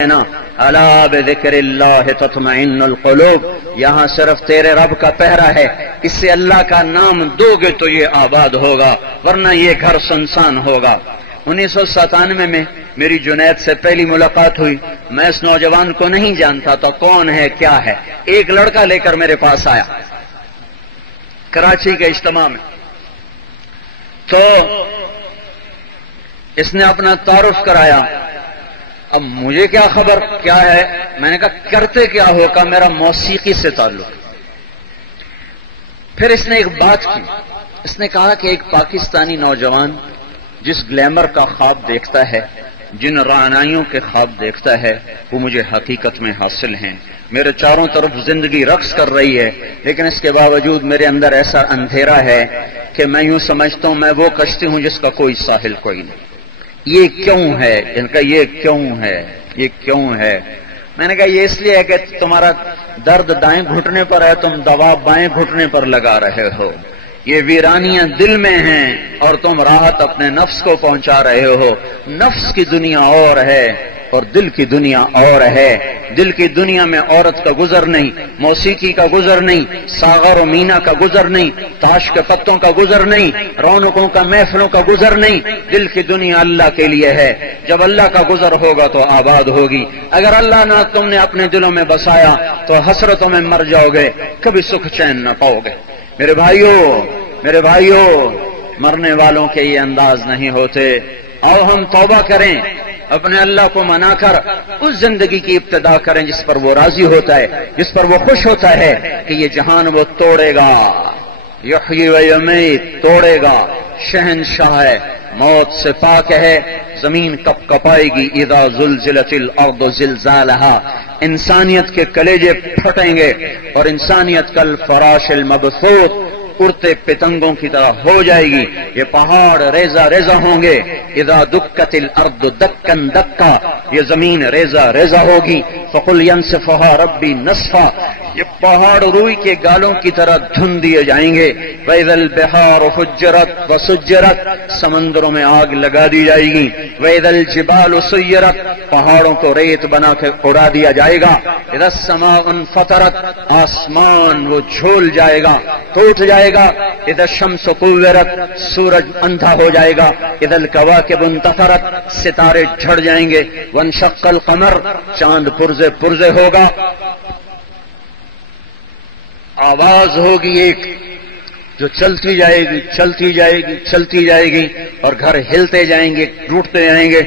نا الا بذکر اللہ تطمئن القلوب، یہاں صرف تیرے رب کا پہرا ہے، اس سے اللہ کا نام دو گے تو یہ آباد ہوگا، ورنہ یہ گھر سنسان ہوگا۔ 1997 میں میری جنید سے پہلی ملاقات ہوئی، میں اس نوجوان کو نہیں جانتا تو کون ہے کیا ہے، ایک لڑکا لے کر میرے پاس آیا کراچی کے اجتماع میں، تو اس نے اپنا تعارف کرایا۔ اب مجھے کیا خبر کیا ہے، میں نے کہا کرتے کیا ہو، کہا میرا موسیقی سے تعلق۔ پھر اس نے ایک بات کی، اس نے کہا کہ ایک پاکستانی نوجوان جس گلیمر کا خواب دیکھتا ہے، جن رعنائیوں کے خواب دیکھتا ہے، وہ مجھے حقیقت میں حاصل ہیں۔ میرے چاروں طرف زندگی رقص کر رہی ہے، لیکن اس کے باوجود میرے اندر ایسا اندھیرا ہے کہ میں یوں سمجھتا ہوں میں وہ کشتی ہوں جس کا کوئی ساحل کوئی نہیں۔ یہ کیوں ہے؟ ان کا یہ کیوں ہے، یہ کیوں ہے؟ میں نے کہا یہ اس لیے ہے کہ تمہارا درد دائیں گھٹنے پر ہے، تم دوا بائیں گھٹنے پر لگا رہے ہو، یہ ویرانیاں دل میں ہیں اور تم راحت اپنے نفس کو پہنچا رہے ہو۔ نفس کی دنیا اور ہے اور دل کی دنیا اور ہے۔ دل کی دنیا میں عورت کا گزر نہیں، موسیقی کا گزر نہیں، ساغر و مینا کا گزر نہیں، تاش کے پتوں کا گزر نہیں، رونقوں کا محفلوں کا گزر نہیں۔ دل کی دنیا اللہ کے لیے ہے، جب اللہ کا گزر ہوگا تو آباد ہوگی۔ اگر اللہ نہ تم نے اپنے دلوں میں بسایا تو حسرتوں میں مر جاؤ گے، کبھی سکھ چین نہ پاؤ گے۔ میرے بھائیوں، مرنے والوں کے یہ انداز نہیں ہوتے۔ آؤ ہم توبہ کریں، اپنے اللہ کو منا کر اس زندگی کی ابتدا کریں جس پر وہ راضی ہوتا ہے، جس پر وہ خوش ہوتا ہے کہ یہ جہان وہ توڑے گا، یحیی و یمیت، توڑے گا، شہنشاہ ہے، موت سے پاک ہے۔ زمین کپ کپائے گی اذا زلزلت الارض زلزالہا، انسانیت کے کلیجے پھٹیں گے اور انسانیت کل فراش المبثوث، اڑتے پتنگوں کی طرح ہو جائے گی۔ یہ پہاڑ ریزہ ریزہ ہوں گے، اذا دکت الارض دکن دکا، یہ زمین ریزہ ریزہ ہوگی۔ فقل ینسفھا ربی نصفا، یہ پہاڑ روئی کے گالوں کی طرح دھن دیے جائیں گے۔ وَإِذَا الْبِحَارُ فُجِّرَتْ وَسُجِّرَتْ، سمندروں میں آگ لگا دی جائے گی۔ وَإِذَا الْجِبَالُ سُيِّرَتْ، پہاڑوں کو ریت بنا کے اڑا دیا جائے گا۔ اِذَا السَّمَاءُ انفطرت، آسمان وہ جھول جائے گا، ٹوٹ جائے گا۔ اِذَا الشَّمْسُ كُوِّرَتْ، سورج اندھا ہو جائے گا۔ اِذَا الْكَوَاكِبُ انتثرت، ستارے جھڑ جائیں گے۔ وَانشَقَّ الْقَمَرُ، چاند پرزے پرزے ہوگا۔ آواز ہوگی ایک جو چلتی جائے گی، چلتی جائے گی، چلتی جائے گی، اور گھر ہلتے جائیں گے، ٹوٹتے جائیں گے۔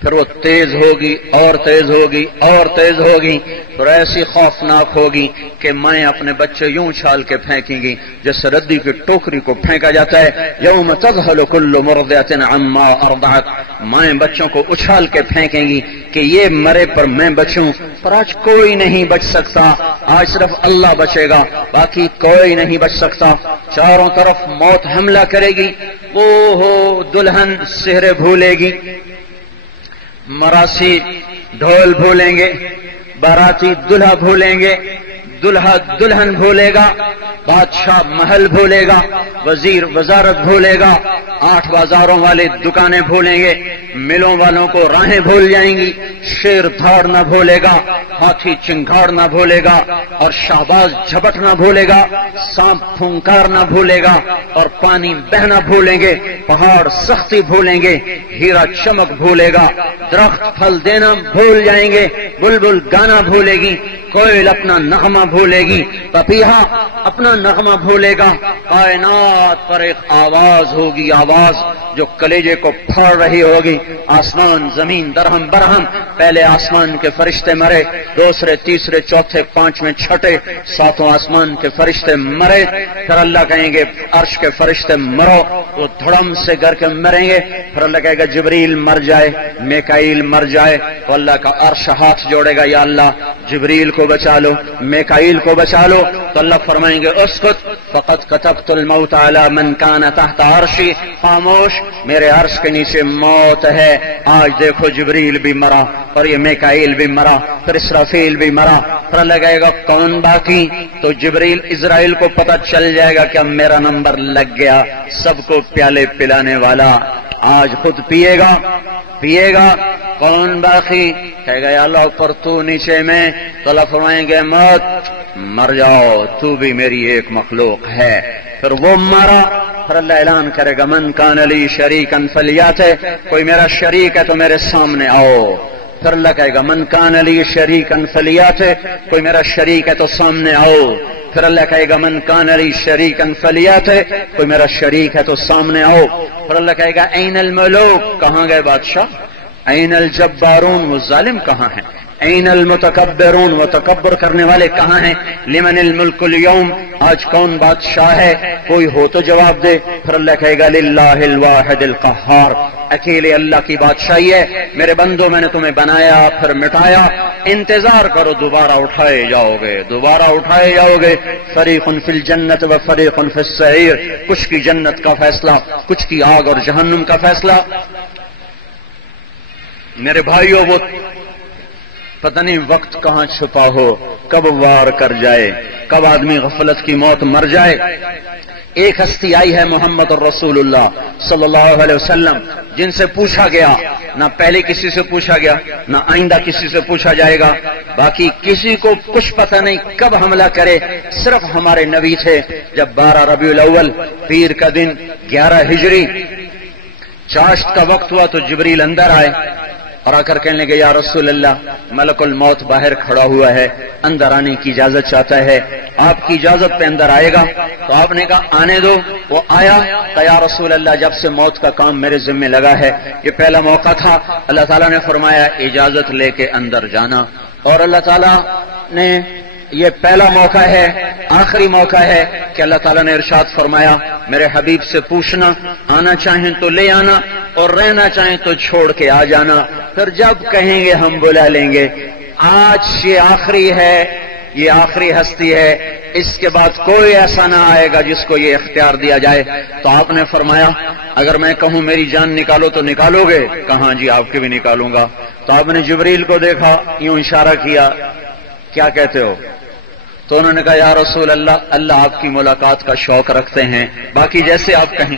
پھر وہ تیز ہوگی اور تیز ہوگی اور تیز ہوگی، پھر ایسی خوفناک ہوگی کہ مائیں اپنے بچے یوں اچھال کے پھینکیں گی جیسے ردی کی ٹوکری کو پھینکا جاتا ہے۔ یوم تذہل کل مرضعۃ عما ارضعت، مائیں بچوں کو اچھال کے پھینکیں گی کہ یہ مرے پر میں بچوں، پر آج کوئی نہیں بچ سکتا، آج صرف اللہ بچے گا، باقی کوئی نہیں بچ سکتا۔ چاروں طرف موت حملہ کرے گی، وہ ہو دلہن سہرے بھولے گی، مراسی ڈھول بھولیں گے، باراتی دلہا بھولیں گے، دلہا دلہن بھولے گا، بادشاہ محل بھولے گا، وزیر وزارت بھولے گا، 8 بازاروں والے دکانیں بھولیں گے، ملوں والوں کو راہیں بھول جائیں گی، شیر دھاڑ نہ بھولے گا، ہاتھی چنگھاڑ نہ بھولے گا، اور شہباز جھپٹ نہ بھولے گا، سانپ پھنکار نہ بھولے گا، اور پانی بہنا بھولیں گے، پہاڑ سختی بھولیں گے، ہیرا چمک بھولے گا، درخت پھل دینا بھول جائیں گے، بلبل گانا بھولے گی، کوئل اپنا نغمہ بھولے گی، پپیہا اپنا نغمہ بھولے گا۔ کائنات پر ایک آواز ہوگی، آواز جو کلیجے کو پھاڑ رہی ہوگی۔ آسمان زمین درہم برہم، پہلے آسمان کے فرشتے مرے، دوسرے تیسرے چوتھے پانچویں چھٹے، ساتوں آسمان کے فرشتے مرے۔ پھر اللہ کہیں گے عرش کے فرشتے مرو، وہ دھڑم سے گر کے مریں گے۔ پھر اللہ کہے گا جبریل مر جائے، میکائیل مر جائے، تو اللہ کا عرش ہاتھ جوڑے گا، یا اللہ جبریل کو بچا لو، میکائیل کو بچا لو۔ تو اللہ فرمائیں گے اسکت فقد كتبت الموت على من كان تحت عرشی، خاموش، میرے عرش کے نیچے موت ہے۔ آج دیکھو جبریل بھی مرا اور یہ میکائیل بھی مرا، پھر اسرافیل بھی مرا۔ پھر اللہ کہے گا کون باقی؟ تو جبریل اسرائیل کو پتہ چل جائے گا کہ اب میرا نمبر لگ گیا، سب کو پیالے پلانے والا آج خود پیے گا کون باقی کہے گا یا اللہ اوپر تو نیچے میں، تو اللہ فرمائیں گے موت مر جاؤ، تو بھی میری ایک مخلوق ہے۔ پھر وہ مارا، پھر اللہ اعلان کرے گا من کان لی شریکن فلیاتہ، کوئی میرا شریک ہے تو میرے سامنے آؤ۔ پھر اللہ کہے گا من کان لی شریکن فلیاتہ، کوئی میرا شریک ہے تو سامنے آؤ۔ پھر اللہ کہے گا من کان لی شریکن فلیاتہ، کوئی میرا شریک ہے تو سامنے آؤ۔ پھر اللہ کہے گا این الملوک، کہاں گئے بادشاہ؟ این الجبارون، وہ ظالم کہاں ہیں؟ این المتکبرون، وہ تکبر کرنے والے کہاں ہیں؟ لمن الملک اليوم، آج کون بادشاہ ہے؟ کوئی ہو تو جواب دے۔ پھر اللہ کہے گا للہ الواحد القہار، اکیلے اللہ کی بادشاہی ہے۔ میرے بندو میں نے تمہیں بنایا پھر مٹایا، انتظار کرو دوبارہ اٹھائے جاؤ گے۔ فریق فی الجنت و فریق فی السعیر، کچھ کی جنت کا فیصلہ، کچھ کی آگ اور جہنم کا فیصلہ۔ میرے بھائیوں، وہ پتہ نہیں وقت کہاں چھپا ہو، کب وار کر جائے، کب آدمی غفلت کی موت مر جائے۔ ایک ہستی آئی ہے محمد الرسول اللہ صلی اللہ علیہ وسلم، جن سے پوچھا گیا، نہ پہلے کسی سے پوچھا گیا، نہ آئندہ کسی سے پوچھا جائے گا، باقی کسی کو کچھ پتہ نہیں کب حملہ کرے، صرف ہمارے نبی تھے۔ جب 12 ربیع الاول پیر کا دن 11 ہجری چاشت کا وقت ہوا تو جبریل اندر آئے اور آ کر کہنے لگے یا رسول اللہ، ملک الموت باہر کھڑا ہوا ہے، اندر آنے کی اجازت چاہتا ہے، آپ کی اجازت پہ اندر آئے گا؟ تو آپ نے کہا آنے دو۔ وہ آیا، کہا یا رسول اللہ، جب سے موت کا کام میرے ذمہ لگا ہے، یہ پہلا موقع تھا، اللہ تعالیٰ نے فرمایا اجازت لے کے اندر جانا، اور اللہ تعالیٰ نے یہ پہلا موقع ہے، آخری موقع ہے کہ اللہ تعالیٰ نے ارشاد فرمایا میرے حبیب سے پوچھنا، آنا چاہیں تو لے آنا اور رہنا چاہیں تو چھوڑ کے آ جانا، پھر جب کہیں گے ہم بلا لیں گے۔ آج یہ آخری ہے، یہ آخری ہستی ہے، اس کے بعد کوئی ایسا نہ آئے گا جس کو یہ اختیار دیا جائے۔ تو آپ نے فرمایا اگر میں کہوں میری جان نکالو تو نکالو گے؟ کہاں جی آپ کی بھی نکالوں گا۔ تو آپ نے جبریل کو دیکھا، یوں اشارہ کیا، کیا کہتے ہو؟ تو انہوں نے کہا یا رسول اللہ، اللہ آپ کی ملاقات کا شوق رکھتے ہیں، باقی جیسے آپ کہیں،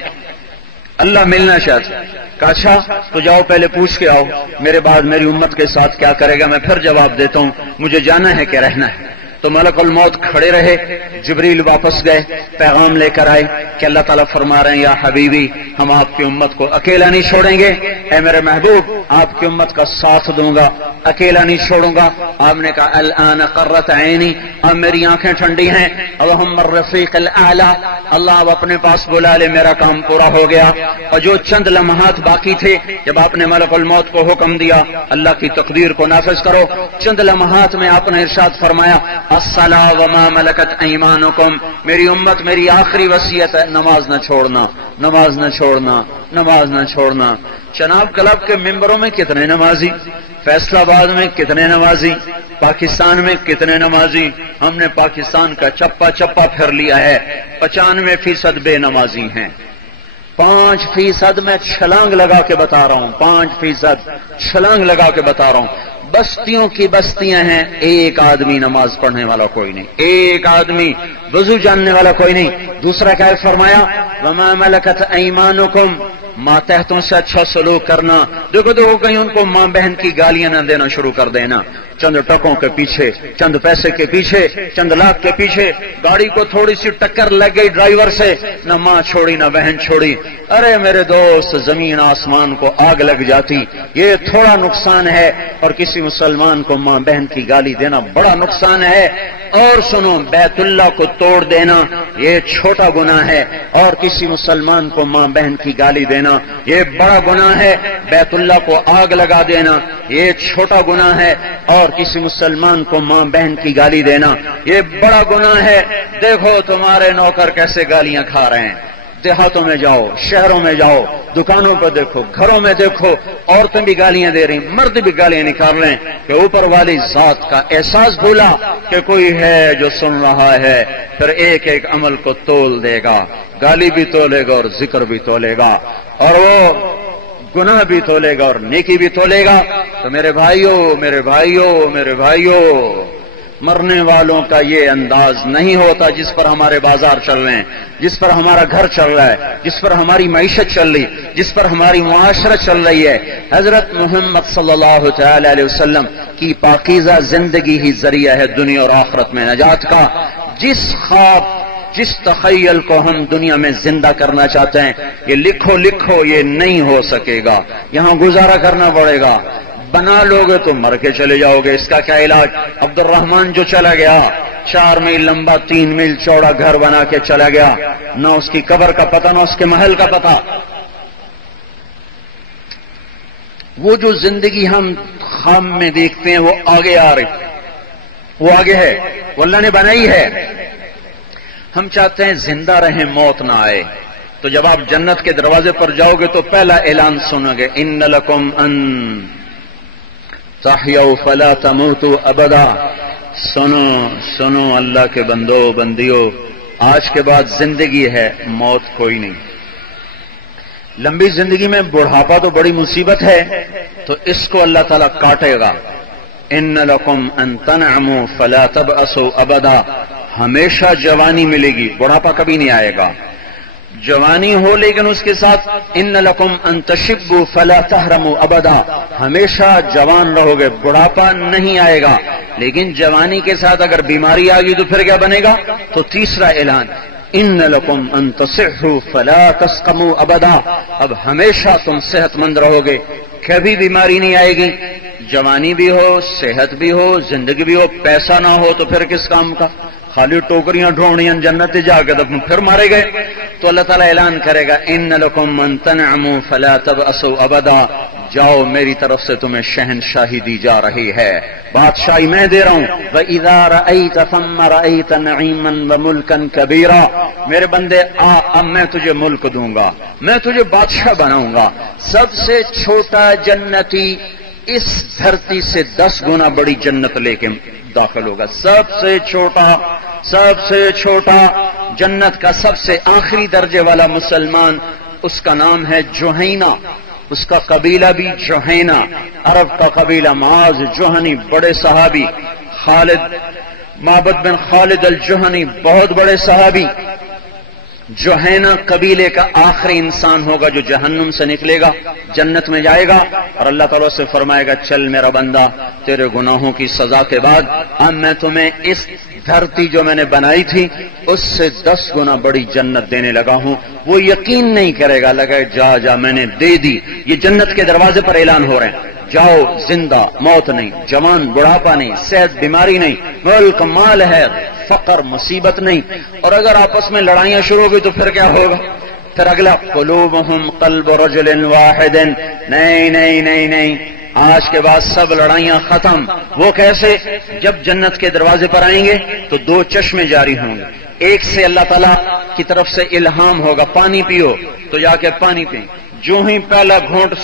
اللہ ملنا چاہتے۔ کہا اچھا تو جاؤ پہلے پوچھ کے آؤ، میرے بعد میری امت کے ساتھ کیا کرے گا میں پھر جواب دیتا ہوں، مجھے جانا ہے کہ رہنا ہے۔ تو ملک الموت کھڑے رہے، جبریل واپس گئے، پیغام لے کر آئے کہ اللہ تعالیٰ فرما رہے ہیں یا حبیبی، ہم آپ کی امت کو اکیلا نہیں چھوڑیں گے، اے میرے محبوب آپ کی امت کا ساتھ دوں گا، اکیلا نہیں چھوڑوں گا۔ آپ نے کہا الآن قرت عینی، اب میری آنکھیں ٹھنڈی ہیں، اللہم الرفیق الاعلی، اللہ اب اپنے پاس بلا لے، میرا کام پورا ہو گیا۔ اور جو چند لمحات باقی تھے، جب آپ نے ملک الموت کو حکم دیا اللہ کی تقدیر کو نافذ کرو، چند لمحات میں آپ نے ارشاد فرمایا الصلاۃ وما ملکت ایمانکم، میری امت میری آخری وصیت ہے نماز نہ چھوڑنا، نماز نہ چھوڑنا، نماز نہ چھوڑنا۔ چناب کلب کے ممبروں میں کتنے نمازی، فیصلہ آباد میں کتنے نمازی، پاکستان میں کتنے نمازی، ہم نے پاکستان کا چپا چپا پھر لیا ہے، 95% بے نمازی ہیں۔ 5% میں چھلانگ لگا کے بتا رہا ہوں، 5% چھلانگ لگا کے بتا رہا ہوں۔ بستیوں کی بستیاں ہیں، ایک آدمی نماز پڑھنے والا کوئی نہیں، ایک آدمی وضو جاننے والا کوئی نہیں۔ دوسرا کیا فرمایا وما ملکت ایمانکم، ماتحتوں سے اچھا سلوک کرنا۔ دیکھو کہیں ان کو ماں بہن کی گالیاں نہ دینا شروع کر دینا، چند ٹکوں کے پیچھے، چند پیسے کے پیچھے، چند لاکھ کے پیچھے گاڑی کو تھوڑی سی ٹکر لگ گئی ڈرائیور سے، نہ ماں چھوڑی نہ بہن چھوڑی، ارے میرے دوست زمین آسمان کو آگ لگ جاتی۔ یہ تھوڑا نقصان ہے، اور کسی مسلمان کو ماں بہن کی گالی دینا بڑا نقصان ہے۔ اور سنو، بیت اللہ کو توڑ دینا یہ چھوٹا گناہ ہے، اور کسی مسلمان کو ماں بہن کی گالی دینا یہ بڑا گناہ ہے۔ بیت اللہ کو آگ لگا دینا یہ چھوٹا گناہ ہے، اور کسی مسلمان کو ماں بہن کی گالی دینا یہ بڑا گناہ ہے۔ دیکھو تمہارے نوکر کیسے گالیاں کھا رہے ہیں، دیہاتوں میں جاؤ، شہروں میں جاؤ، دکانوں پر دیکھو، گھروں میں دیکھو، عورتیں بھی گالیاں دے رہی، مرد بھی گالیاں نکال رہے ہیں کہ اوپر والی ذات کا احساس بھولا کہ کوئی ہے جو سن رہا ہے، پھر ایک ایک عمل کو تول دے گا، گالی بھی تولے گا اور ذکر بھی تولے گا، اور وہ گناہ بھی تولے گا اور نیکی بھی تولے گا۔ تو میرے بھائیوں، میرے بھائیوں، میرے بھائیوں، مرنے والوں کا یہ انداز نہیں ہوتا جس پر ہمارے بازار چل رہے ہیں، جس پر ہمارا گھر چل رہا ہے، جس پر ہماری معیشت چل رہی، جس پر ہماری معاشرت چل رہی ہے۔ حضرت محمد صلی اللہ تعالی علیہ وسلم کی پاکیزہ زندگی ہی ذریعہ ہے دنیا اور آخرت میں نجات کا۔ جس خواب، جس تخیل کو ہم دنیا میں زندہ کرنا چاہتے ہیں، یہ لکھو یہ نہیں ہو سکے گا، یہاں گزارا کرنا پڑے گا۔ بنا لوگے تو مر کے چلے جاؤ گے، اس کا کیا علاج؟ عبد الرحمن جو چلا گیا 4 میل لمبا 3 میل چوڑا گھر بنا کے چلا گیا، نہ اس کی قبر کا پتہ نہ اس کے محل کا پتہ۔ وہ جو زندگی ہم خواب میں دیکھتے ہیں وہ آگے آ رہی، وہ آگے ہے، وہ اللہ نے بنائی ہے۔ ہم چاہتے ہیں زندہ رہیں، موت نہ آئے۔ تو جب آپ جنت کے دروازے پر جاؤ گے تو پہلا اعلان سنو گے، ان لکم ان تحیوا فلا تموتوا ابدا۔ سنو اللہ کے بندو بندیو، آج کے بعد زندگی ہے، موت کوئی نہیں۔ لمبی زندگی میں بڑھاپا تو بڑی مصیبت ہے، تو اس کو اللہ تعالیٰ کاٹے گا۔ ان لکم ان تنعموا فلا تبأسوا ابدا، ہمیشہ جوانی ملے گی، بڑھاپا کبھی نہیں آئے گا۔ جوانی ہو لیکن اس کے ساتھ ان لکم ان تشبوا فلا تحرموا ابدا، ہمیشہ جوان رہو گے، بڑھاپا نہیں آئے گا۔ لیکن جوانی کے ساتھ اگر بیماری آ گئی تو پھر کیا بنے گا؟ تو تیسرا اعلان، ان لکم ان تصحوا فلا تسقموا ابدا، اب ہمیشہ تم صحت مند رہو گے، کبھی بیماری نہیں آئے گی۔ جوانی بھی ہو، صحت بھی ہو، زندگی بھی ہو، پیسہ نہ ہو تو پھر کس کام کا؟ خالی ٹوکریاں ڈھونڈیاں جنت جا کے تو پھر مارے گئے۔ تو اللہ تعالیٰ اعلان کرے گا، ان لکم ان تنعموا فلا تبأسوا ابدا، جاؤ میری طرف سے تمہیں شہنشاہی دی جا رہی ہے، بادشاہی میں دے رہا ہوں۔ وَإِذَا رَأَيْتَ ثَمَّ رَأَيْتَ نَعِيمًا وَمُلْكًا كَبِيرًا، میرے بندے اب میں تجھے ملک دوں گا، میں تجھے بادشاہ بناؤں گا۔ سب سے چھوٹا جنتی اس دھرتی سے 10 گنا بڑی جنت لے کے داخل ہوگا۔ سب سے چھوٹا جنت کا سب سے آخری درجے والا مسلمان، اس کا نام ہے جوہینہ، اس کا قبیلہ بھی جوہینہ، عرب کا قبیلہ، معاذ جوہنی، بڑے صحابی، خالد معبد بن خالد الجوہنی، بہت بڑے صحابی۔ جوہینہ قبیلے کا آخری انسان ہوگا جو جہنم سے نکلے گا، جنت میں جائے گا، اور اللہ تعالیٰ سے فرمائے گا، چل میرا بندہ، تیرے گناہوں کی سزا کے بعد اب میں تمہیں اس دھرتی جو میں نے بنائی تھی اس سے 10 گنا بڑی جنت دینے لگا ہوں۔ وہ یقین نہیں کرے گا، لگا جا میں نے دے دی۔ یہ جنت کے دروازے پر اعلان ہو رہے ہیں، جاؤ، زندہ، موت نہیں، جوان بڑھاپا نہیں، صحت بیماری نہیں، ملک مال ہے، فقر مصیبت نہیں۔ اور اگر آپس میں لڑائیاں شروع ہو گئی تو پھر کیا ہوگا؟ پھر اگلا، قلوبہم قلب رجل واحد، نہیں، آج کے بعد سب لڑائیاں ختم۔ وہ کیسے؟ جب جنت کے دروازے پر آئیں گے تو 2 چشمے جاری ہوں گے، ایک سے اللہ تعالیٰ کی طرف سے الہام ہوگا، پانی پیو، تو جا کے پانی پئیں، جو ہی پہلا گھونٹ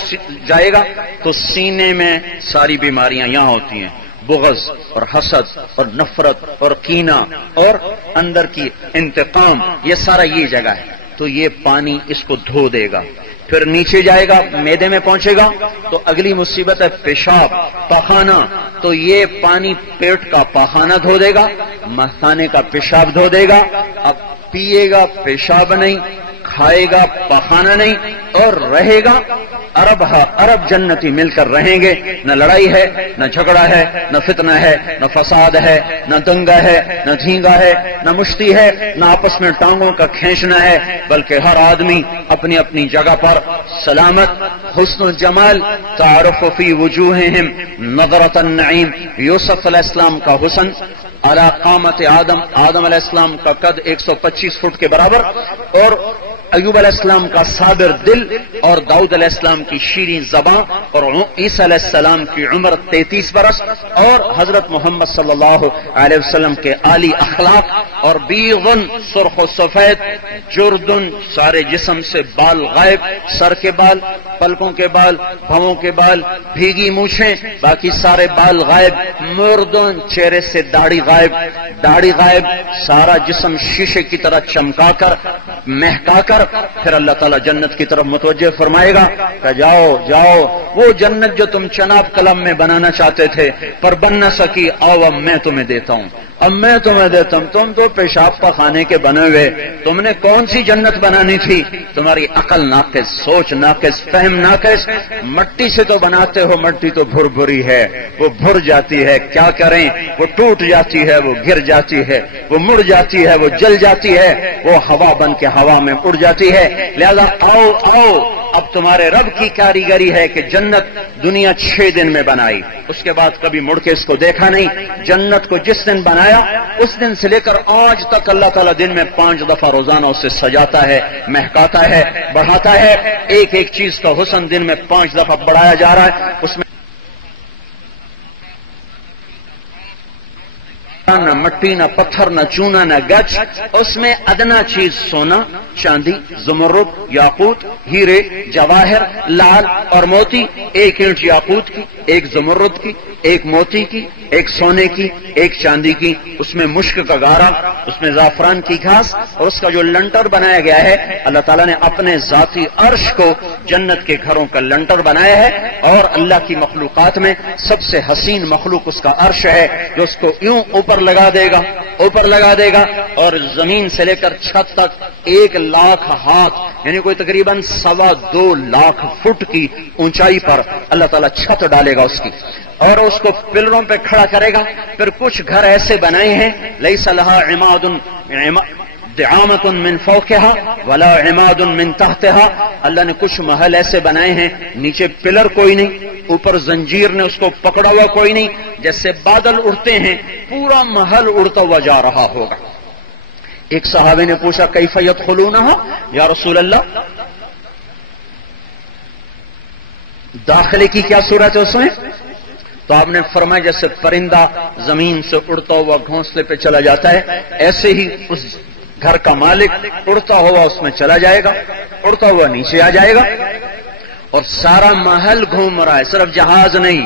جائے گا تو سینے میں ساری بیماریاں یہاں ہوتی ہیں، بغض اور حسد اور نفرت اور کینہ اور اندر کی انتقام، یہ سارا یہ جگہ ہے۔ تو یہ پانی اس کو دھو دے گا، پھر نیچے جائے گا، معدے میں پہنچے گا تو اگلی مصیبت ہے پیشاب، پخانہ، تو یہ پانی پیٹ کا پخانہ دھو دے گا، مثانے کا پیشاب دھو دے گا۔ اب پیے گا پیشاب نہیں، کھائے گا پخانہ نہیں، اور رہے گا عرب جنتی مل کر رہیں گے، نہ لڑائی ہے، نہ جھگڑا ہے، نہ فتنہ ہے، نہ فساد ہے، نہ دنگا ہے، نہ دھینگا ہے، نہ مشتی ہے، نہ آپس میں ٹانگوں کا کھینچنا ہے، بلکہ ہر آدمی اپنی اپنی جگہ پر سلامت، حسن و جمال، تعارف فی وجوہہم نظرۃ النعیم، یوسف علیہ السلام کا حسن علی قامت آدم علیہ السلام کا قد 125 فٹ کے برابر، اور ایوب علیہ السلام کا صابر دل، اور داؤد علیہ السلام کی شیریں زبان، اور عیسیٰ علیہ السلام کی عمر 33 برس، اور حضرت محمد صلی اللہ علیہ وسلم کے عالی اخلاق، اور بیغن سرخ و سفید، جردن سارے جسم سے بال غائب، سر کے بال پلکوں کے بال، بھووں کے بال، بھیگی مونچھیں، باقی سارے بال غائب، مردوں چہرے سے داڑھی غائب، داڑھی غائب، سارا جسم شیشے کی طرح چمکا کر مہکا کر پھر اللہ تعالیٰ جنت کی طرف متوجہ فرمائے گا کہ جاؤ جاؤ، وہ جنت جو تم چناب قلم میں بنانا چاہتے تھے پر بن نہ سکی، آؤ اب میں تمہیں دیتا ہوں، اب میں تمہیں دیتا ہوں۔ تم تو پیشاب پخانے کے بنے ہوئے، تم نے کون سی جنت بنانی تھی؟ تمہاری عقل ناقص، سوچ ناقص، فہم ناقص، مٹی سے تو بناتے ہو، مٹی تو بھر بھری ہے، وہ بھر جاتی ہے، کیا کریں، وہ ٹوٹ جاتی ہے، وہ گر جاتی ہے، وہ مڑ جاتی ہے، وہ جل جاتی ہے، وہ ہوا بن کے ہوا میں اڑ جاتی ہے۔ لہذا آؤ آؤ، اب تمہارے رب کی کاریگری ہے کہ جنت دنیا 6 دن میں بنائی، اس کے بعد کبھی مڑ کے اس کو دیکھا نہیں۔ جنت کو جس دن بنایا اس دن سے لے کر آج تک اللہ تعالیٰ دن میں 5 دفعہ روزانہ اسے سجاتا ہے، مہکاتا ہے، بڑھاتا ہے۔ ایک ایک چیز کا حسن دن میں 5 دفعہ بڑھایا جا رہا ہے۔ اس میں نہ مٹی، نہ پتھر، نہ چونا، نہ گچ، اس میں ادنا چیز سونا، چاندی، زمرد، یاقوت، ہیرے، جواہر، لال اور موتی، ایک اینٹ یاقوت کی، ایک زمرد کی، ایک موتی کی، ایک سونے کی، ایک چاندی کی، اس میں مشک کا گارا، اس میں زعفران کی گھاس، اور اس کا جو لنٹر بنایا گیا ہے اللہ تعالیٰ نے اپنے ذاتی عرش کو جنت کے گھروں کا لنٹر بنایا ہے۔ اور اللہ کی مخلوقات میں سب سے حسین مخلوق اس کا عرش ہے، جو اس کو یوں اوپر لگا دے گا، اوپر لگا دے گا، اور زمین سے لے کر چھت تک 1 لاکھ ہاتھ، یعنی کوئی تقریباً 2.25 لاکھ فٹ کی اونچائی پر اللہ تعالیٰ چھت ڈالے گا اس کی، اور اس کو پلروں پہ کھڑا کرے گا۔ پھر کچھ گھر ایسے بنائے ہیں لیس لہا عماد دعامت من فوقها ولا عماد من تحتها، اللہ نے کچھ محل ایسے بنائے ہیں نیچے پلر کوئی نہیں، اوپر زنجیر نے اس کو پکڑا ہوا کوئی نہیں، جیسے بادل اڑتے ہیں پورا محل اڑتا ہوا جا رہا ہوگا۔ ایک صحابی نے پوچھا کیف یدخلونها یا رسول اللہ، داخلے کی کیا صورت ہے اس میں؟ تو آپ نے فرمایا جیسے پرندہ زمین سے اڑتا ہوا گھونسلے پہ چلا جاتا ہے، ایسے ہی اس گھر کا مالک اڑتا ہوا اس میں چلا جائے گا، اڑتا ہوا نیچے آ جائے گا، اور سارا محل گھوم رہا ہے، صرف جہاز نہیں،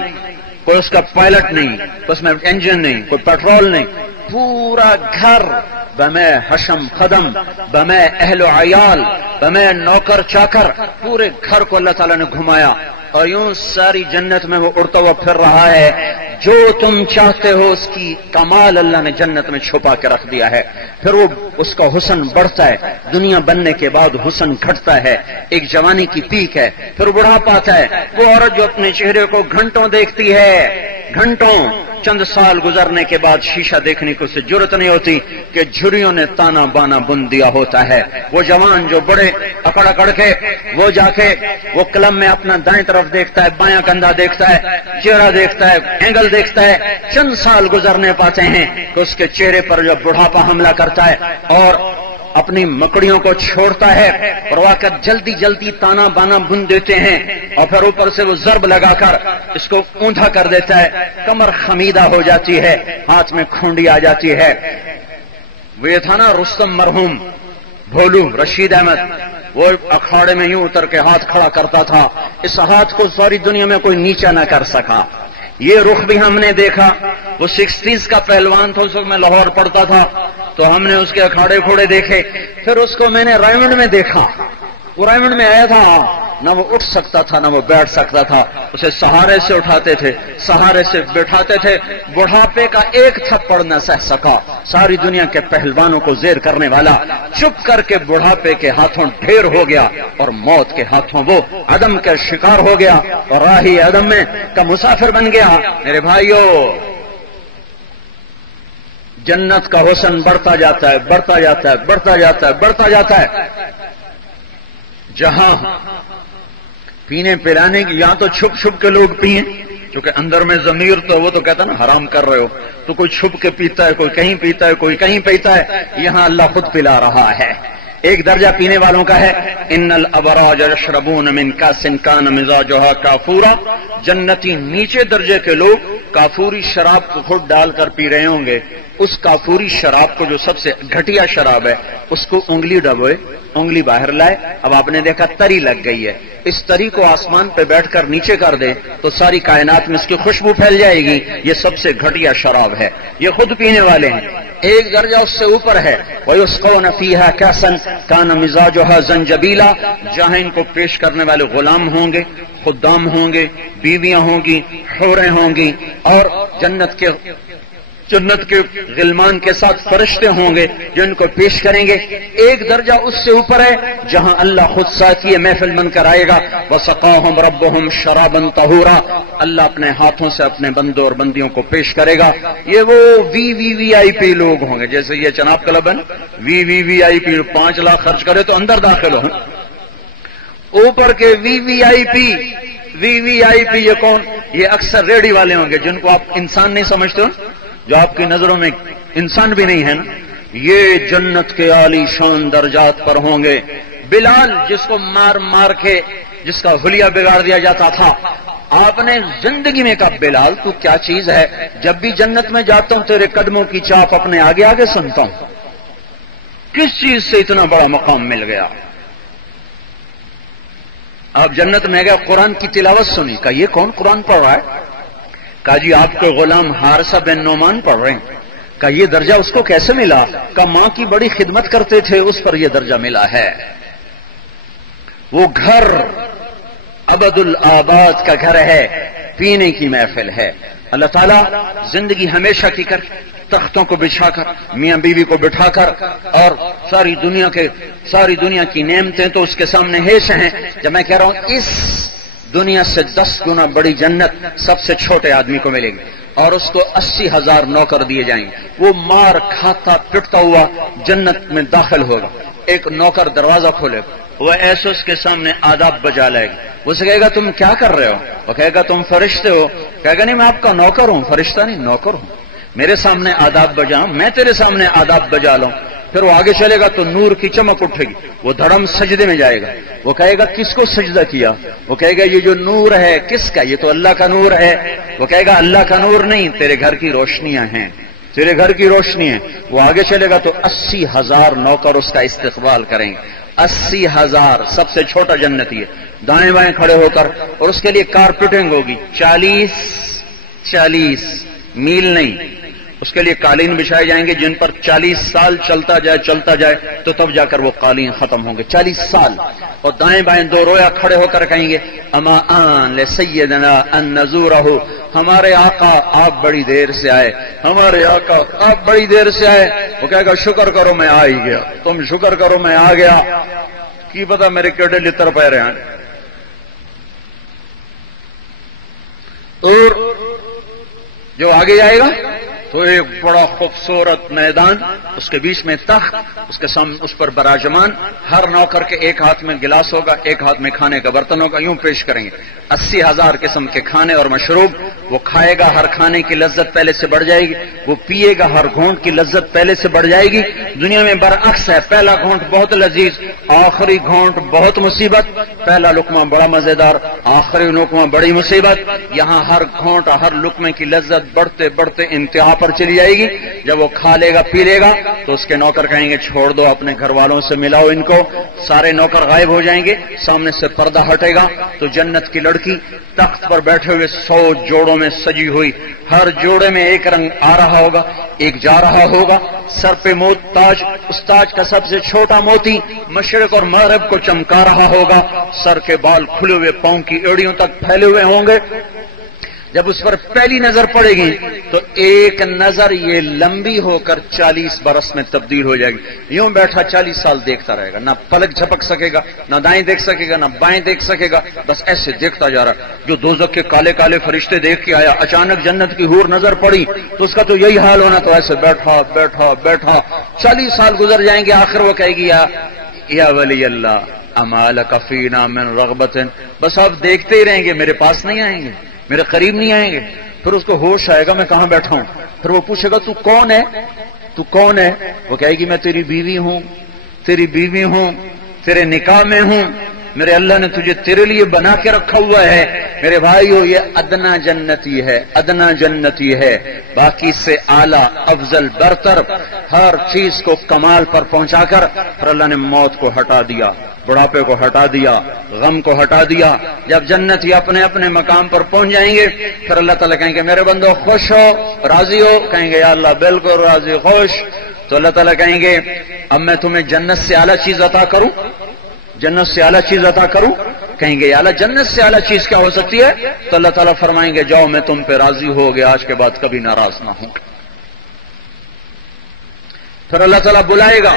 کوئی اس کا پائلٹ نہیں، کوئی اس میں انجن نہیں، کوئی پیٹرول نہیں، پورا گھر بمے حشم خدم، بمے اہل و عیال، بمے نوکر چاکر، پورے گھر کو اللہ تعالیٰ نے گھمایا، اور یوں ساری جنت میں وہ اڑتا ہوا پھر رہا ہے۔ جو تم چاہتے ہو اس کی کمال اللہ نے جنت میں چھپا کے رکھ دیا ہے۔ پھر وہ اس کا حسن بڑھتا ہے، دنیا بننے کے بعد حسن گھٹتا ہے، ایک جوانی کی پیک ہے، پھر بڑھاپا آتا ہے۔ وہ عورت جو اپنے چہرے کو گھنٹوں دیکھتی ہے، گھنٹوں، چند سال گزرنے کے بعد شیشہ دیکھنے کو اسے جرت نہیں ہوتی کہ جھریوں نے تانا بانا بن دیا ہوتا ہے۔ وہ جوان جو بڑے اکڑ اکڑ کے وہ جا کے وہ قلم میں اپنا دائیں طرف دیکھتا ہے، بایاں کندھا دیکھتا ہے، چہرہ دیکھتا ہے، اینگل دیکھتا ہے، چند سال گزرنے پاتے ہیں کہ اس کے چہرے پر جو بڑھاپا حملہ کرتا ہے اور اپنی مکڑیوں کو چھوڑتا ہے، اور وہ کر جلدی جلدی تانا بانا بن دیتے ہیں، اور پھر اوپر سے وہ ضرب لگا کر اس کو اوندا کر دیتا ہے، کمر خمیدہ ہو جاتی ہے، ہاتھ میں کھونڈی آ جاتی ہے۔ وہ یہ تھا نا رستم مرحوم بھولو رشید احمد، وہ اکھاڑے میں یوں اتر کے ہاتھ کھڑا کرتا تھا، اس ہاتھ کو ساری دنیا میں کوئی نیچا نہ کر سکا۔ یہ رخ بھی ہم نے دیکھا، وہ 60s کا پہلوان تھا، اس وقت میں لاہور پڑھتا تھا، تو ہم نے اس کے اکھاڑے کھوڑے دیکھے۔ پھر اس کو میں نے رائمنڈ میں دیکھا، وہ رائمنڈ میں آیا تھا، نہ وہ اٹھ سکتا تھا نہ وہ بیٹھ سکتا تھا، اسے سہارے سے اٹھاتے تھے، سہارے سے بٹھاتے تھے، بڑھاپے کا ایک تھپڑ نہ سہ سکا، ساری دنیا کے پہلوانوں کو زیر کرنے والا چپ کر کے بڑھاپے کے ہاتھوں ڈھیر ہو گیا، اور موت کے ہاتھوں وہ عدم کا شکار ہو گیا، اور راہی عدم میں کا مسافر بن گیا۔ میرے بھائیو، جنت کا حسن بڑھتا جاتا ہے، بڑھتا جاتا ہے، بڑھتا جاتا ہے، بڑھتا جاتا ہے۔ جہاں پینے پلانے کی، یہاں تو چھپ چھپ کے لوگ پیئیں، کیونکہ اندر میں ضمیر تو وہ تو کہتا ہے نا حرام کر رہے ہو، تو کوئی چھپ کے پیتا ہے، کوئی کہیں پیتا ہے، کوئی کہیں پیتا ہے، یہاں اللہ خود پلا رہا ہے۔ ایک درجہ پینے والوں کا ہے، ان الابراج یشربون من کاس کان مزاجها کافورا، جنتی نیچے درجے کے لوگ کافوری شراب کو خود ڈال کر پی رہے ہوں گے، اس کافوری شراب کو جو سب سے گھٹیا شراب ہے اس کو انگلی ڈبوئے، انگلی باہر لائے، اب آپ نے دیکھا تری لگ گئی ہے، اس تری کو آسمان پہ بیٹھ کر نیچے کر دے تو ساری کائنات میں اس کی خوشبو پھیل جائے گی، یہ سب سے گھٹیا شراب ہے، یہ خود پینے والے ہیں۔ ایک درجہ اس سے اوپر ہے، وَيُسْقَوْنَ فِيهَا كَأْسًا كَانَ مِزَاجُهَا زَنْجَبِيلًا، جہاں ان کو پیش کرنے والے غلام ہوں گے، خدام ہوں گے، بیویاں ہوں گی، حوریں ہوں گی، اور جنت کے غلمان کے ساتھ فرشتے ہوں گے جو ان کو پیش کریں گے۔ ایک درجہ اس سے اوپر ہے جہاں اللہ خود ساتھی محفل بن کر آئے گا، وَسَقَاهُمْ رَبُّهُمْ شَرَابًا طَهُورًا، اللہ اپنے ہاتھوں سے اپنے بندوں اور بندیوں کو پیش کرے گا۔ یہ وہ وی آئی پی لوگ ہوں گے، جیسے یہ چناب کلب ہے، وی آئی پی 5 لاکھ خرچ کرے تو اندر داخل ہوں، اوپر کے وی آئی پی یہ کون؟ یہ اکثر ریڑھی والے ہوں گے جن کو آپ انسان نہیں سمجھتے ہو، جو آپ کی نظروں میں انسان بھی نہیں ہے نا، یہ جنت کے عالی شان درجات پر ہوں گے۔ بلال جس کو مار کے جس کا حلیہ بگاڑ دیا جاتا تھا، آپ نے زندگی میں کہا بلال تو کیا چیز ہے، جب بھی جنت میں جاتا ہوں تیرے قدموں کی چاپ اپنے آگے آگے سنتا ہوں، کس چیز سے اتنا بڑا مقام مل گیا؟ آپ جنت میں گئے، قرآن کی تلاوت سنی، کہا یہ کون قرآن پڑھ رہا ہے؟ کہا جی آپ کے غلام حارثہ بن نعمان پڑھ رہے ہیں۔ کہا یہ درجہ اس کو کیسے ملا؟ کہا ماں کی بڑی خدمت کرتے تھے، اس پر یہ درجہ ملا ہے۔ وہ گھر ابد الآباد کا گھر ہے، پینے کی محفل ہے۔ اللہ تعالیٰ زندگی ہمیشہ کی کر تختوں کو بچھا کر، میاں بیوی کو بٹھا کر، اور ساری دنیا کی نعمتیں تو اس کے سامنے ہیش ہیں۔ جب میں کہہ رہا ہوں اس دنیا سے 10 گنا بڑی جنت سب سے چھوٹے آدمی کو ملے گی، اور اس کو 80,000 نوکر دیے جائیں گے، وہ مار کھاتا پٹتا ہوا جنت میں داخل ہوگا۔ ایک نوکر دروازہ کھولے گا، وہ ایسے اس کے سامنے آداب بجا لائے گا، وہ سے کہے گا تم کیا کر رہے ہو؟ وہ کہے گا تم فرشتے ہو؟ کہے گا نہیں میں آپ کا نوکر ہوں، فرشتہ نہیں نوکر ہوں، میرے سامنے آداب بجاؤں، میں تیرے سامنے آداب بجا لوں۔ پھر وہ آگے چلے گا تو نور کی چمک اٹھے گی، وہ دھڑم سجدے میں جائے گا، وہ کہے گا کس کو سجدہ کیا؟ وہ کہے گا یہ جو نور ہے کس کا؟ یہ تو اللہ کا نور ہے۔ وہ کہے گا اللہ کا نور نہیں، تیرے گھر کی روشنیاں ہیں، تیرے گھر کی روشنی ہے۔ وہ آگے چلے گا تو 80,000 نوکر اس کا استقبال کریں گے، 80,000، سب سے چھوٹا جنتی ہے، دائیں بائیں کھڑے ہو کر، اور اس کے لیے کارپیٹنگ ہوگی 40 میل نہیں، اس کے لیے قالین بچھائے جائیں گے جن پر 40 سال چلتا جائے تو تب جا کر وہ قالین ختم ہوں گے، 40 سال۔ اور دائیں بائیں 2 رویا کھڑے ہو کر کہیں گے اما آن لسیدنا ان نزورہ، ہمارے آقا آپ بڑی دیر سے آئے، ہمارے آقا آپ بڑی دیر سے آئے۔ وہ کہے گا شکر کرو میں آ ہی گیا، تم شکر کرو میں آ گیا، کی پتا میرے کیڑے لتر پہ رہے ہیں۔ اور جو آگے آئے گا تو ایک بڑا خوبصورت میدان، اس کے بیچ میں تخت، اس کے سامنے اس پر براجمان، ہر نوکر کے ایک ہاتھ میں گلاس ہوگا، ایک ہاتھ میں کھانے کا برتن ہوگا، یوں پیش کریں گے 80,000 قسم کے کھانے اور مشروب۔ وہ کھائے گا، ہر کھانے کی لذت پہلے سے بڑھ جائے گی، وہ پیے گا، ہر گھونٹ کی لذت پہلے سے بڑھ جائے گی۔ دنیا میں برعکس ہے، پہلا گھونٹ بہت لذیذ، آخری گھونٹ بہت مصیبت، پہلا لقمہ بڑا مزیدار، آخری لقمہ بڑی مصیبت۔ یہاں ہر گھونٹ ہر لقمے کی لذت بڑھتے بڑھتے انتہا پر چلی جائے گی۔ جب وہ کھا لے گا پی لے گا تو اس کے نوکر کہیں گے چھوڑ دو، اپنے گھر والوں سے ملاؤ ان کو، سارے نوکر غائب ہو جائیں گے، سامنے سے پردہ ہٹے گا تو جنت کی لڑکی تخت پر بیٹھے ہوئے 100 جوڑوں میں سجی ہوئی، ہر جوڑے میں ایک رنگ آ رہا ہوگا، ایک جا رہا ہوگا، سر پہ تاج، اس تاج کا سب سے چھوٹا موتی مشرق اور مغرب کو چمکا رہا ہوگا، سر کے بال کھلے ہوئے پاؤں کی ایڑیوں تک پھیلے ہوئے ہوں گے۔ جب اس پر پہلی نظر پڑے گی تو ایک نظر یہ لمبی ہو کر 40 برس میں تبدیل ہو جائے گی۔ یوں بیٹھا 40 سال دیکھتا رہے گا، نہ پلک جھپک سکے گا، نہ دائیں دیکھ سکے گا، نہ بائیں دیکھ سکے گا، بس ایسے دیکھتا جا رہا۔ جو دوزخ کے کالے کالے فرشتے دیکھ کے آیا، اچانک جنت کی حور نظر پڑی تو اس کا تو یہی حال ہونا، تو ایسے بیٹھا بیٹھا بیٹھا 40 سال گزر جائیں گے، آخر وہ کہے گی یا ولی اللہ اما لک فینا من رغبت، بس آپ دیکھتے ہی رہیں گے، میرے پاس نہیں آئیں گے، میرے قریب نہیں آئیں گے۔ پھر اس کو ہوش آئے گا میں کہاں بیٹھا ہوں، پھر وہ پوچھے گا تو کون ہے، تو کون ہے؟ وہ کہے گی میں تیری بیوی ہوں، تیری بیوی ہوں، تیرے نکاح میں ہوں، میرے اللہ نے تجھے تیرے لیے بنا کے رکھا ہوا ہے۔ میرے بھائیو یہ ادنا جنتی ہے، ادنا جنتی ہے، باقی سے اعلیٰ افضل برتر ہر چیز کو کمال پر پہنچا کر پھر اللہ نے موت کو ہٹا دیا، بڑھاپے کو ہٹا دیا، غم کو ہٹا دیا۔ جب جنتی اپنے اپنے مقام پر پہنچ جائیں گے پھر اللہ تعالیٰ کہیں گے میرے بندو خوش ہو، راضی ہو؟ کہیں گے یا اللہ بالکل راضی، خوش۔ تو اللہ تعالیٰ کہیں گے اب میں تمہیں جنت سے اعلیٰ چیز عطا کروں، جنت سے اعلیٰ چیز عطا کروں؟ کہیں گے یا اللہ جنت سے اعلیٰ چیز کیا ہو سکتی ہے؟ تو اللہ تعالیٰ فرمائیں گے جاؤ میں تم پہ راضی ہو گیا، آج کے بعد کبھی ناراض نہ ہوں۔ پھر اللہ تعالیٰ بلائے گا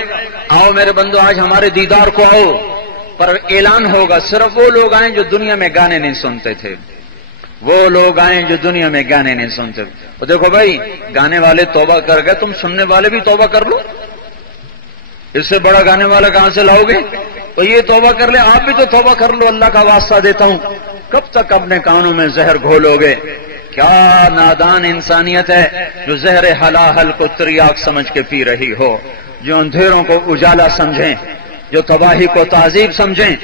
آؤ میرے بندو آج ہمارے دیدار کو آؤ، پر اعلان ہوگا صرف وہ لوگ آئیں جو دنیا میں گانے نہیں سنتے تھے، وہ لوگ آئیں جو دنیا میں گانے نہیں سنتے تھے۔ تو دیکھو بھائی گانے والے توبہ کر گئے، تم سننے والے بھی توبہ کر لو، اس سے بڑا گانے والا کہاں سے لاؤ گے؟ تو یہ توبہ کر لے، آپ بھی تو توبہ کر لو، اللہ کا واسطہ دیتا ہوں۔ کب تک اپنے کانوں میں زہر گھولو گے؟ کیا نادان انسانیت ہے جو زہر حلاحل کو تریاک سمجھ کے پی رہی ہو، جو اندھیروں کو اجالا سمجھیں، جو تباہی کو تہذیب سمجھیں،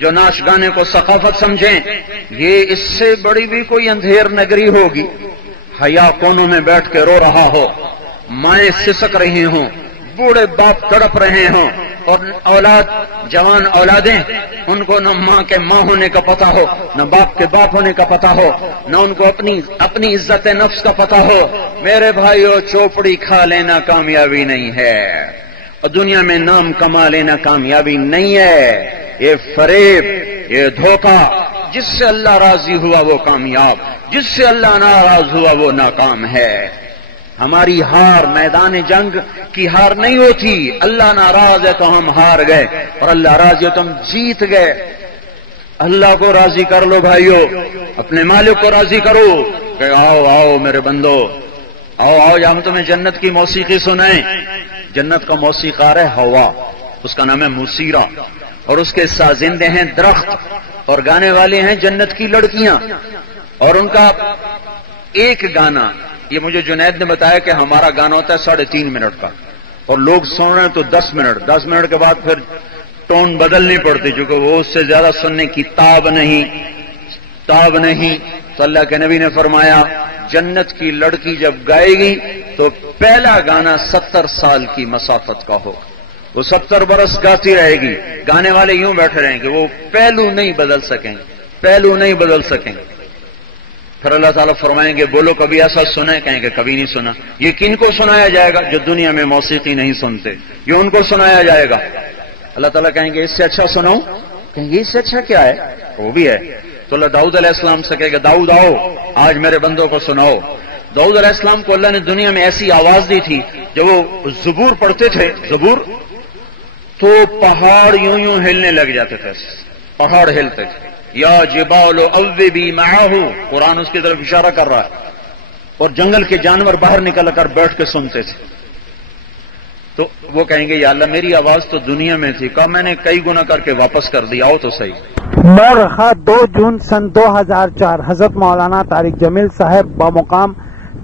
جو ناچ گانے کو ثقافت سمجھیں۔ یہ اس سے بڑی بھی کوئی اندھیر نگری ہوگی؟ حیا کونوں میں بیٹھ کے رو رہا ہو، مائیں سسک رہی ہوں، بوڑھے باپ تڑپ رہے ہوں، اور اولاد جوان اولادیں ان کو نہ ماں کے ماں ہونے کا پتہ ہو، نہ باپ کے باپ ہونے کا پتہ ہو، نہ ان کو اپنی عزت نفس کا پتہ ہو۔ میرے بھائیو چوپڑی کھا لینا کامیابی نہیں ہے، اور دنیا میں نام کما لینا کامیابی نہیں ہے۔ یہ فریب، یہ دھوکہ، جس سے اللہ راضی ہوا وہ کامیاب، جس سے اللہ ناراض ہوا وہ ناکام ہے۔ ہماری ہار میدان جنگ کی ہار نہیں ہوتی، اللہ ناراض ہے تو ہم ہار گئے، اور اللہ راضی ہے تو ہم جیت گئے۔ اللہ کو راضی کر لو بھائیو، اپنے مالک کو راضی کرو کہ آؤ آؤ میرے بندو، آؤ آؤ ہم تمہیں جنت کی موسیقی سنائیں۔ جنت کا موسیقار ہے ہوا، اس کا نام ہے موسیرا، اور اس کے سازندے ہیں درخت، اور گانے والے ہیں جنت کی لڑکیاں، اور ان کا ایک گانا، یہ مجھے جنید نے بتایا کہ ہمارا گانا ہوتا ہے 3.5 منٹ کا، اور لوگ سن رہے ہیں تو 10 منٹ کے بعد پھر ٹون بدلنی پڑتی، چونکہ وہ اس سے زیادہ سننے کی تاب نہیں۔ تو اللہ کے نبی نے فرمایا جنت کی لڑکی جب گائے گی تو پہلا گانا 70 سال کی مسافت کا ہو، وہ 70 برس گاتی رہے گی، گانے والے یوں بیٹھے رہیں گے، وہ پہلو نہیں بدل سکیں گے۔ پھر اللہ تعالیٰ فرمائیں گے بولو کبھی ایسا سنا ہے؟ کہیں گے کبھی نہیں سنا۔ یہ کن کو سنایا جائے گا؟ جو دنیا میں موسیقی نہیں سنتے، یہ ان کو سنایا جائے گا۔ اللہ تعالیٰ کہیں گے اس سے اچھا سناؤں؟ کہیں گے اس سے اچھا کیا ہے؟ وہ بھی ہے۔ تو اللہ داؤد علیہ السلام سے کہے گا داؤد آؤ آج میرے بندوں کو سناؤ۔ داؤد علیہ السلام کو اللہ نے دنیا میں ایسی آواز دی تھی، جب وہ زبور پڑھتے تھے، زبور، تو پہاڑ یوں ہلنے لگ جاتے تھے، پہاڑ ہلتے تھے۔ یا جبال اوبی معاہ، قرآن اس کی طرف اشارہ کر رہا ہے، اور جنگل کے جانور باہر نکل کر بیٹھ کے سنتے تھے۔ تو وہ کہیں گے یا اللہ میری آواز تو دنیا میں تھی، کہا میں نے کئی گنا کر کے واپس کر دیا، آؤ تو صحیح۔ مورخہ 2 جون سن 2004 حضرت مولانا طارق جمیل صاحب بمقام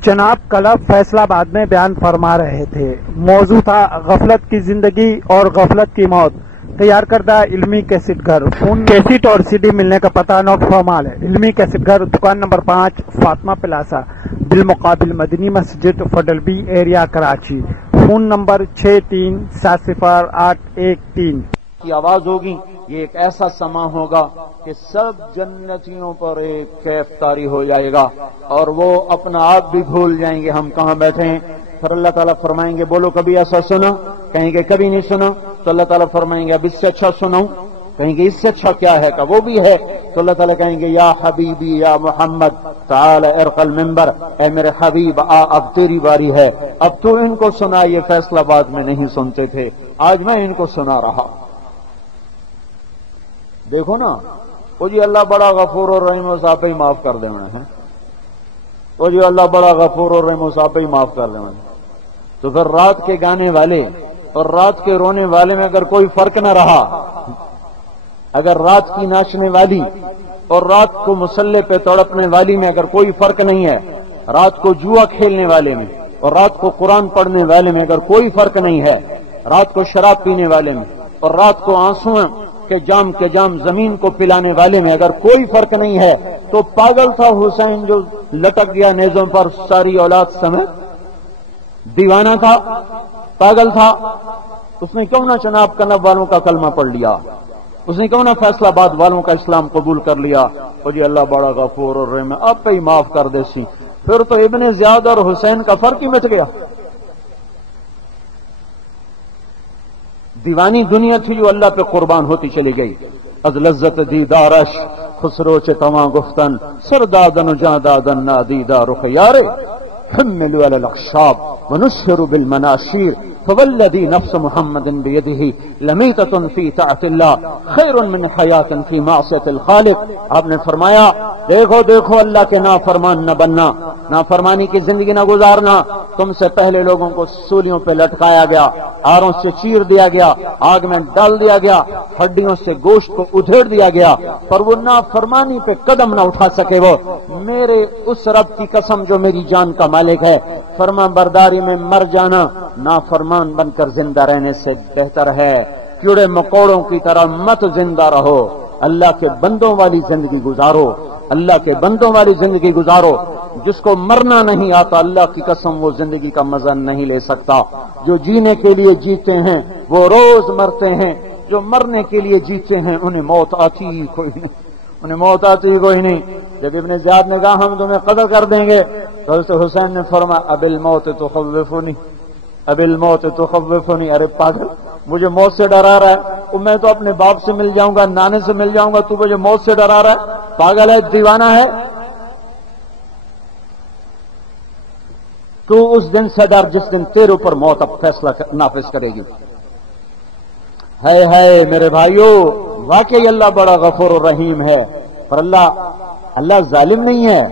چناب کلب فیصلہ آباد میں بیان فرما رہے تھے۔ موضوع تھا غفلت کی زندگی اور غفلت کی موت۔ تیار کردہ علمی کیسٹ گھر، فون کیسٹ اور سی ڈی ملنے کا پتہ نوٹ فرمال ہے۔ علمی کیسٹ گھر، دکان نمبر 5 فاطمہ پلازا، بالمقابل مدنی مسجد، fiddle be area, Karachi. Phone number 63700813 کی آواز ہوگی۔ یہ ایک ایسا سما ہوگا کہ سب جنتیوں پر ایک کیف طاری ہو جائے گا، اور وہ اپنا آپ بھی بھول جائیں گے ہم کہاں بیٹھے ہیں۔ پھر اللہ تعالیٰ فرمائیں گے بولو کبھی ایسا سنا؟ کہیں گے کبھی نہیں سنا۔ تو اللہ تعالیٰ فرمائیں گے اب اس سے اچھا سناؤں؟ کہیں گے اس سے اچھا کیا ہے؟ کہ وہ بھی ہے۔ تو اللہ تعالیٰ کہیں گے یا حبیبی یا محمد تعال ارق المنبر، اے میرے حبیب آ اب تیری باری ہے، اب تو ان کو سنا، یہ فیصلہ آباد میں نہیں سنتے تھے، آج میں ان کو سنا رہا۔ دیکھو نا، وہ جی اللہ بڑا غفور اور رحیم، صاحب ہی معاف کر دے ہیں، وہ جی اللہ بڑا غفور اور رحیم، صاحب ہی معاف کر دے۔ تو پھر رات کے گانے والے اور رات کے رونے والے میں اگر کوئی فرق نہ رہا، اگر رات کی ناچنے والی اور رات کو مسلح پہ تڑپنے والی میں اگر کوئی فرق نہیں ہے، رات کو جوا کھیلنے والے میں اور رات کو قرآن پڑھنے والے میں اگر کوئی فرق نہیں ہے، رات کو شراب پینے والے میں اور رات کو کہ جام کے جام زمین کو پلانے والے میں اگر کوئی فرق نہیں ہے تو پاگل تھا حسین جو لٹک گیا نیزوں پر ساری اولاد سمیت؟ دیوانہ تھا؟ پاگل تھا؟ اس نے کیوں نہ چناب کنب والوں کا کلمہ پڑھ لیا؟ اس نے کیوں نہ فیصل آباد والوں کا اسلام قبول کر لیا؟ اور جی اللہ بڑا غفور اور رحیم ہے، اب پہ ہی معاف کر دے سی، پھر تو ابن زیاد اور حسین کا فرق ہی مٹ گیا۔ دیوانی دنیا تھی جو اللہ پہ قربان ہوتی چلی گئی۔ از لذت دیدارش خسرو چ تواں گفتن سردادن جادادن نادیدہ رخ یارے حملوا علی الاخشاب ونشر بالمناشیر فوالذی نفس محمد بیدہ لمیتۃ فی طاعۃ اللہ خیر من حیاۃ فی معصیۃ الخالق۔ آپ نے فرمایا دیکھو دیکھو اللہ کے نافرمان نہ بننا، نافرمانی کی زندگی نہ گزارنا۔ تم سے پہلے لوگوں کو سولیوں پہ لٹکایا گیا، آروں سے چیر دیا گیا، آگ میں ڈال دیا گیا، ہڈیوں سے گوشت کو ادھیڑ دیا گیا، پر وہ نافرمانی پہ قدم نہ اٹھا سکے۔ وہ میرے اس رب کی قسم جو میری جان کا مالک ہے، فرما برداری میں مر جانا نافرمان بن کر زندہ رہنے سے بہتر ہے۔ کیڑے مکوڑوں کی طرح مت زندہ رہو، اللہ کے بندوں والی زندگی گزارو، اللہ کے بندوں والی زندگی گزارو۔ جس کو مرنا نہیں آتا اللہ کی قسم وہ زندگی کا مزہ نہیں لے سکتا۔ جو جینے کے لیے جیتے ہیں وہ روز مرتے ہیں، جو مرنے کے لیے جیتے ہیں انہیں موت آتی ہی کوئی نہیں، انہیں موت آتی ہی کوئی نہیں۔ جب ابن زیاد نے کہا ہم تمہیں قتل کر دیں گے تو حضرت حسین نے فرمایا اب الموت تخوفنی، اب الموت تخوفنی۔ ارے پاگل، مجھے موت سے ڈرا رہا ہے؟ میں تو اپنے باپ سے مل جاؤں گا، نانے سے مل جاؤں گا، تو مجھے موت سے ڈرا رہا ہے؟ پاگل ہے، دیوانہ ہے۔ تو اس دن سے ڈر جس دن تیرے اوپر موت اب فیصلہ نافذ کرے گی۔ ہے میرے بھائیوں، واقعی اللہ بڑا غفور و رحیم ہے، پر اللہ ظالم نہیں ہے،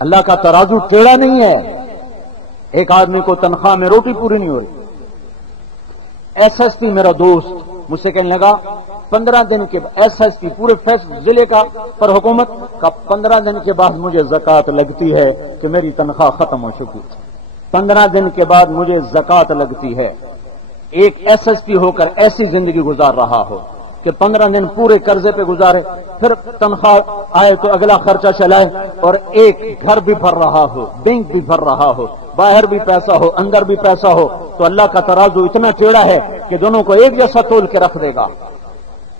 اللہ کا ترازو ٹیڑھا نہیں ہے۔ ایک آدمی کو تنخواہ میں روٹی پوری نہیں ہو رہی، ایس ایس پی میرا دوست مجھ سے کہنے لگا 15 دن کے ایس ایس پی پورے ضلع کا پر حکومت کا 15 دن کے بعد مجھے زکوٰۃ لگتی ہے کہ میری تنخواہ ختم ہو چکی ہے۔ 15 دن کے بعد مجھے زکوٰۃ لگتی ہے۔ ایک ایس ایس پی ہو کر ایسی زندگی گزار رہا ہو کہ 15 دن پورے قرضے پہ گزارے، پھر تنخواہ آئے تو اگلا خرچہ چلائے، اور ایک گھر بھی بھر رہا ہو، بینک بھی بھر رہا ہو، باہر بھی پیسہ ہو، اندر بھی پیسہ ہو، تو اللہ کا ترازو اتنا ٹیڑھا ہے کہ دونوں کو ایک جیسا تول کے رکھ دے گا۔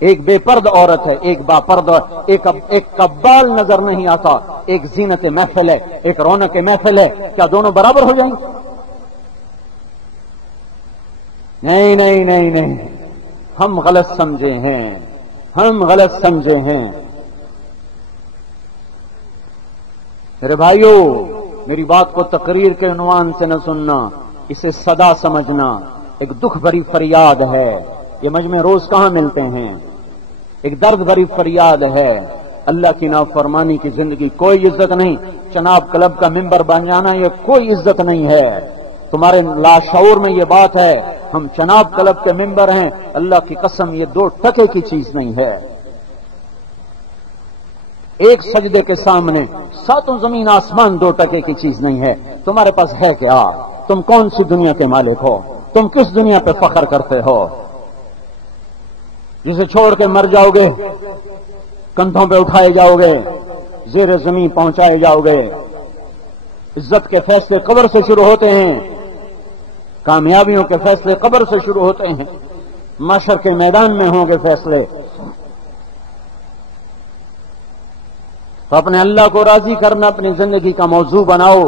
ایک بے پرد عورت ہے، ایک با پرد، ایک قبال نظر نہیں آتا، ایک زینت محفل ہے، ایک رونق محفل ہے، کیا دونوں برابر ہو جائیں گے؟ نہیں نہیں نہیں نہیں، ہم غلط سمجھے ہیں، ہم غلط سمجھے ہیں۔ میرے بھائیوں، میری بات کو تقریر کے عنوان سے نہ سننا، اسے صدا سمجھنا۔ ایک دکھ بھری فریاد ہے، یہ مجمع روز کہاں ملتے ہیں؟ ایک درد بھری فریاد ہے۔ اللہ کی نافرمانی کی زندگی کوئی عزت نہیں، چناب کلب کا ممبر بن جانا یہ کوئی عزت نہیں ہے۔ تمہارے لاشعور میں یہ بات ہے، ہم چناب کلب کے ممبر ہیں، اللہ کی قسم یہ 2 ٹکے کی چیز نہیں ہے۔ ایک سجدے کے سامنے 7 زمین آسمان 2 ٹکے کی چیز نہیں ہے۔ تمہارے پاس ہے کیا؟ تم کون سی دنیا کے مالک ہو؟ تم کس دنیا پہ فخر کرتے ہو؟ جسے چھوڑ کے مر جاؤ گے، کندھوں پہ اٹھائے جاؤ گے، زیر زمین پہنچائے جاؤ گے۔ عزت کے فیصلے قبر سے شروع ہوتے ہیں، کامیابیوں کے فیصلے قبر سے شروع ہوتے ہیں، محشر کے میدان میں ہوں گے فیصلے۔ تو اپنے اللہ کو راضی کرنا اپنی زندگی کا موضوع بناؤ،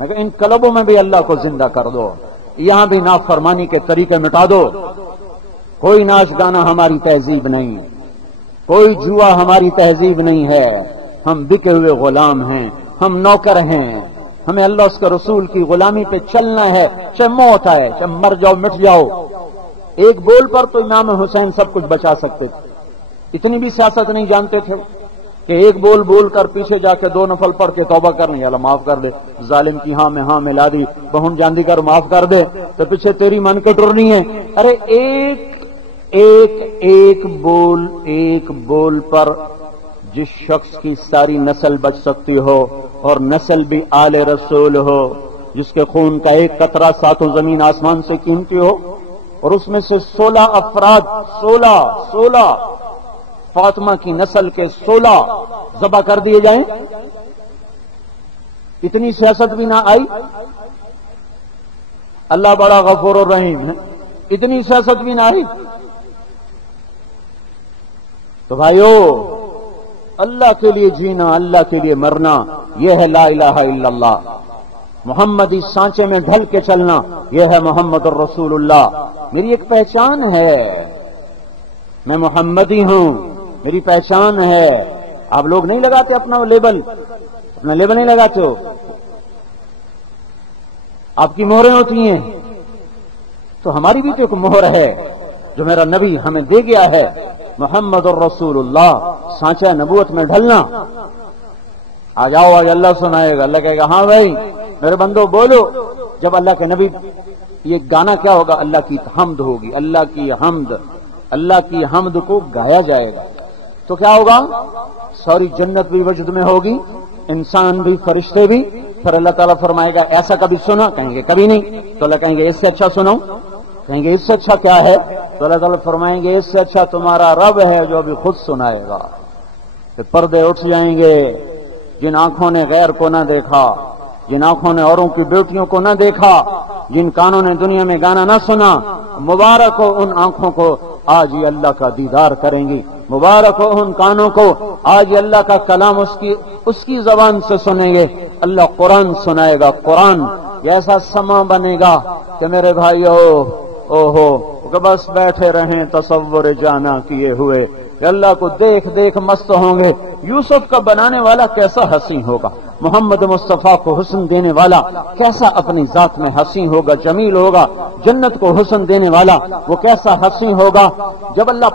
مگر ان کلبوں میں بھی اللہ کو زندہ کر دو، یہاں بھی نافرمانی کے طریقے مٹا دو۔ کوئی ناچ گانا ہماری تہذیب نہیں، کوئی جوا ہماری تہذیب نہیں ہے۔ ہم بکے ہوئے غلام ہیں، ہم نوکر ہیں، ہمیں اللہ اس کے رسول کی غلامی پہ چلنا ہے، چاہے موت آئے، چاہے مر جاؤ مٹ جاؤ۔ ایک بول پر تو امام حسین سب کچھ بچا سکتے تھے، اتنی بھی سیاست نہیں جانتے تھے کہ ایک بول بول کر پیچھے جا کے 2 نفل پڑھ کے توبہ کر لیں، اللہ معاف کر دے، ظالم کی ہاں میں ہاں ملا دی، بہن جاندی کر معاف کر دے، تو پیچھے تیری من کے ٹرنی ہے۔ ارے ایک بول پر جس شخص کی ساری نسل بچ سکتی ہو، اور نسل بھی آل رسول ہو، جس کے خون کا ایک قطرہ 7 زمین آسمان سے قیمتی ہو، اور اس میں سے 16 افراد 16 فاطمہ کی نسل کے 16 ذبح کر دیے جائیں، اتنی سیاست بھی نہ آئی؟ اللہ بڑا غفور الرحیم ہے، اتنی سیاست بھی نہ آئی؟ تو بھائیو، اللہ کے لیے جینا، اللہ کے لیے مرنا، یہ ہے لا الہ الا اللہ۔ محمدی سانچے میں ڈھل کے چلنا، یہ ہے محمد الرسول اللہ۔ میری ایک پہچان ہے، میں محمدی ہوں، میری پہچان ہے۔ آپ لوگ نہیں لگاتے اپنا لیبل، اپنا لیبل نہیں لگاتے ہو، آپ کی مہریں ہوتی ہیں، تو ہماری بھی تو ایک مہر ہے جو میرا نبی ہمیں دے گیا ہے، محمد الرسول اللہ، سانچہ نبوت میں ڈھلنا۔ آ جاؤ، آج اللہ سنائے گا، اللہ کہے گا ہاں بھائی میرے بندو بولو۔ جب اللہ کے نبی، یہ گانا کیا ہوگا؟ اللہ کی حمد ہوگی، اللہ کی حمد، اللہ کی حمد کو گایا جائے گا، تو کیا ہوگا؟ ساری جنت بھی وجود میں ہوگی، انسان بھی، فرشتے بھی۔ پھر اللہ تعالیٰ فرمائے گا ایسا کبھی سنا؟ کہیں گے کبھی نہیں۔ تو اللہ کہیں گے اس سے اچھا سناؤں؟ کہیں گے اس سے اچھا کیا ہے؟ تو اللہ تعالیٰ فرمائیں گے اس سے اچھا تمہارا رب ہے جو ابھی خود سنائے گا۔ کہ پردے اٹھ جائیں گے، جن آنکھوں نے غیر کو نہ دیکھا، جن آنکھوں نے اوروں کی بیٹیوں کو نہ دیکھا، جن کانوں نے دنیا میں گانا نہ سنا، مبارک ہو ان آنکھوں کو، آج یہ اللہ کا دیدار کریں گی۔ مبارک ہو ان کانوں کو، آج یہ اللہ کا کلام اس کی زبان سے سنیں گے۔ اللہ قرآن سنائے گا، قرآن ایسا سما بنے گا کہ میرے بھائیو اوہو کہ بس بیٹھے رہیں تصور جانا کیے ہوئے، کہ اللہ کو دیکھ دیکھ مست ہوں گے۔ یوسف کا بنانے والا کیسا حسین ہوگا، محمد مصطفیٰ کو حسن دینے والا کیسا اپنی ذات میں حسین ہوگا، جمیل ہوگا۔ جنت کو حسن دینے والا وہ کیسا حسین ہوگا۔ جب اللہ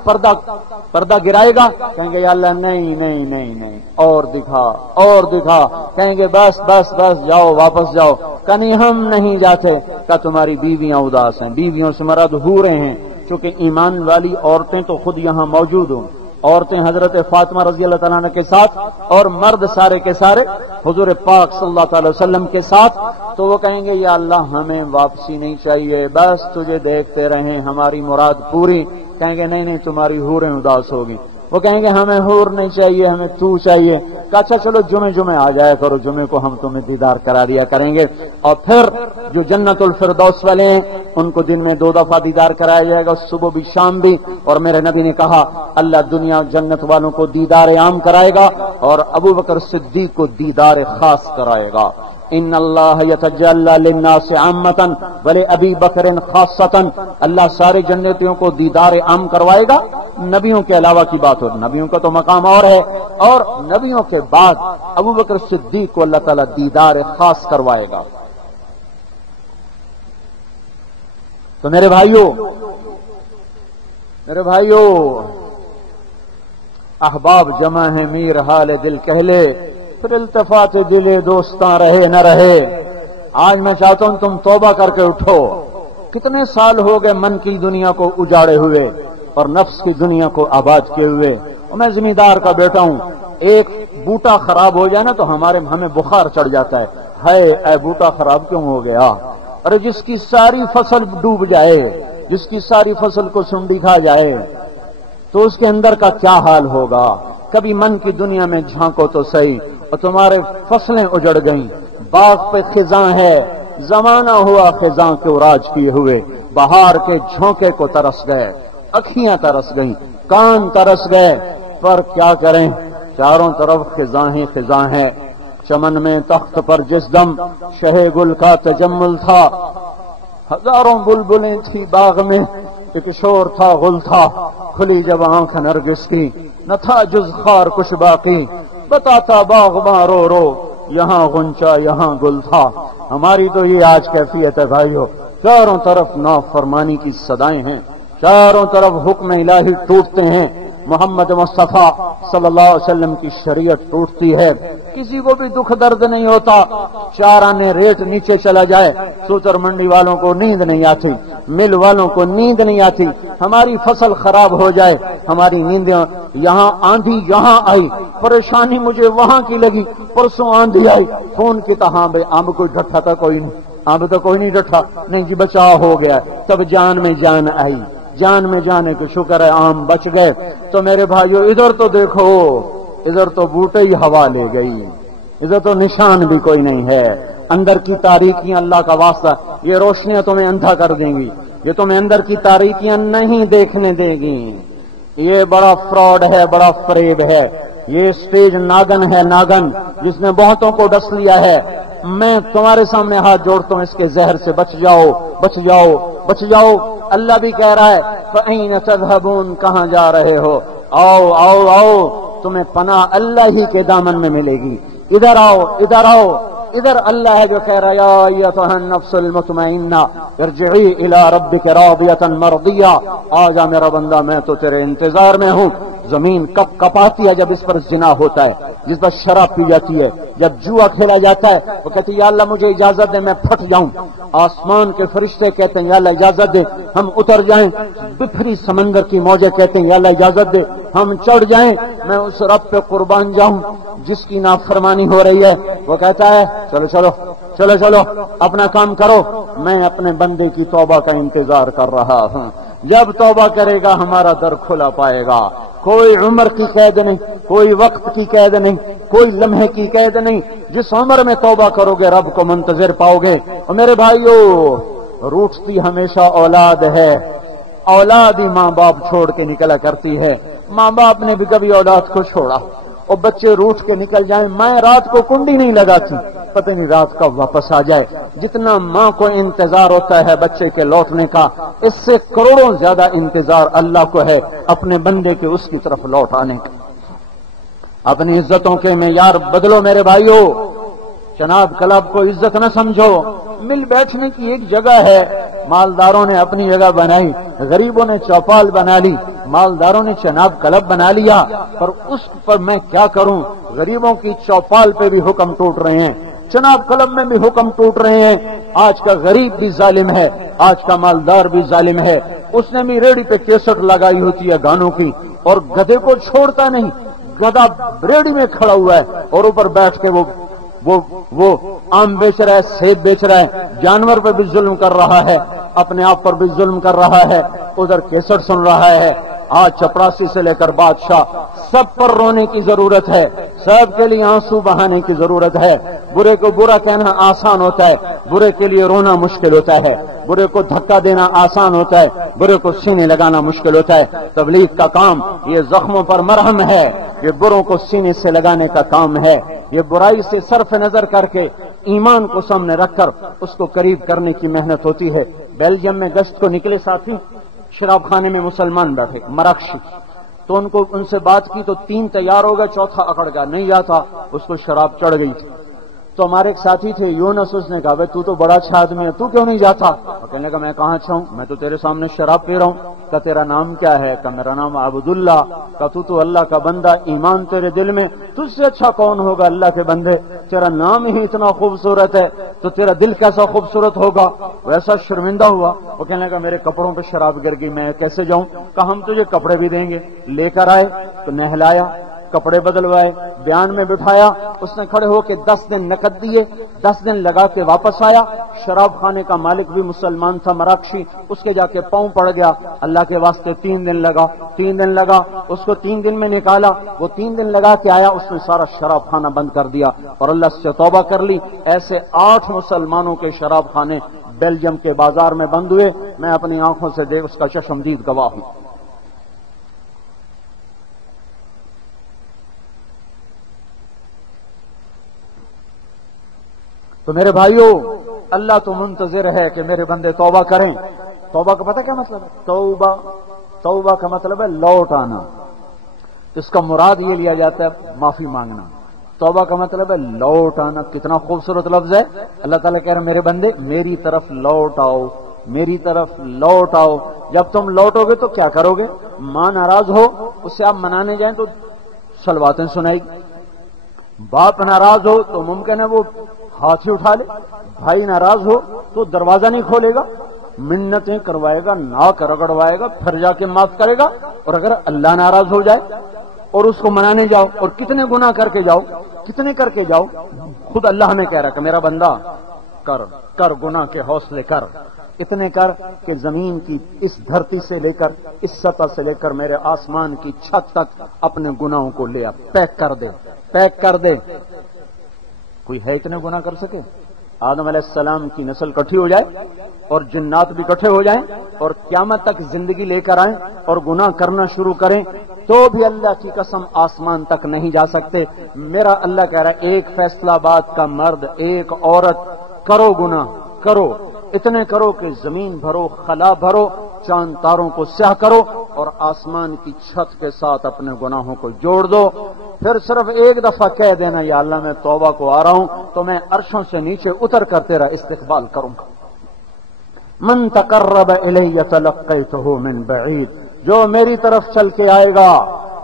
پردہ گرائے گا، کہیں گے یا اللہ نہیں نہیں نہیں نہیں، اور دکھا اور دکھا۔ کہیں گے بس بس بس جاؤ، واپس جاؤ۔ کہ ہم نہیں جاتے، کہ تمہاری بیویاں اداس ہیں۔ بیویوں سے مراد حوریں ہیں، چونکہ ایمان والی عورتیں تو خود یہاں موجود ہوں، عورتیں حضرت فاطمہ رضی اللہ تعالیٰ عنہ کے ساتھ، اور مرد سارے کے سارے حضور پاک صلی اللہ تعالی وسلم کے ساتھ۔ تو وہ کہیں گے یا اللہ ہمیں واپسی نہیں چاہیے، بس تجھے دیکھتے رہیں، ہماری مراد پوری۔ کہیں گے نہیں نہیں، تمہاری حوریں اداس ہوگی۔ وہ کہیں گے ہمیں حور نہیں چاہیے، ہمیں تو چاہیے۔ کہ اچھا چلو جمعے آ جایا کرو، جمعے کو ہم تمہیں دیدار کرا دیا کریں گے۔ اور پھر جو جنت الفردوس والے ہیں ان کو دن میں 2 دفعہ دیدار کرایا جائے گا، صبح بھی شام بھی۔ اور میرے نبی نے کہا اللہ دنیا جنت والوں کو دیدار عام کرائے گا، اور ابو بکر صدیق کو دیدار خاص کرائے گا۔ ان اللہ یتجلی للناس عامۃ ولابی بکر خاصۃ، اللہ سارے جنتیوں کو دیدار عام کروائے گا۔ نبیوں کے علاوہ کی بات ہو، نبیوں کا تو مقام اور ہے، اور نبیوں کے بعد ابو بکر صدیق کو اللہ تعالیٰ دیدار خاص کروائے گا۔ تو میرے بھائیو احباب جمع ہے، میر حال دل کہہ لے، پھر التفات دل دوستاں رہے نہ رہے۔ آج میں چاہتا ہوں تم توبہ کر کے اٹھو۔ کتنے سال ہو گئے من کی دنیا کو اجاڑے ہوئے اور نفس کی دنیا کو آباد کیے ہوئے۔ اور میں زمیندار کا بیٹا ہوں، ایک بوٹا خراب ہو جائے نا تو ہمیں بخار چڑھ جاتا ہے، ہائے اے بوٹا خراب کیوں ہو گیا۔ ارے جس کی ساری فصل ڈوب جائے، جس کی ساری فصل کو سنڈی کھا جائے تو اس کے اندر کا کیا حال ہوگا۔ کبھی من کی دنیا میں جھانکو تو صحیح، اور تمہارے فصلیں اجڑ گئیں، باغ پہ خزاں ہے، زمانہ ہوا خزاں کے راج کیے ہوئے، بہار کے جھونکے کو ترس گئے، اکھیاں ترس گئیں، کان ترس گئے، پر کیا کریں، چاروں طرف خزاں ہی خزاں ہے۔ چمن میں تخت پر جس دم شہ گل کا تجمل تھا، ہزاروں بلبلیں تھی باغ میں، ایک شور تھا غل تھا، کھلی جب آنکھ نرگس کی نہ تھا جز خار کچھ باقی، بتاتا باغباں رو رو یہاں غنچہ یہاں گل تھا۔ ہماری تو یہ آج کیفیت ہے بھائیو، چاروں طرف نافرمانی کی صدائیں ہیں، چاروں طرف حکم الہی ٹوٹتے ہیں، محمد مصطفیٰ صلی اللہ علیہ وسلم کی شریعت ٹوٹتی ہے، کسی کو بھی دکھ درد نہیں ہوتا۔ چار آنے ریٹ نیچے چلا جائے، سوتر منڈی والوں کو نیند نہیں آتی، مل والوں کو نیند نہیں آتی۔ ہماری فصل خراب ہو جائے، ہماری نیند، یہاں آندھی یہاں آئی، پریشانی مجھے وہاں کی لگی، پرسوں آندھی آئی، خون کی طرح بے آم کوئی ڈھٹا تھا کوئی نہیں، اب تو کوئی نہیں ڈٹھا، نہیں جی بچاؤ ہو گیا، تب جان میں جان آئی، جان میں جانے کو شکر ہے عام بچ گئے۔ تو میرے بھائیو ادھر تو دیکھو، ادھر تو بوٹے ہی ہوا لے گئی، ادھر تو نشان بھی کوئی نہیں ہے۔ اندر کی تاریکیاں اللہ کا واسطہ، یہ روشنیاں تمہیں اندھا کر دیں گی، یہ تمہیں اندر کی تاریکیاں نہیں دیکھنے دے گی۔ یہ بڑا فراڈ ہے، بڑا فریب ہے، یہ سٹیج ناگن ہے، ناگن جس نے بہتوں کو ڈس لیا ہے۔ میں تمہارے سامنے ہاتھ جوڑتا ہوں، اس کے زہر سے بچ جاؤ، بچ جاؤ، بچ جاؤ۔ اللہ بھی کہہ رہا ہے فَأَيْنَ تَذْهَبُونَ، کہاں جا رہے ہو؟ آؤ آؤ آؤ، تمہیں پناہ اللہ ہی کے دامن میں ملے گی، ادھر آؤ، ادھر آؤ۔ ادھر اللہ ہے جو کہہ رہا ہے یا ایتھا النفس المطمئنہ ارجعی الی ربک راضیۃ مرضیہ، آجا میرا بندہ میں تو تیرے انتظار میں ہوں۔ زمین کب کپاتی ہے جب اس پر زنا ہوتا ہے، جس پر شراب پی جاتی ہے، جب جوا کھیلا جاتا ہے، وہ کہتی ہے یا اللہ مجھے اجازت دے میں پھٹ جاؤں۔ آسمان کے فرشتے کہتے ہیں یا اللہ اجازت دے ہم اتر جائیں، بفری سمندر کی موجیں کہتے ہیں یا اللہ اجازت دے ہم چڑھ جائیں، میں اس رب پہ قربان جاؤں جس کی نافرمانی ہو رہی ہے۔ وہ کہتا ہے چلو چلو چلو چلو اپنا کام کرو، میں اپنے بندے کی توبہ کا انتظار کر رہا ہوں۔ جب توبہ کرے گا ہمارا در کھلا پائے گا۔ کوئی عمر کی قید نہیں، کوئی وقت کی قید نہیں، کوئی لمحے کی قید نہیں۔ جس عمر میں توبہ کرو گے رب کو منتظر پاؤ گے۔ اور میرے بھائیو روٹتی ہمیشہ اولاد ہے، اولاد ہی ماں باپ چھوڑ کے نکلا کرتی ہے۔ ماں باپ نے بھی کبھی اولاد کو چھوڑا اور بچے روٹ کے نکل جائیں، میں رات کو کنڈی نہیں لگاتی، پتہ نہیں رات کب واپس آ جائے۔ جتنا ماں کو انتظار ہوتا ہے بچے کے لوٹنے کا، اس سے کروڑوں زیادہ انتظار اللہ کو ہے اپنے بندے کے اس کی طرف لوٹ آنے کا۔ اپنی عزتوں کے معیار بدلو میرے بھائیو، جناب کلب کو عزت نہ سمجھو، مل بیٹھنے کی ایک جگہ ہے۔ مالداروں نے اپنی جگہ بنائی، غریبوں نے چوپال بنا لی، مالداروں نے چناب کلب بنا لیا، پر اس پر میں کیا کروں؟ غریبوں کی چوپال پہ بھی حکم ٹوٹ رہے ہیں، چناب کلب میں بھی حکم ٹوٹ رہے ہیں۔ آج کا غریب بھی ظالم ہے، آج کا مالدار بھی ظالم ہے۔ اس نے بھی ریڑھی پہ کیسٹ لگائی ہوتی ہے گانوں کی، اور گدھے کو چھوڑتا نہیں، گدھا ریڑھی میں کھڑا ہوا ہے اور اوپر بیٹھ کے وہ آم بیچ رہا ہے، سیب بیچ رہا ہے، جانور پہ بھی ظلم کر رہا ہے، اپنے آپ پر بھی ظلم کر رہا ہے، ادھر کیسٹ سن رہا ہے۔ آج چپراسی سے لے کر بادشاہ سب پر رونے کی ضرورت ہے، سب کے لیے آنسو بہانے کی ضرورت ہے۔ برے کو برا کہنا آسان ہوتا ہے، برے کے لیے رونا مشکل ہوتا ہے، برے کو دھکا دینا آسان ہوتا ہے، برے کو سینے لگانا مشکل ہوتا ہے۔ تبلیغ کا کام یہ زخموں پر مرہم ہے، یہ بروں کو سینے سے لگانے کا کام ہے، یہ برائی سے صرف نظر کر کے ایمان کو سامنے رکھ کر اس کو قریب کرنے کی محنت ہوتی ہے۔ بیلجیم میں گشت کو نکلے ساتھی، شراب خانے میں مسلمان بیٹھے مراکشی، تو ان سے بات کی تو 3 تیار ہو گئے، چوتھا اکڑ گیا، نہیں جاتا، اس کو شراب چڑھ گئی تھی۔ تو ہمارے ایک ساتھی تھے یونس، اس نے کہا بھائی تو بڑا اچھا آدمی ہے، تو کیوں نہیں جاتا؟ اور کہنے لگا میں کہاں اچھا ہوں، میں تو تیرے سامنے شراب پی رہا ہوں۔ کہا تیرا نام کیا ہے؟ کہا میرا نام عبداللہ۔ کہا تو اللہ کا بندہ، ایمان تیرے دل میں، تجھ سے اچھا کون ہوگا اللہ کے بندے؟ تیرا نام ہی اتنا خوبصورت ہے تو تیرا دل کیسا خوبصورت ہوگا؟ ویسا شرمندہ ہوا۔ وہ کہنے لگا میرے کپڑوں پہ شراب گر گئی، میں کیسے جاؤں؟ کہا ہم تجھے کپڑے بھی دیں گے۔ لے کر آئے تو نہلایا، کپڑے بدلوائے، بیان میں بٹھایا، اس نے کھڑے ہو کے 10 دن نقد دیے، 10 دن لگا کے واپس آیا۔ شراب خانے کا مالک بھی مسلمان تھا مراکشی، اس کے جا کے پاؤں پڑ گیا، اللہ کے واسطے 3 دن لگا، 3 دن لگا، اس کو 3 دن میں نکالا، وہ 3 دن لگا کے آیا، اس نے سارا شراب خانہ بند کر دیا اور اللہ سے توبہ کر لی۔ ایسے 8 مسلمانوں کے شراب خانے بیلجیم کے بازار میں بند ہوئے، میں اپنی آنکھوں سے دیکھ اس کا چشمدید گواہ ہوں۔ تو میرے بھائیو اللہ تو منتظر ہے کہ میرے بندے توبہ کریں۔ توبہ کا پتہ کیا مطلب ہے؟ توبہ کا مطلب ہے لوٹ آنا، اس کا مراد یہ لیا جاتا ہے معافی مانگنا۔ توبہ کا مطلب ہے لوٹ آنا، کتنا خوبصورت لفظ ہے۔ اللہ تعالیٰ کہہ رہے میرے بندے میری طرف لوٹ آؤ، میری طرف لوٹ آؤ۔ جب تم لوٹو گے تو کیا کرو گے؟ ماں ناراض ہو اس سے آپ منانے جائیں تو صلواتیں سنائے گی، باپ ناراض ہو تو ممکن ہے وہ ہاتھ ہی اٹھا لے، بھائی ناراض ہو تو دروازہ نہیں کھولے گا، منتیں کروائے گا، ناک رگڑوائے گا، پھر جا کے معاف کرے گا۔ اور اگر اللہ ناراض ہو جائے اور اس کو منانے جاؤ اور کتنے گناہ کر کے جاؤ، کتنے کر کے جاؤ، خود اللہ نے کہہ رہا کہ میرا بندہ کر گناہ کے حوصلے کر، اتنے کر کہ زمین کی اس دھرتی سے لے کر اس سطح سے لے کر میرے آسمان کی چھت تک اپنے گناہوں کو لے آ، پیک کر دے۔ کوئی ہے اتنے گناہ کر سکے؟ آدم علیہ السلام کی نسل اکٹھی ہو جائے اور جنات بھی اکٹھے ہو جائیں اور قیامت تک زندگی لے کر آئیں اور گناہ کرنا شروع کریں تو بھی اللہ کی قسم آسمان تک نہیں جا سکتے۔ میرا اللہ کہہ رہا ہے ایک فیصلہ آباد کا مرد، ایک عورت، کرو گناہ، کرو، اتنے کرو کہ زمین بھرو، خلا بھرو، چاند تاروں کو سیاہ کرو اور آسمان کی چھت کے ساتھ اپنے گناہوں کو جوڑ دو۔ پھر صرف ایک دفعہ کہہ دینا یا اللہ میں توبہ کو آ رہا ہوں تو میں عرشوں سے نیچے اتر کر تیرا استقبال کروں گا۔ من تقرب الی تلقیتہ من بعید، جو میری طرف چل کے آئے گا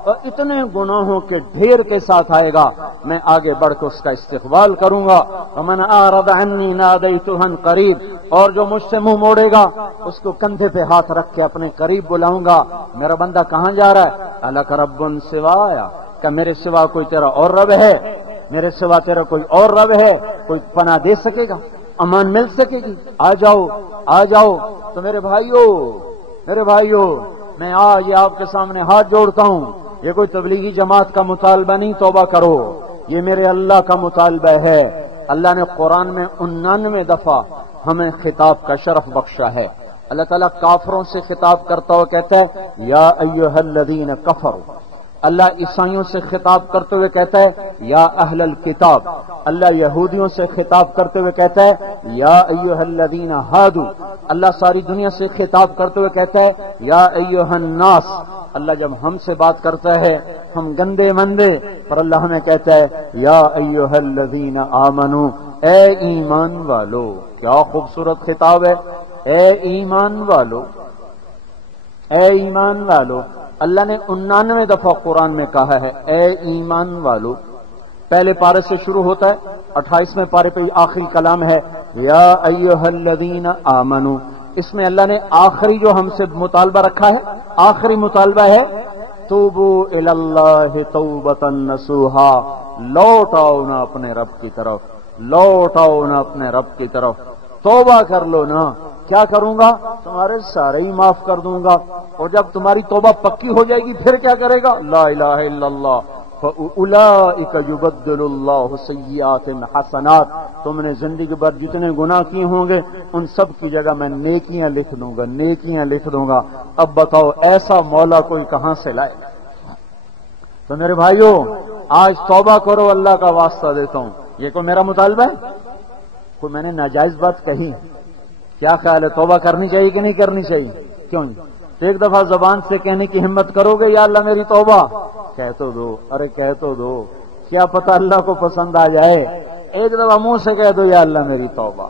اور اتنے گناہوں کے ڈھیر کے ساتھ آئے گا میں آگے بڑھ کے اس کا استقبال کروں گا۔ ومن اعرض عنی نادیتہ قریب، اور جو مجھ سے منہ موڑے گا اس کو کندھے پہ ہاتھ رکھ کے اپنے قریب بلاؤں گا۔ میرا بندہ کہاں جا رہا ہے؟ الک رب سوایا، کہ میرے سوا کوئی تیرا اور رب ہے؟ میرے سوا تیرا کوئی اور رب ہے؟ کوئی پناہ دے سکے گا؟ امان مل سکے گی؟ آ جاؤ آ جاؤ۔ تو میرے بھائیو میں آج یہ آپ کے سامنے ہاتھ جوڑتا ہوں، یہ کوئی تبلیغی جماعت کا مطالبہ نہیں توبہ کرو، یہ میرے اللہ کا مطالبہ ہے۔ اللہ نے قرآن میں 99 دفعہ ہمیں خطاب کا شرف بخشا ہے۔ اللہ تعالیٰ کافروں سے خطاب کرتا ہوا کہتا ہے یا ایھا الذین کفروا، اللہ عیسائیوں سے خطاب کرتے ہوئے کہتا ہے یا اہل الکتاب، اللہ یہودیوں سے خطاب کرتے ہوئے کہتا ہے یا ایھا الذین ہادوا، اللہ ساری دنیا سے خطاب کرتے ہوئے کہتا ہے یا ایھا الناس۔ اللہ جب ہم سے بات کرتا ہے ہم گندے مندے، پر اللہ ہمیں کہتا ہے یا ایھا الذین آمنوا، اے ایمان والو۔ کیا خوبصورت خطاب ہے، اے ایمان والو، اے ایمان والو۔ اللہ نے 99 دفعہ قرآن میں کہا ہے اے ایمان والو۔ پہلے پارے سے شروع ہوتا ہے، 28ویں پارے پہ آخری کلام ہے یا ایھا الذین آمنوا۔ اس میں اللہ نے آخری جو ہم سے مطالبہ رکھا ہے، آخری مطالبہ ہے توبوا الی اللہ توبۃ نصوحا، لوٹ آؤ نا اپنے رب کی طرف، لوٹ آؤ نا اپنے رب کی طرف، توبہ کر لو نا۔ کیا کروں گا؟ تمہارے سارے ہی معاف کر دوں گا۔ اور جب تمہاری توبہ پکی ہو جائے گی پھر کیا کرے گا؟ لا الہ الا اللہ فاولئک یبدل اللہ سیئاتہم حسنات، تم نے زندگی بھر جتنے گناہ کیے ہوں گے ان سب کی جگہ میں نیکیاں لکھ دوں گا، نیکیاں لکھ دوں گا۔ اب بتاؤ ایسا مولا کوئی کہاں سے لائے؟ تو میرے بھائیو آج توبہ کرو، اللہ کا واسطہ دیتا ہوں۔ یہ کوئی میرا مطالبہ ہے؟ کوئی میں نے ناجائز بات کہی؟ کیا خیال ہے توبہ کرنی چاہیے کہ نہیں کرنی چاہیے؟ کیوں نہیں؟ ایک دفعہ زبان سے کہنے کی ہمت کرو گے یا اللہ میری توبہ؟ کہہ تو دو، ارے کہہ تو دو، کیا پتہ اللہ کو پسند آ جائے۔ ایک دفعہ منہ سے کہہ دو یا اللہ میری توبہ،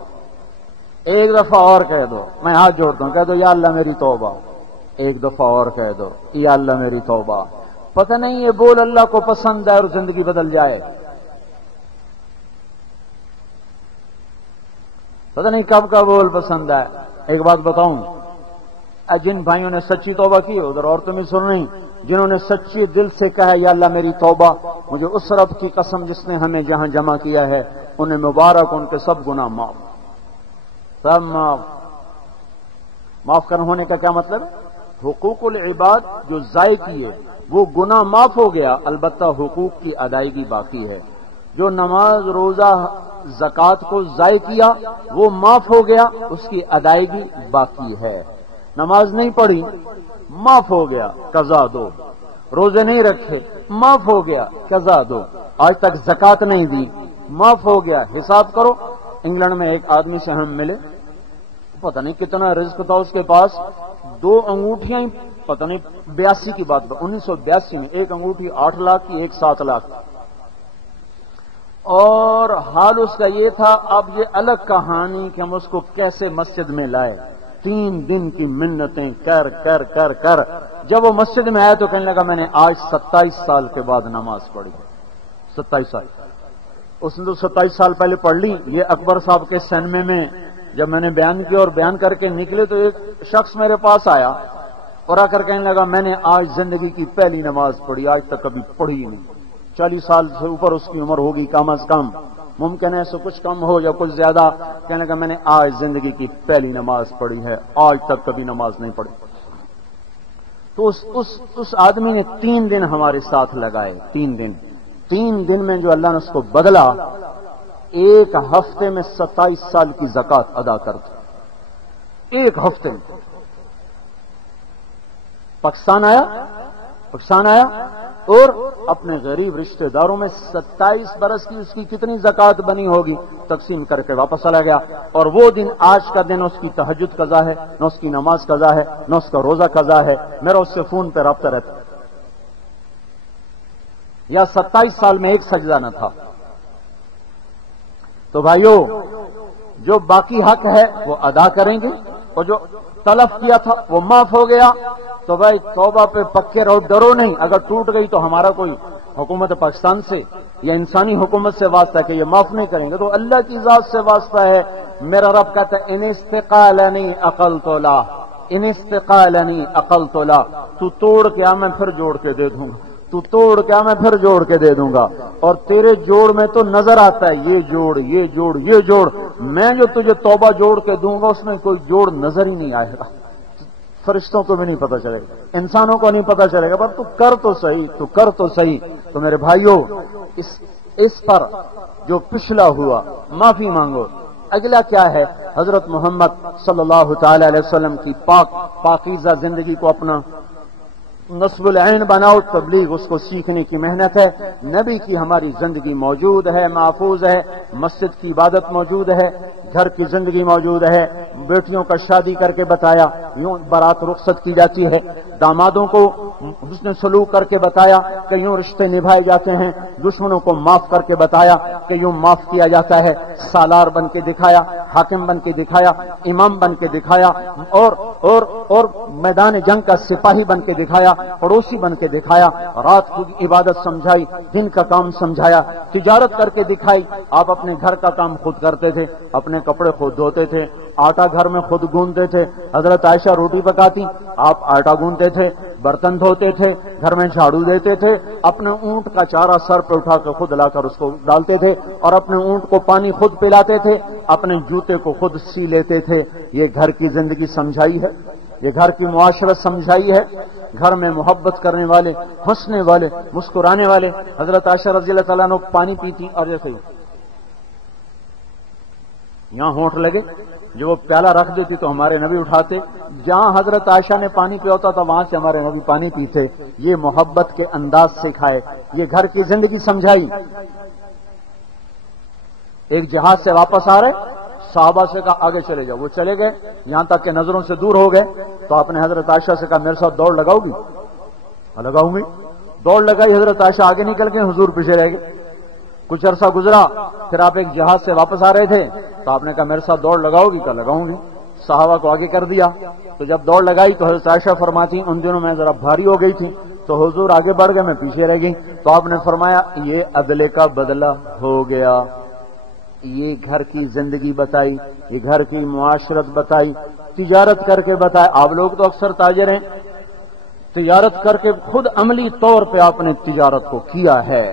ایک دفعہ اور کہہ دو، میں ہاتھ جوڑتا ہوں، کہہ دو یا اللہ میری توبہ، ایک دفعہ اور کہہ دو یا اللہ میری توبہ۔ پتہ نہیں یہ بول اللہ کو پسند ہے اور زندگی بدل جائے، پتہ نہیں کب کا بول پسند ہے۔ ایک بات بتاؤں، جن بھائیوں نے سچی توبہ کی ادھر عورتوں میں سن رہی، جنہوں نے سچی دل سے کہا یا اللہ میری توبہ، مجھے اس رب کی قسم جس نے ہمیں جہاں جمع کیا ہے انہیں مبارک، ان کے سب گناہ معاف، سب معاف۔ معاف کرنے ہونے کا کیا مطلب؟ حقوق العباد جو ضائع کیے وہ گناہ معاف ہو گیا، البتہ حقوق کی ادائیگی باقی ہے۔ جو نماز روزہ زکوٰۃ کو ضائع کیا وہ معاف ہو گیا، اس کی ادائیگی باقی ہے۔ نماز نہیں پڑھی معاف ہو گیا، قضا دو۔ روزے نہیں رکھے معاف ہو گیا، قضا دو۔ آج تک زکوٰۃ نہیں دی معاف ہو گیا، حساب کرو۔ انگلینڈ میں ایک آدمی سے ہم ملے، پتہ نہیں کتنا رزق تھا اس کے پاس، 2 انگوٹھیاں ہی، پتہ نہیں 82 کی بات، 1982 میں ایک انگوٹھی 8 لاکھ کی، ایک 7 لاکھ کی۔ اور حال اس کا یہ تھا، اب یہ الگ کہانی کہ ہم اس کو کیسے مسجد میں لائے، 3 دن کی منتیں کر کر کر کر جب وہ مسجد میں آیا تو کہنے لگا میں نے آج 27 سال کے بعد نماز پڑھی۔ 27 سال، اس نے تو 27 سال پہلے پڑھ لی۔ یہ اکبر صاحب کے سینمے میں جب میں نے بیان کیا اور بیان کر کے نکلے تو ایک شخص میرے پاس آیا اور آ کر کہنے لگا میں نے آج زندگی کی پہلی نماز پڑھی، آج تک کبھی پڑھی ہی نہیں۔ 40 سال سے اوپر اس کی عمر ہوگی کم از کم۔ ممکن ہے اسے کچھ کم ہو یا کچھ زیادہ. کہنے کا میں نے آج زندگی کی پہلی نماز پڑھی ہے, آج تک کبھی نماز نہیں پڑھی. تو اس آدمی نے 3 دن ہمارے ساتھ لگائے. 3 دن میں جو اللہ نے اس کو بدلا, 1 ہفتے میں 27 سال کی زکات ادا کرتا. 1 ہفتے میں پاکستان آیا اور اپنے غریب رشتہ داروں میں 27 برس کی اس کی کتنی زکات بنی ہوگی تقسیم کر کے واپس چلا گیا. اور وہ دن آج کا دن اس کی تہجد قضا ہے, نہ اس کی نماز قضا ہے, نہ اس کا روزہ قضا ہے. میرا اس سے فون پہ رابطہ رہتا. یا 27 سال میں 1 سجدہ نہ تھا. تو بھائیو, جو باقی حق ہے وہ ادا کریں گے, اور جو تلف کیا تھا وہ معاف ہو گیا. تو بھائی توبہ پہ پکے رہو, ڈرو نہیں. اگر ٹوٹ گئی تو ہمارا کوئی حکومت پاکستان سے یا انسانی حکومت سے واسطہ ہے کہ یہ معاف نہیں کریں گے, تو اللہ کی ذات سے واسطہ ہے. میرا رب کہتا ہے ان استقالنی عقلت لا, ان استقالنی عقلت لا. تو توڑ کے آ میں پھر جوڑ کے دے دوں گا, تو توڑ کے آ میں پھر جوڑ کے دے دوں گا. اور تیرے جوڑ میں تو نظر آتا ہے یہ جوڑ یہ جوڑ یہ جوڑ. میں جو تجھے توبہ جوڑ کے دوں گا اس میں کوئی جوڑ نظر ہی نہیں آئے گا. فرشتوں کو بھی نہیں پتہ چلے گا, انسانوں کو نہیں پتہ چلے گا, پر تو کر تو صحیح. تو میرے بھائیوں, اس پر جو پچھلا ہوا معافی مانگو. اگلا کیا ہے؟ حضرت محمد صلی اللہ تعالی علیہ وسلم کی پاکیزہ زندگی کو اپنا نصب العین بناؤ. تبلیغ اس کو سیکھنے کی محنت ہے. نبی کی ہماری زندگی موجود ہے, محفوظ ہے. مسجد کی عبادت موجود ہے, گھر کی زندگی موجود ہے. بیٹیوں کا شادی کر کے بتایا, یوں بارات رخصت کی جاتی ہے. دامادوں کو حسن سلوک کر کے بتایا کہ یوں رشتے نبھائے جاتے ہیں. دشمنوں کو معاف کر کے بتایا کہ یوں معاف کیا جاتا ہے. سالار بن کے دکھایا, حاکم بن کے دکھایا, امام بن کے دکھایا, اور میدان جنگ کا سپاہی بن کے دکھایا, پڑوسی بن کے دکھایا. رات کی عبادت سمجھائی, دن کا کام سمجھایا, تجارت کر کے دکھائی. آپ اپنے گھر کا کام خود کرتے تھے, اپنے کپڑے خود دھوتے تھے, آٹا گھر میں خود گوندتے تھے. حضرت عائشہ روٹی پکاتی, آپ آٹا گوندتے تھے, برتن دھوتے تھے, گھر میں جھاڑو دیتے تھے. اپنے اونٹ کا چارہ سر پہ اٹھا کر خود لا کر اس کو ڈالتے تھے, اور اپنے اونٹ کو پانی خود پلاتے تھے, اپنے جوتے کو خود سی لیتے تھے. یہ گھر کی زندگی سمجھائی ہے, یہ گھر کی معاشرت سمجھائی ہے. گھر میں محبت کرنے والے, ہنسنے والے, مسکرانے والے. حضرت عائشہ رضی اللہ تعالیٰ عنہ پانی پیتی, اور جیسے یہاں ہونٹ لگے, جو وہ پیالہ رکھ دیتی تو ہمارے نبی اٹھاتے. جہاں حضرت عائشہ نے پانی پیا ہوتا تھا وہاں سے ہمارے نبی پانی پیتے. یہ محبت کے انداز سکھائے, یہ گھر کی زندگی سمجھائی. ایک جہاز سے واپس آ رہے, صحابہ سے کہا آگے چلے جاؤ. وہ چلے گئے, یہاں تک کہ نظروں سے دور ہو گئے. تو آپ نے حضرت عائشہ سے کہا میرے ساتھ دوڑ لگاؤ گی؟ لگاؤں گی. دوڑ لگائی, حضرت عائشہ آگے نکل گئے, حضور پیچھے رہ گئے. کچھ عرصہ گزرا, پھر آپ ایک جہاز سے واپس آ رہے تھے, تو آپ نے کہا میرے ساتھ دوڑ لگاؤ گی؟ کہا لگاؤں گی. صحابہ کو آگے کر دیا. تو جب دوڑ لگائی تو حضرت عائشہ فرماتی ان دنوں میں ذرا بھاری ہو گئی تھی, تو حضور آگے بڑھ گئے, میں پیچھے رہ گئی. تو آپ نے فرمایا یہ عدلے کا بدلہ ہو گیا. یہ گھر کی زندگی بتائی, یہ گھر کی معاشرت بتائی, تجارت کر کے بتایا. آپ لوگ تو اکثر تاجر ہیں, تجارت کر کے خود عملی طور پہ آپ نے تجارت کو کیا ہے,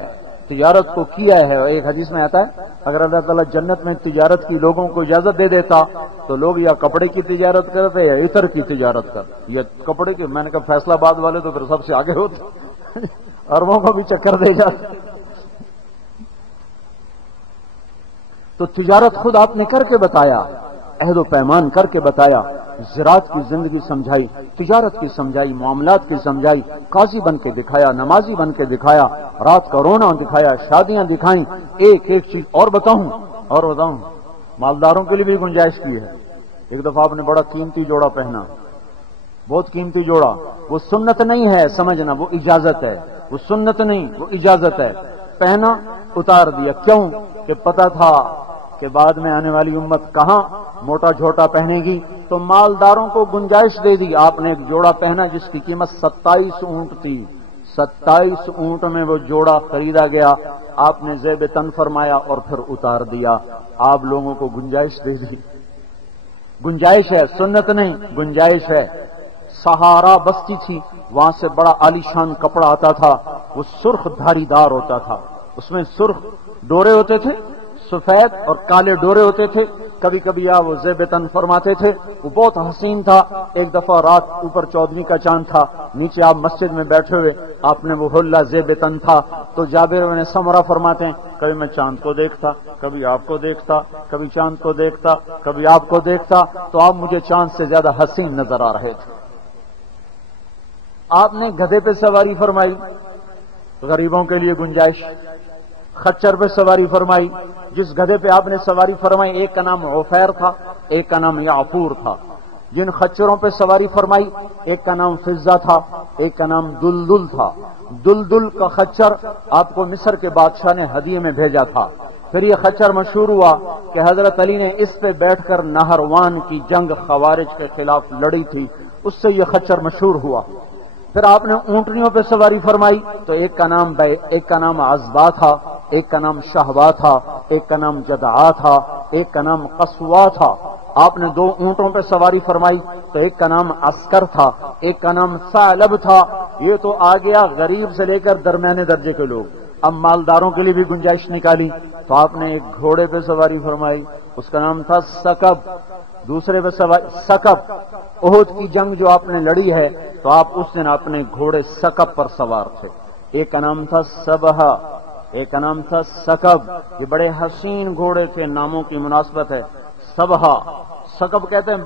تجارت کو کیا ہے. ایک حدیث میں آتا ہے اگر اللہ تعالیٰ جنت میں تجارت کی لوگوں کو اجازت دے دیتا تو لوگ یا کپڑے کی تجارت کرتے یا عطر کی تجارت کرتے, یا کپڑے کی. میں نے کہا فیصلہ آباد والے تو پھر سب سے آگے ہوتے, اربوں کو بھی چکر دے جاتے. تو تجارت خود آپ نے کر کے بتایا, عہد و پیمان کر کے بتایا, زراعت کی زندگی سمجھائی, تجارت کی سمجھائی, معاملات کی سمجھائی, قاضی بن کے دکھایا, نمازی بن کے دکھایا, رات کا رونا دکھایا, شادیاں دکھائیں. ایک ایک چیز اور بتاؤں, مالداروں کے لیے بھی گنجائش کی ہے. ایک دفعہ آپ نے بڑا قیمتی جوڑا پہنا, بہت قیمتی جوڑا. وہ سنت نہیں ہے سمجھنا, وہ اجازت ہے. وہ سنت نہیں, وہ اجازت ہے. پہنا, اتار دیا. کیوں؟ کہ پتہ تھا کہ بعد میں آنے والی امت کہاں موٹا جھوٹا پہنے گی, تو مالداروں کو گنجائش دے دی. آپ نے ایک جوڑا پہنا جس کی قیمت 27 اونٹ تھی. 27 اونٹ میں وہ جوڑا خریدا گیا. آپ نے زیب تن فرمایا اور پھر اتار دیا. آپ لوگوں کو گنجائش دے دی. گنجائش ہے, سنت نہیں, گنجائش ہے. سہارا بستی تھی, وہاں سے بڑا عالی شان کپڑا آتا تھا. وہ سرخ دھاری دار ہوتا تھا, اس میں سرخ ڈورے ہوتے تھے, سفید اور کالے ڈورے ہوتے تھے، کبھی کبھی آپ وہ زیب تن فرماتے تھے، وہ بہت حسین تھا۔ ایک دفعہ رات اوپر 14ویں کا چاند تھا، نیچے آپ مسجد میں بیٹھے ہوئے، آپ نے وہ حلہ زیب تن تھا، تو جابر بن سمرہ فرماتے ہیں کبھی میں چاند کو دیکھتا، کبھی آپ کو دیکھتا، کبھی چاند کو دیکھتا، کبھی آپ کو دیکھتا، تو آپ مجھے چاند سے زیادہ حسین نظر آ رہے تھے۔ آپ نے گدھے پہ سواری فرمائی، غریبوں کے لیے گنجائش، خچر پہ سواری فرمائی۔ جس گدھے پہ آپ نے سواری فرمائی ایک کا نام عفیر تھا، ایک کا نام یعفور تھا۔ جن خچروں پہ سواری فرمائی ایک کا نام فضہ تھا، ایک کا نام دلدل تھا۔ دلدل کا خچر آپ کو مصر کے بادشاہ نے ہدیے میں بھیجا تھا۔ پھر یہ خچر مشہور ہوا کہ حضرت علی نے اس پہ بیٹھ کر نہروان کی جنگ خوارج کے خلاف لڑی تھی، اس سے یہ خچر مشہور ہوا۔ پھر آپ نے اونٹنیوں پہ سواری فرمائی تو ایک کا نام عزبا تھا، ایک کا نام شہوا تھا، ایک کا نام جدعا تھا، ایک کا نام قصوا تھا۔ آپ نے 2 اونٹوں پہ سواری فرمائی تو ایک کا نام عسکر تھا، ایک کا نام ثعلب تھا۔ یہ تو آ گیا غریب سے لے کر درمیانے درجے کے لوگ۔ اب مالداروں کے لیے بھی گنجائش نکالی تو آپ نے ایک گھوڑے پہ سواری فرمائی، اس کا نام تھا سکب۔ دوسرے پہ سواری سکب، احد کی جنگ جو آپ نے لڑی ہے تو آپ اس دن اپنے گھوڑے سکب پر سوار تھے۔ ایک کا نام تھا سبہا، ایک کا نام تھا سکب۔ یہ بڑے حسین گھوڑے کے ناموں کی مناسبت ہے۔ سبہا، سکب کہتے ہیں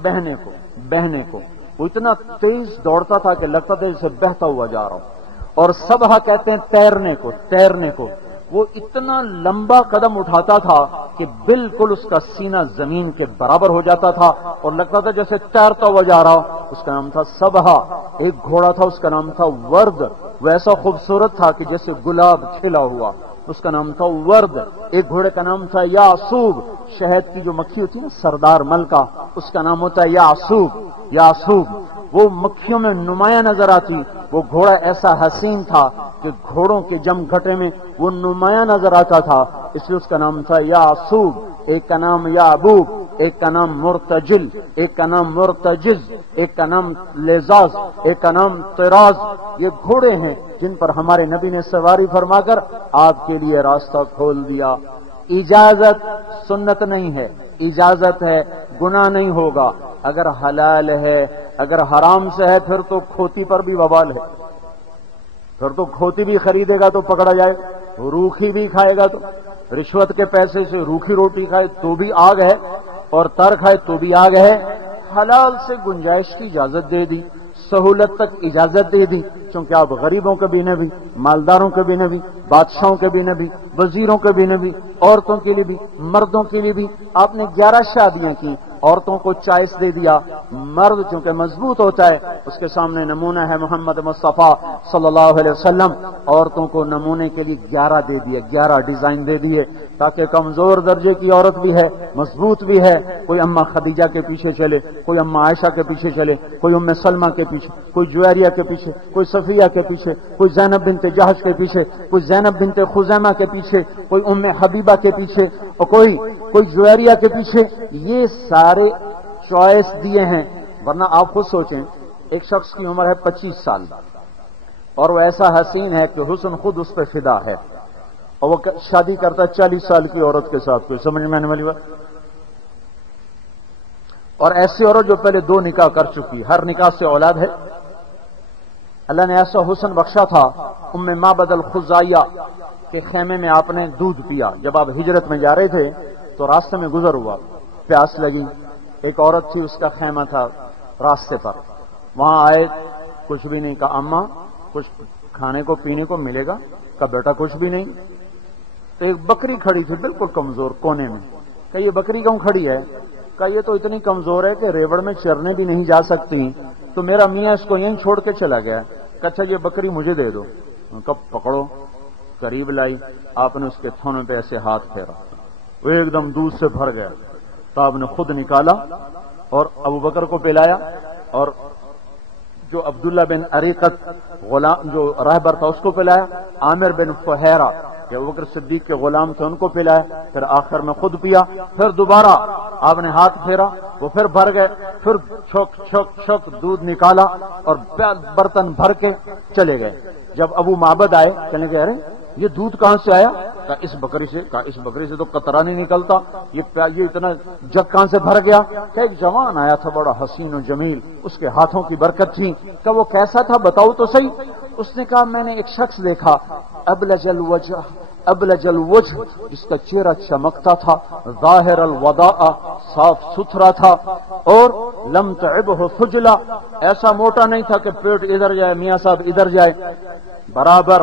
بہنے کو۔ وہ اتنا تیز دوڑتا تھا کہ لگتا تھا جسے بہتا ہوا جا رہا ہوں۔ اور سبہا کہتے ہیں تیرنے کو۔ وہ اتنا لمبا قدم اٹھاتا تھا کہ بالکل اس کا سینہ زمین کے برابر ہو جاتا تھا اور لگتا تھا جیسے تیرتا ہوا جا رہا۔ اس کا نام تھا سبہا۔ ایک گھوڑا تھا، اس کا نام تھا ورد، وہ ایسا خوبصورت تھا کہ جیسے گلاب کھلا ہوا، اس کا نام تھا ورد۔ ایک گھوڑے کا نام تھا یعصوب، شہد کی جو مکھی ہوتی ہے نا سردار مل کا، اس کا نام ہوتا ہے یعصوب۔ وہ مکھیوں میں نمایاں نظر آتی۔ وہ گھوڑا ایسا حسین تھا کہ گھوڑوں کے جم گھٹے میں وہ نمایاں نظر آتا تھا، اس لیے اس کا نام تھا یعصوب۔ ایک کا نام یعبوب، ایک کا نام مرتجل، ایک کا نام مرتجز، ایک کا نام لیزاز، ایک کا نام طراز۔ یہ گھوڑے ہیں جن پر ہمارے نبی نے سواری فرما کر آپ کے لیے راستہ کھول دیا۔ اجازت سنت نہیں ہے، اجازت ہے، گناہ نہیں ہوگا۔ اگر حلال ہے، اگر حرام سے ہے پھر تو کھوتی پر بھی وبال ہے، پھر تو کھوتی بھی خریدے گا تو پکڑا جائے، روکھی بھی کھائے گا تو، رشوت کے پیسے سے روکھی روٹی کھائے تو بھی آگ ہے، اور تر کھائے تو بھی آگ ہے۔ حلال سے گنجائش کی اجازت دے دی، سہولت تک اجازت دے دی، چونکہ آپ غریبوں کے بھی نبی، مالداروں کے بھی نبی، بادشاہوں کے بھی نبی، وزیروں کے بھی نبی، عورتوں کے لیے بھی، مردوں کے لیے بھی۔ آپ نے 11 شادیاں کی، عورتوں کو چوائس دے دیا۔ مرد چونکہ مضبوط ہوتا ہے، اس کے سامنے نمونہ ہے محمد مصطفیٰ صلی اللہ علیہ وسلم، عورتوں کو نمونے کے لیے 11 دے دیے، 11 ڈیزائن دے دیے، تاکہ کمزور درجے کی عورت بھی ہے، مضبوط بھی ہے، کوئی اماں خدیجہ کے پیچھے چلے، کوئی اماں عائشہ کے پیچھے چلے، کوئی ام سلمہ کے پیچھے، کوئی جویریہ کے پیچھے، کوئی صفیہ کے پیچھے، کوئی زینب بنت جہش کے پیچھے، کوئی زینب بنت خزیمہ کے پیچھے، کوئی ام حبیبہ کے پیچھے، اور کوئی جویریہ کے پیچھے۔ یہ سارے چوائس دیے ہیں، ورنہ آپ خود سوچیں ایک شخص کی عمر ہے 25 سال اور وہ ایسا حسین ہے کہ حسن خود اس پہ فدا ہے، اور وہ شادی کرتا ہے 40 سال کی عورت کے ساتھ، کوئی سمجھ میں آنے والی بات؟ اور ایسی عورت جو پہلے 2 نکاح کر چکی، ہر نکاح سے اولاد ہے۔ اللہ نے ایسا حسن بخشا تھا، ام معبد الخزاعیہ کے خیمے میں آپ نے دودھ پیا۔ جب آپ ہجرت میں جا رہے تھے تو راستے میں گزر ہوا، پیاس لگی، ایک عورت تھی، اس کا خیمہ تھا راستے پر، وہاں آئے، کچھ بھی نہیں کہا، اماں کچھ کھانے کو پینے کو ملے گا؟ کہا بیٹا کچھ بھی نہیں۔ تو ایک بکری کھڑی تھی بالکل کمزور کونے میں، کہ یہ بکری کیوں کھڑی ہے؟ کہ یہ تو اتنی کمزور ہے کہ ریوڑ میں چرنے بھی نہیں جا سکتی، تو میرا میاں اس کو یہیں چھوڑ کے چلا گیا۔ کہ اچھا یہ بکری مجھے دے دو۔ کب پکڑو، قریب لائی، آپ نے اس کے تھونے پہ ایسے ہاتھ پھیرا، وہ ایک دم دودھ سے بھر گیا، تو آپ نے خود نکالا اور ابو بکر کو پلایا، اور جو عبداللہ بن عریقت غلام جو راہبر تھا اس کو پلایا، عامر بن فہیرہ کہ ابو بکر صدیق کے غلام تھے ان کو پلایا، پھر آخر میں خود پیا، پھر دوبارہ آپ نے ہاتھ پھیرا، وہ پھر بھر گئے، پھر چھک چھک چھک دودھ نکالا اور برتن بھر کے چلے گئے۔ جب ابو معبد آئے کہنے کہ ارے یہ دودھ کہاں سے آیا؟ کہا اس بکری سے تو قطرہ نہیں نکلتا، یہ اتنا جگ کہاں سے بھر گیا؟ کہ ایک جوان آیا تھا بڑا حسین و جمیل، اس کے ہاتھوں کی برکت تھی۔ کہ وہ کیسا تھا بتاؤ تو صحیح۔ اس نے کہا میں نے ایک شخص دیکھا ابلج الوجہ، جس کا چہرہ چمکتا تھا، ظاہر الوداع، صاف ستھرا تھا، اور لم تعبہ خجلا، ایسا موٹا نہیں تھا کہ پیٹ ادھر جائے میاں صاحب ادھر جائے، برابر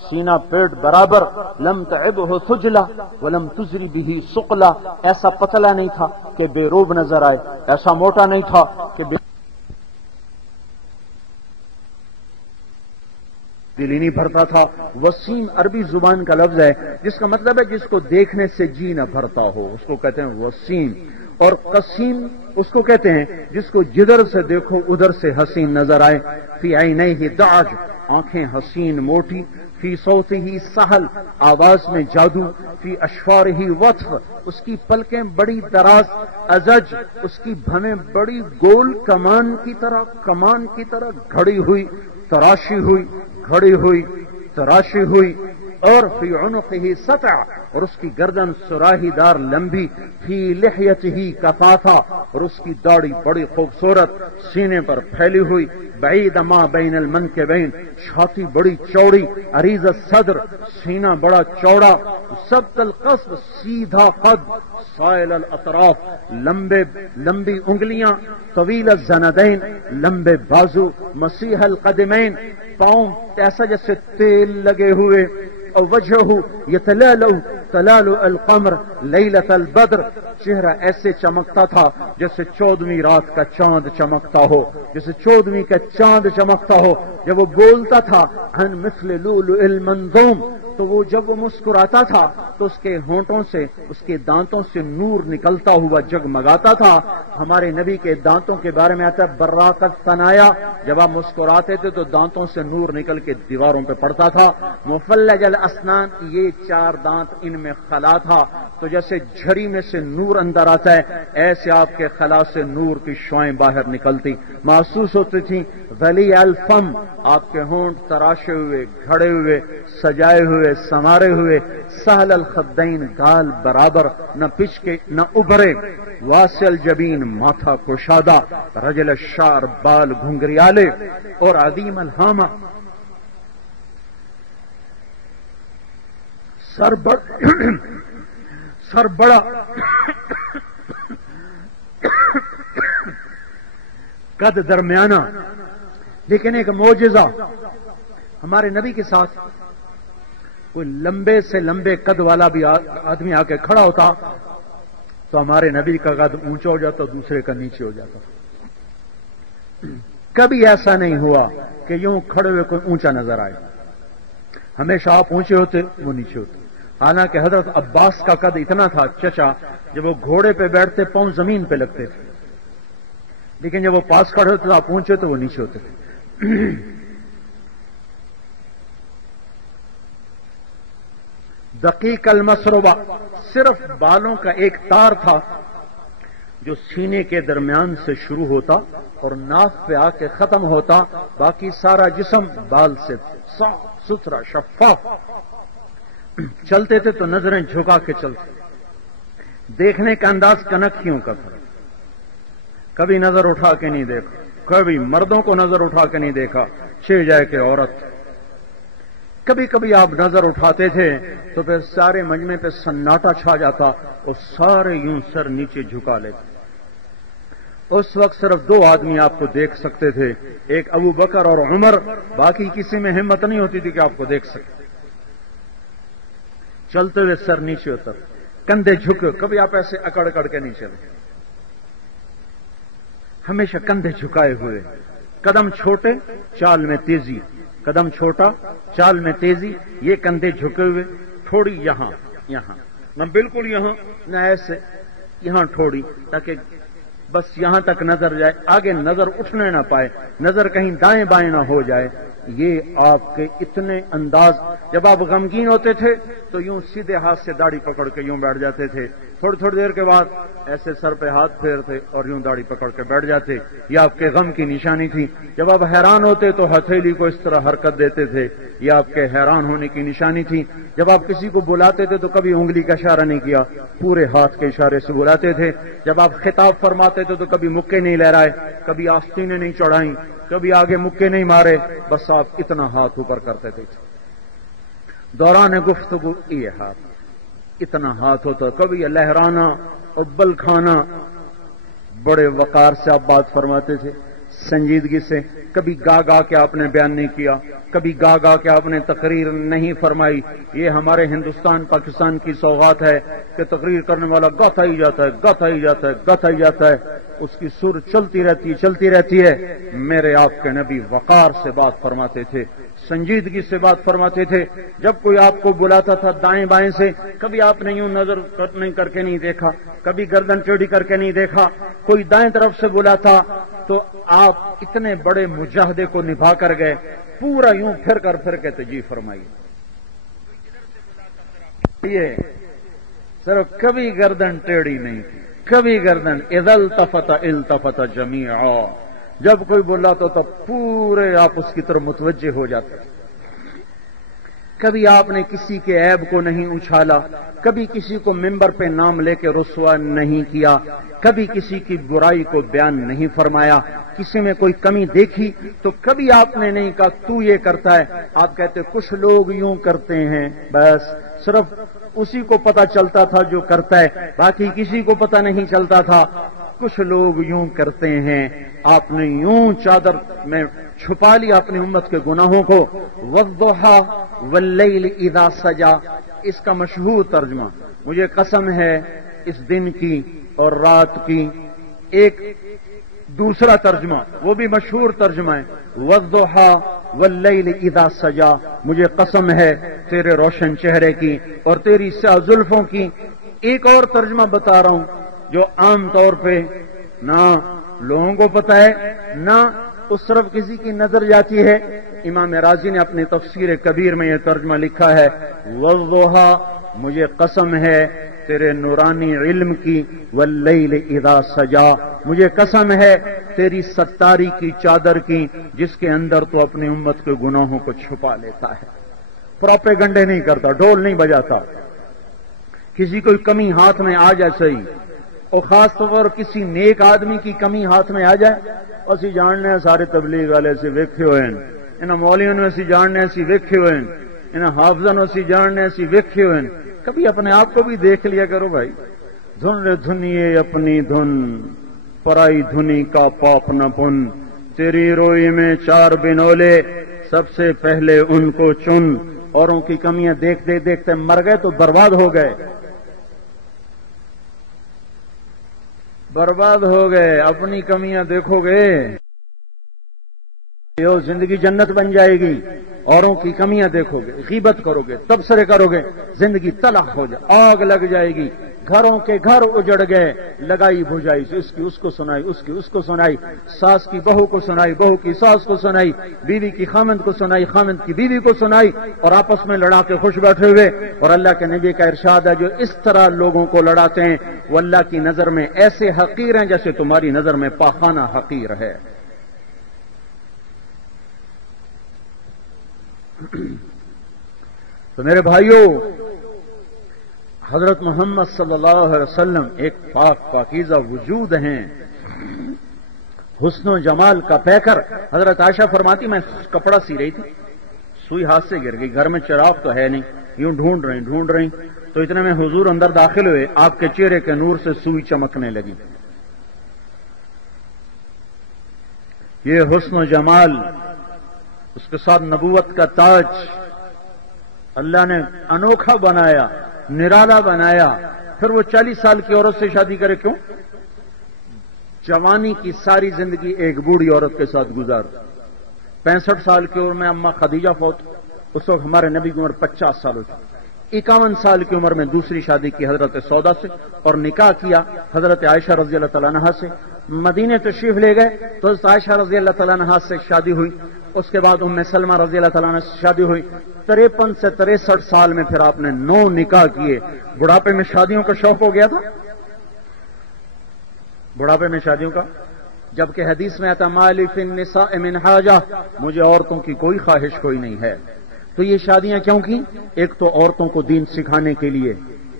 سینہ پیٹ برابر، لم تعبہ خجلا ولم تزری بہ ثقلا، ایسا پتلا نہیں تھا کہ بے روب نظر آئے، ایسا موٹا نہیں تھا کہ دلی نہیں بھرتا تھا۔ وسیم عربی زبان کا لفظ ہے جس کا مطلب ہے جس کو دیکھنے سے جی نہ بھرتا ہو، اس کو کہتے ہیں وسیم۔ اور قسیم اس کو کہتے ہیں جس کو جدھر سے دیکھو ادھر سے حسین نظر آئے۔ فی عینیہ دعج، آنکھیں حسین موٹی، فی صوتہ سہل، آواز میں جادو، فی اشفارہ وطف، اس کی پلکیں بڑی دراز، ازج، اس کی بھویں بڑی گول کمان کی طرح گھڑی ہوئی، تراشی ہوئی، گھڑی ہوئی، تراشی ہوئی، اور فی عنقہ سطع، اور اس کی گردن سراہی دار لمبی، فی لحیتہ کفافہ، اور اس کی داڑھی بڑی خوبصورت سینے پر پھیلی ہوئی، بعید ما بین المنکبین، چھاتی بڑی چوڑی، عریض الصدر، سینہ بڑا چوڑا، ثبت القصب، سیدھا قد، سائل الاطراف، لمبی انگلیاں، طویل الزندین، لمبے بازو، مسیح القدمین، پاؤں ایسا جیسے تیل لگے ہوئے، اور وجہہ یتلالو تلالو القمر لیلۃ البدر، چہرہ ایسے چمکتا تھا جیسے 14ویں رات کا چاند چمکتا ہو، جیسے 14ویں کا چاند چمکتا ہو۔ جب وہ بولتا تھا عن مثل لؤلؤ المنظوم، تو وہ جب وہ مسکراتا تھا تو اس کے ہونٹوں سے، اس کے دانتوں سے نور نکلتا ہوا جگمگاتا تھا۔ ہمارے نبی کے دانتوں کے بارے میں آتا ہے براق الثنایا، جب آپ مسکراتے تھے تو دانتوں سے نور نکل کے دیواروں پہ پڑتا تھا۔ مفلج الاسنان، یہ 4 دانت ان میں خلا تھا، تو جیسے جھری میں سے نور اندر آتا ہے ایسے آپ کے خلا سے نور کی شعائیں باہر نکلتی محسوس ہوتی تھیں۔ ذلی الفم، آپ کے ہونٹ تراشے ہوئے، گھڑے ہوئے، سجائے ہوئے، سنوارے ہوئے، سہل الخدین، گال برابر، نہ پچکے نہ ابھرے، واسع الجبین، ماتھا کشادہ، رجل الشعر، بال گھنگریالے، اور عظیم الہامہ، سر بڑا، قد درمیانہ۔ لیکن ایک معجزہ، ہمارے نبی کے ساتھ کوئی لمبے سے لمبے قد والا بھی آدمی آ کے کھڑا ہوتا تو ہمارے نبی کا قد اونچا ہو جاتا، دوسرے کا نیچے ہو جاتا۔ کبھی ایسا نہیں ہوا کہ یوں کھڑے ہوئے کوئی اونچا نظر آئے، ہمیشہ آپ اونچے ہوتے وہ نیچے ہوتے۔ حالانکہ حضرت عباس کا قد اتنا تھا، چچا، جب وہ گھوڑے پہ بیٹھتے پاؤں زمین پہ لگتے تھے، لیکن جب وہ پاس کھڑے ہوتے تو آپ اونچے تو وہ نیچے ہوتے تھے۔ دقیق المسربہ، صرف بالوں کا ایک تار تھا جو سینے کے درمیان سے شروع ہوتا اور ناف پہ آ کے ختم ہوتا، باقی سارا جسم بال سے صاف ستھرا شفاف۔ چلتے تھے تو نظریں جھکا کے چلتے، دیکھنے کا انداز کنکھیوں کا تھا، کبھی نظر اٹھا کے نہیں دیکھا، کبھی مردوں کو نظر اٹھا کے نہیں دیکھا، چھ جائے کہ عورت۔ کبھی کبھی آپ نظر اٹھاتے تھے تو پھر سارے مجمع پہ سناٹا چھا جاتا اور سارے یوں سر نیچے جھکا لیتے۔ اس وقت صرف 2 آدمی آپ کو دیکھ سکتے تھے، ایک ابو بکر اور عمر، باقی کسی میں ہمت نہیں ہوتی تھی کہ آپ کو دیکھ سکتے۔ چلتے ہوئے سر نیچے ہوتا، کندھے جھکے، کبھی آپ ایسے اکڑ کے نہیں چلے، ہمیشہ کندھے جھکائے ہوئے، قدم چھوٹے چال میں تیزی، قدم چھوٹا چال میں تیزی، یہ کندھے جھکے ہوئے، تھوڑی یہاں نہ بالکل یہاں نہ ایسے، یہاں تھوڑی، تاکہ بس یہاں تک نظر جائے، آگے نظر اٹھنے نہ پائے، نظر کہیں دائیں بائیں نہ ہو جائے۔ یہ آپ کے اتنے انداز، جب آپ غمگین ہوتے تھے تو یوں سیدھے ہاتھ سے داڑھی پکڑ کے یوں بیٹھ جاتے تھے، تھوڑی تھوڑی دیر کے بعد ایسے سر پہ ہاتھ پھیرتے اور یوں داڑھی پکڑ کے بیٹھ جاتے. یہ آپ کے غم کی نشانی تھی. جب آپ حیران ہوتے تو ہتھیلی کو اس طرح حرکت دیتے تھے. یہ آپ کے حیران ہونے کی نشانی تھی. جب آپ کسی کو بلاتے تھے تو کبھی انگلی کا اشارہ نہیں کیا, پورے ہاتھ کے اشارے سے بلاتے تھے. جب آپ خطاب فرماتے تھے تو کبھی مکے نہیں لہرائے, کبھی آستینیں نہیں چڑھائیں, کبھی آگے مکے نہیں مارے, بس آپ اتنا ہاتھ اوپر کرتے تھے. دوران گفتگو یہ ہاتھ اتنا ہاتھ ہوتا, کبھی لہرانا اور بل کھانا. بڑے وقار سے آپ بات فرماتے تھے, سنجیدگی سے. کبھی گا گا کے آپ نے بیان نہیں کیا, کبھی گا گا کے آپ نے تقریر نہیں فرمائی. یہ ہمارے ہندوستان پاکستان کی سوغات ہے کہ تقریر کرنے والا گاتا ہی جاتا ہے, گاتا ہی جاتا ہے, گاتا ہی جاتا ہے. اس کی سر چلتی رہتی ہے, چلتی رہتی ہے. میرے آپ کے نبی وقار سے بات فرماتے تھے, سنجیدگی سے بات فرماتے تھے. جب کوئی آپ کو بلاتا تھا دائیں بائیں سے, کبھی آپ نے یوں نظر کر کے نہیں دیکھا, کبھی گردن ٹیڑھی کر کے نہیں دیکھا. کوئی دائیں طرف سے بلاتا تو آپ اتنے بڑے مجاہدے کو نبھا کر گئے, پورا یوں پھر کہتے جی فرمائیے. یہ صرف کبھی گردن ٹیڑھی نہیں تھی, کبھی گردن. اذا التفت جمیعا, جب کوئی بلاتا تو پورے آپ اس کی طرف متوجہ ہو جاتے. کبھی آپ نے کسی کے عیب کو نہیں اچھالا, کبھی کسی کو ممبر پہ نام لے کے رسوا نہیں کیا, کبھی کسی کی برائی کو بیان نہیں فرمایا. کسی میں کوئی کمی دیکھی تو کبھی آپ نے نہیں کہا تو یہ کرتا ہے. آپ کہتے کچھ لوگ یوں کرتے ہیں, بس صرف اسی کو پتا چلتا تھا جو کرتا ہے, باقی کسی کو پتا نہیں چلتا تھا. کچھ لوگ یوں کرتے ہیں. آپ نے یوں چادر میں چھپا لیا اپنی امت کے گناہوں کو. والضحی واللیل اذا سجا, اس کا مشہور ترجمہ, مجھے قسم ہے اس دن کی اور رات کی. ایک دوسرا ترجمہ وہ بھی مشہور ترجمہ ہے, والضحی واللیل اذا سجا, مجھے قسم ہے تیرے روشن چہرے کی اور تیری سیاہ زلفوں کی. ایک اور ترجمہ بتا رہا ہوں جو عام طور پہ نہ لوگوں کو پتا ہے نہ اس طرف کسی کی نظر جاتی ہے. امام راضی نے اپنی تفسیر کبیر میں یہ ترجمہ لکھا ہے, والضحی, مجھے قسم ہے تیرے نورانی علم کی, واللیل اذا سجا, مجھے قسم ہے تیری ستاری کی چادر کی جس کے اندر تو اپنی امت کے گناہوں کو چھپا لیتا ہے. پروپیگنڈے نہیں کرتا, ڈھول نہیں بجاتا. کسی کوئی کمی ہاتھ میں آ جائے صحیح, اور خاص طور پر کسی نیک آدمی کی کمی ہاتھ میں آ جائے, اسی جاننے ہیں سارے تبلیغ والے سے ویکھے ہوئے ہیں, انہاں مولیوں نے اسی جاننے اسی ویکھے ہوئے ہیں, انہاں حافظوں نے اسی جاننے اسی ویکھے ہوئے ہیں. کبھی اپنے آپ کو بھی دیکھ لیا کرو بھائی. دھن رے دھنیے اپنی دھن, پرائی دھنی کا پاپ نہ پن, تیری روئی میں 4 بنولے, سب سے پہلے ان کو چن. اوروں کی کمیاں دیکھتے دیکھتے مر گئے تو برباد ہو گئے, برباد ہو گئے. اپنی کمیاں دیکھو گے زندگی جنت بن جائے گی. اوروں کی کمیاں دیکھو گے, غیبت کرو گے, تبصرے کرو گے, زندگی تلخ ہو جائے, آگ لگ جائے گی. گھروں کے گھر اجڑ گئے, لگائی بجائی سے اس کی اس کو سنائی, اس کی اس کو سنائی, ساس کی بہو کو سنائی, بہو کی ساس کو سنائی, بیوی کی خامند کو سنائی, خامند کی بیوی کو سنائی, اور آپس میں لڑا کے خوش بیٹھے ہوئے. اور اللہ کے نبی کا ارشاد ہے جو اس طرح لوگوں کو لڑاتے ہیں وہ اللہ کی نظر میں ایسے حقیر ہیں جیسے تمہاری نظر میں پاخانہ حقیر ہے. تو میرے بھائیوں, حضرت محمد صلی اللہ علیہ وسلم ایک پاک پاکیزہ وجود ہیں, حسن و جمال کا پیکر. حضرت عائشہ فرماتی میں کپڑا سی رہی تھی, سوئی ہاتھ سے گر گئی, گھر میں چراغ تو ہے نہیں, یوں ڈھونڈ رہی تو اتنے میں حضور اندر داخل ہوئے, آپ کے چہرے کے نور سے سوئی چمکنے لگی. یہ حسن و جمال, اس کے ساتھ نبوت کا تاج اللہ نے انوکھا بنایا, نرالا بنایا. پھر وہ 40 سال کی عورت سے شادی کرے کیوں؟ جوانی کی ساری زندگی ایک بوڑھی عورت کے ساتھ گزار. 65 سال کی عمر میں اما خدیجہ فوت, اس وقت ہمارے نبی کی عمر 50 سال ہوتی. 51 سال کی عمر میں دوسری شادی کی حضرت سودا سے اور نکاح کیا حضرت عائشہ رضی اللہ تعالیٰ عنہا سے. مدینے تشریف لے گئے تو حضرت عائشہ رضی اللہ تعالیٰ عنہا سے شادی ہوئی. اس کے بعد ام سلمہ رضی اللہ تعالیٰ عنہ سے شادی ہوئی. 53 سے 63 سال میں پھر آپ نے 9 نکاح کیے. بڑھاپے میں شادیوں کا شوق ہو گیا تھا, بڑھاپے میں شادیوں کا, جبکہ حدیث میں آتا مالی فی النساء من حاجہ, مجھے عورتوں کی کوئی خواہش کوئی نہیں ہے. تو یہ شادیاں کیوں کی؟ ایک تو عورتوں کو دین سکھانے کے لیے,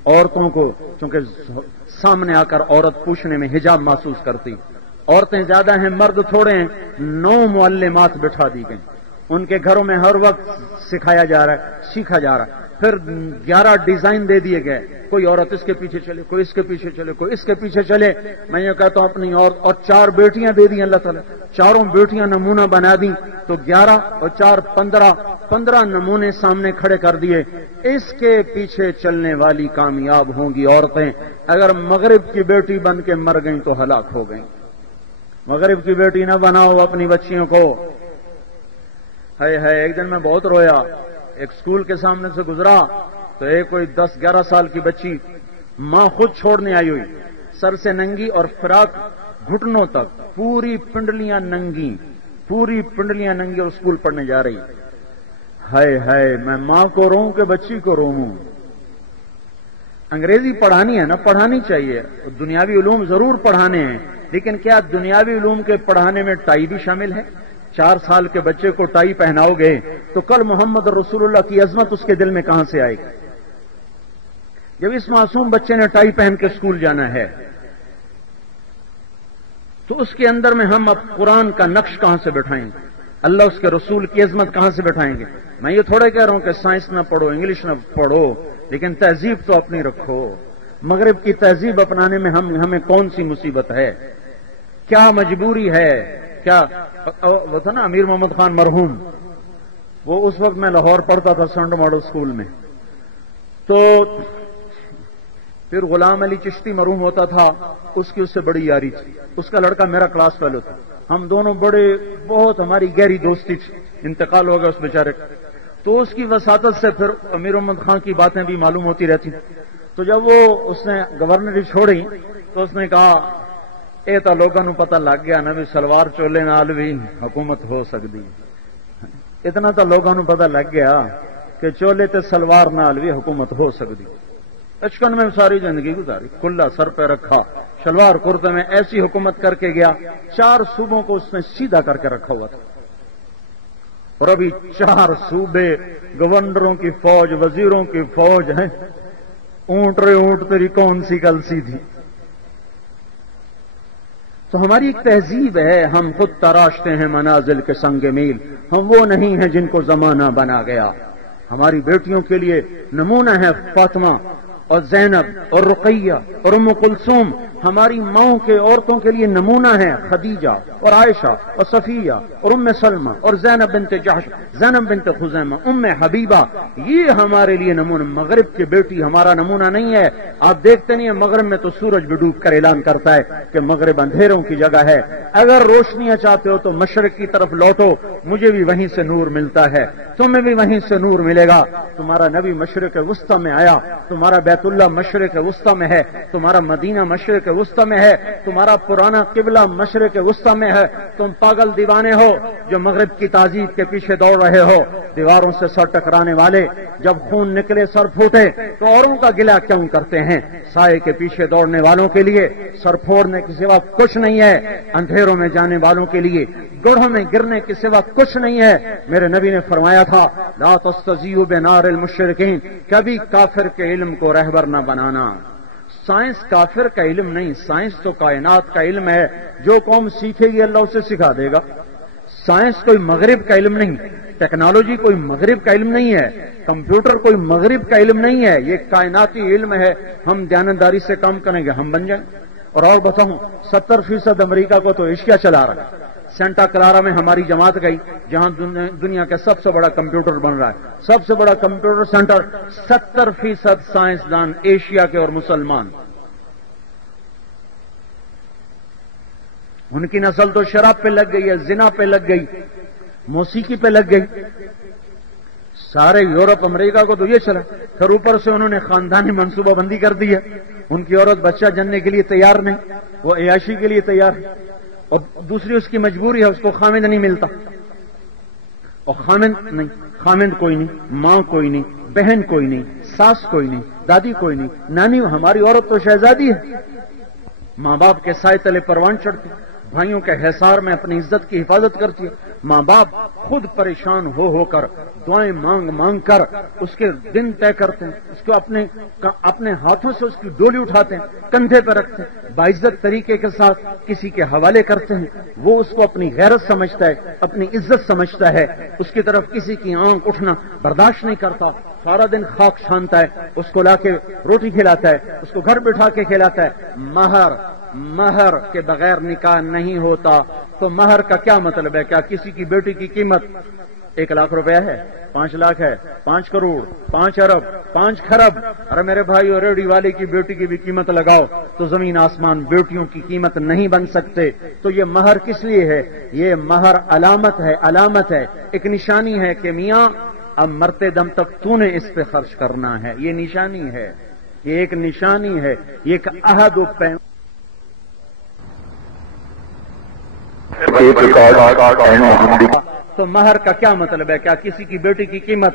عورتوں کو چونکہ سامنے آ کر عورت پوچھنے میں حجاب محسوس کرتی, عورتیں زیادہ ہیں مرد تھوڑے ہیں, 9 معلمات بٹھا دی گئیں, ان کے گھروں میں ہر وقت سکھایا جا رہا ہے, سیکھا جا رہا ہے. پھر 11 ڈیزائن دے دیے گئے, کوئی عورت اس کے پیچھے چلے, کوئی اس کے پیچھے چلے, کوئی اس کے پیچھے چلے. میں یہ کہتا ہوں اپنی اور 4 بیٹیاں دے دی اللہ تعالیٰ, چاروں بیٹیاں نمونہ بنا دی تو 11 اور 4 15 نمونے سامنے کھڑے کر دیے. اس کے پیچھے چلنے والی کامیاب ہوں گی عورتیں. اگر مغرب کی بیٹی بن کے مر گئیں تو ہلاک ہو گئیں. مغرب کی بیٹی نہ بناؤ اپنی بچیوں کو. ہے ایک دن میں بہت رویا, ایک اسکول کے سامنے سے گزرا تو ایک کوئی 10-11 سال کی بچی ماں خود چھوڑنے آئی ہوئی, سر سے ننگی اور فراق گھٹنوں تک, پوری پنڈلیاں ننگی, پوری پنڈلیاں ننگی, اور اسکول پڑھنے جا رہی. ہے میں ماں کو روؤں کہ بچی کو روؤں؟ انگریزی پڑھانی ہے نا, پڑھانی چاہیے, دنیاوی علوم ضرور پڑھانے ہیں, لیکن کیا دنیاوی علوم کے پڑھانے میں ٹائی بھی شامل ہے؟ 4 سال کے بچے کو ٹائی پہناؤ گے تو کل محمد رسول اللہ کی عظمت اس کے دل میں کہاں سے آئے گی؟ جب اس معصوم بچے نے ٹائی پہن کے اسکول جانا ہے تو اس کے اندر میں ہم اب قرآن کا نقش کہاں سے بٹھائیں گے؟ اللہ اس کے رسول کی عظمت کہاں سے بٹھائیں گے؟ میں یہ تھوڑے کہہ رہا ہوں کہ سائنس نہ پڑھو, انگلش نہ پڑھو, لیکن تہذیب تو اپنی رکھو. مغرب کی تہذیب اپنانے میں ہمیں کون سی مصیبت ہے؟ کیا مجبوری ہے؟ کیا وہ تھا نا امیر محمد خان مرحوم, وہ اس وقت میں لاہور پڑھتا تھا سنڈ ماڈل اسکول میں, تو پھر غلام علی چشتی مرحوم ہوتا تھا, اس کی اس سے بڑی یاری تھی. اس کا لڑکا میرا کلاس فیلو تھا, ہم دونوں بہت ہماری گہری دوستی تھی. انتقال ہو گیا اس بیچارے کا, تو اس کی وساطت سے پھر امیر محمد خان کی باتیں بھی معلوم ہوتی رہتی. تو جب اس نے گورنری چھوڑی تو اس نے کہا اے تا لوگوں نو پتہ لگ گیا نا بھی سلوار چولے نال بھی حکومت ہو سکتی. اتنا تو لوگوں نو پتہ لگ گیا کہ چولے تے سلوار نال بھی حکومت ہو سکتی. بچپن میں ساری زندگی گزاری, کھلا سر پہ رکھا, شلوار کرتے میں ایسی حکومت کر کے گیا, 4 صوبوں کو اس نے سیدھا کر کے رکھا ہوا تھا. اور ابھی 4 صوبے, گورنروں کی فوج, وزیروں کی فوج ہیں. اونٹ رے اونٹ تیری کون سی کلسی تھی. تو ہماری ایک تہذیب ہے, ہم خود تراشتے ہیں منازل کے سنگ میل. ہم وہ نہیں ہیں جن کو زمانہ بنا گیا. ہماری بیٹیوں کے لیے نمونہ ہے فاطمہ اور زینب اور رقیہ اور ام کلثوم. ہماری ماؤں کے عورتوں کے لیے نمونہ ہیں خدیجہ اور عائشہ اور صفیہ اور ام سلمہ اور زینب بنت جحش, زینب بنت خزیمہ, ام حبیبہ. یہ ہمارے لیے نمونہ. مغرب کی بیٹی ہمارا نمونہ نہیں ہے. آپ دیکھتے نہیں ہیں مغرب میں تو سورج بھی ڈوب کر اعلان کرتا ہے کہ مغرب اندھیروں کی جگہ ہے. اگر روشنیاں چاہتے ہو تو مشرق کی طرف لوٹو, مجھے بھی وہیں سے نور ملتا ہے, تمہیں بھی وہیں سے نور ملے گا. تمہارا نبی مشرق وسطی میں آیا, تمہارا بیت اللہ مشرق وسطی میں ہے, تمہارا مدینہ مشرق وسطی میں ہے, تمہارا پرانا قبلہ مشرق وسطی میں ہے. تم پاگل دیوانے ہو جو مغرب کی تہذیب کے پیچھے دوڑ رہے ہو. دیواروں سے سر ٹکرانے والے, جب خون نکلے سر پھوٹے تو اوروں کا گلہ کیوں کرتے ہیں؟ سائے کے پیچھے دوڑنے والوں کے لیے سر پھوڑنے کے سوا کچھ نہیں ہے. اندھیروں میں جانے والوں کے لیے گڑھوں میں گرنے کے سوا کچھ نہیں ہے. میرے نبی نے فرمایا تھا لا تستزیو بنار المشرکین, کبھی کافر کے علم کو رہبر نہ بنانا. سائنس کافر کا علم نہیں, سائنس تو کائنات کا علم ہے. جو قوم سیکھے گی اللہ اسے سکھا دے گا. سائنس کوئی مغرب کا علم نہیں, ٹیکنالوجی کوئی مغرب کا علم نہیں ہے, کمپیوٹر کوئی مغرب کا علم نہیں ہے. یہ کائناتی علم ہے. ہم دیانتداری سے کام کریں گے, ہم بن جائیں. اور بتاؤں 70% امریکہ کو تو ایشیا چلا رہا ہے. سینٹا کلارا میں ہماری جماعت گئی جہاں دنیا کا سب سے بڑا کمپیوٹر بن رہا ہے. سب سے بڑا کمپیوٹر سینٹر, 70% سائنسدان ایشیا کے اور مسلمان. ان کی نسل تو شراب پہ لگ گئی ہے, زنا پہ لگ گئی, موسیقی پہ لگ گئی. سارے یورپ امریکہ کو تو یہ چلا، پھر اوپر سے انہوں نے خاندانی منصوبہ بندی کر دی ہے، ان کی عورت بچہ جننے کے لیے تیار نہیں، وہ عیاشی کے لیے تیار ہے، اور دوسری اس کی مجبوری ہے، اس کو خامند نہیں ملتا، اور خامند کوئی نہیں، ماں کوئی نہیں، بہن کوئی نہیں، ساس کوئی نہیں، دادی کوئی نہیں، نانی، ہماری عورت تو شہزادی ہے، ماں باپ کے سائے تلے پروان چڑھتی، بھائیوں کے حصار میں اپنی عزت کی حفاظت کرتی ہے، ماں باپ خود پریشان ہو کر دعائیں مانگ کر اس کے دن طے کرتے ہیں، اس کو اپنے ہاتھوں سے اس کی ڈولی اٹھاتے ہیں، کندھے پہ رکھتے ہیں، باعزت طریقے کے ساتھ کسی کے حوالے کرتے ہیں، وہ اس کو اپنی غیرت سمجھتا ہے، اپنی عزت سمجھتا ہے، اس کی طرف کسی کی آنکھ اٹھنا برداشت نہیں کرتا، سارا دن خاک چھانتا ہے، اس کو لا کے روٹی کھلاتا ہے، اس کو گھر بٹھا کے کھلاتا ہے۔ مہر کے بغیر نکاح نہیں ہوتا، تو مہر کا کیا مطلب ہے؟ کیا کسی کی بیٹی کی قیمت 1 لاکھ روپیہ ہے، 5 لاکھ ہے، 5 کروڑ، 5 ارب، 5 خرب؟ ارے میرے بھائی، اور ریڈی والے کی بیٹی کی بھی قیمت لگاؤ تو زمین آسمان بیٹیوں کی قیمت نہیں بن سکتے۔ تو یہ مہر کس لیے ہے؟ یہ مہر علامت ہے، ایک نشانی ہے کہ میاں اب مرتے دم تک تو نے اس پہ خرچ کرنا ہے، یہ نشانی ہے، یہ ایک نشانی ہے، یہ ایک عہد و پیمان۔ تو مہر کا کیا مطلب ہے؟ کیا کسی کی بیٹی کی قیمت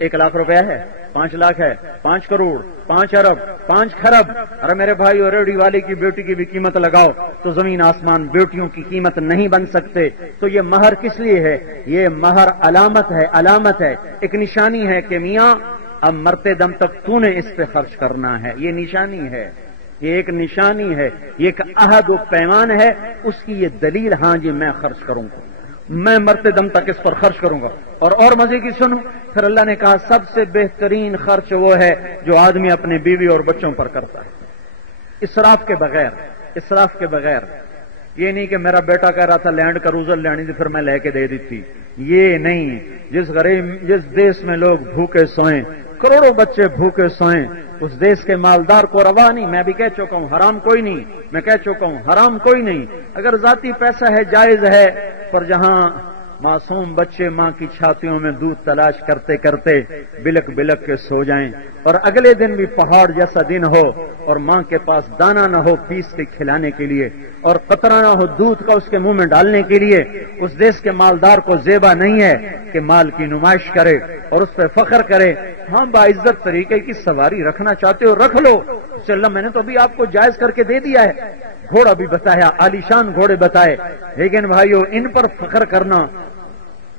1 لاکھ روپیہ ہے، 5 لاکھ ہے، 5 کروڑ، 5 ارب، 5 خرب؟ ارے میرے بھائی، اور ریڈی والے کی بیٹی کی بھی قیمت لگاؤ تو زمین آسمان بیٹیوں کی قیمت نہیں بن سکتے۔ تو یہ مہر کس لیے ہے؟ یہ مہر علامت ہے، ایک نشانی ہے کہ میاں اب مرتے دم تک تو نے اس پہ خرچ کرنا ہے، یہ نشانی ہے، یہ ایک نشانی ہے، یہ ایک عہد و پیمان ہے، اس کی یہ دلیل، ہاں جی میں خرچ کروں گا، میں مرتے دم تک اس پر خرچ کروں گا۔ اور مزے کی سنو، پھر اللہ نے کہا سب سے بہترین خرچ وہ ہے جو آدمی اپنے بیوی اور بچوں پر کرتا ہے، اسراف کے بغیر۔ یہ نہیں کہ میرا بیٹا کہہ رہا تھا لینڈ کروزر لینی تھی، پھر میں لے کے دے دی تھی، یہ نہیں۔ جس دیش میں لوگ بھوکے سوئیں، کروڑوں بچے بھوکے سوئیں، اس دیش کے مالدار کو روا نہیں۔ میں بھی کہہ چکا ہوں حرام کوئی نہیں، حرام کوئی نہیں۔ اگر ذاتی پیسہ ہے جائز ہے، پر جہاں معصوم بچے ماں کی چھاتیوں میں دودھ تلاش کرتے کرتے بلک بلک کے سو جائیں، اور اگلے دن بھی پہاڑ جیسا دن ہو اور ماں کے پاس دانہ نہ ہو پیس کے کھلانے کے لیے، اور قطرہ نہ ہو دودھ کا اس کے منہ میں ڈالنے کے لیے، اس دیش کے مالدار کو زیبا نہیں ہے کہ مال کی نمائش کرے اور اس پہ فخر کرے۔ ہاں باعزت طریقے کی سواری رکھنا چاہتے ہو رکھ لو، چلو میں نے تو ابھی آپ کو جائز کر کے دے دیا ہے، گھوڑا بھی بتایا، عالیشان گھوڑے بتائے، لیکن بھائیو ان پر فخر کرنا،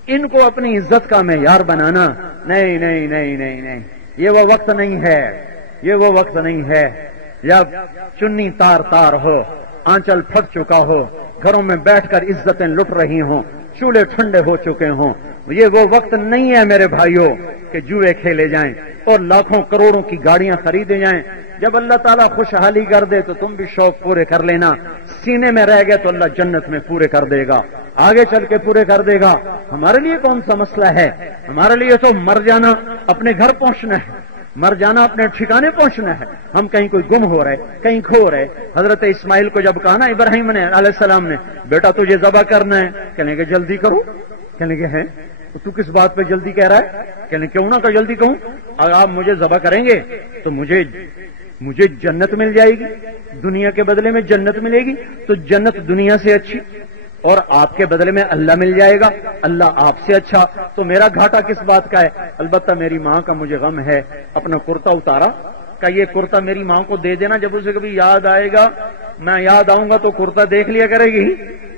ان کو اپنی عزت کا معیار بنانا، نہیں، یہ وہ وقت نہیں ہے جب چنی تار ہو، آنچل پھٹ چکا ہو، گھروں میں بیٹھ کر عزتیں لٹ رہی ہوں، چولہے ٹھنڈے ہو چکے ہوں۔ یہ وہ وقت نہیں ہے میرے بھائیوں کہ جوئے کھیلے جائیں اور لاکھوں کروڑوں کی گاڑیاں خریدے جائیں۔ جب اللہ تعالیٰ خوشحالی کر دے تو تم بھی شوق پورے کر لینا، سینے میں رہ گئے تو اللہ جنت میں پورے کر دے گا، آگے چل کے پورے کر دے گا۔ ہمارے لیے کون سا مسئلہ ہے؟ ہمارے لیے تو مر جانا، اپنے گھر پہنچنا ہے، مر جانا، اپنے ٹھکانے پہنچنا ہے۔ ہم کہیں کوئی گم ہو رہے، کہیں کھو رہے۔ حضرت اسماعیل کو جب کہا نا ابراہیم نے علیہ السلام نے، بیٹا تجھے ذبح کرنا ہے، کہنے کہ جلدی کرو، کہنے کہ ہے تو کس بات پہ جلدی کہہ رہا ہے؟ کہنے کیوں نہ کہ جلدی کہوں، اگر آپ مجھے ذبح کریں گے تو مجھے جنت مل جائے گی، دنیا کے بدلے میں جنت ملے گی، تو جنت دنیا سے اچھی، اور آپ کے بدلے میں اللہ مل جائے گا، اللہ آپ سے اچھا، تو میرا گھاٹا کس بات کا ہے؟ البتہ میری ماں کا مجھے غم ہے۔ اپنا کرتا اتارا، کہ یہ کرتا میری ماں کو دے دینا، جب اسے کبھی یاد آئے گا، میں یاد آؤں گا تو کرتا دیکھ لیا کرے گی،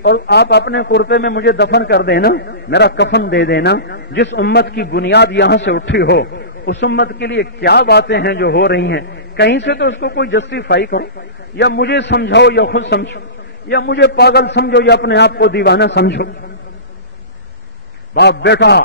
اور آپ اپنے کرتے میں مجھے دفن کر دینا، میرا کفن دے دینا۔ جس امت کی بنیاد یہاں سے اٹھی ہو، اس امت کے لیے کیا باتیں ہیں جو ہو رہی ہیں، کہیں سے تو اس کو کوئی جسٹیفائی کرو، یا مجھے سمجھاؤ یا خود سمجھو، یا مجھے پاگل سمجھو یا اپنے آپ کو دیوانہ سمجھو۔ باپ بیٹا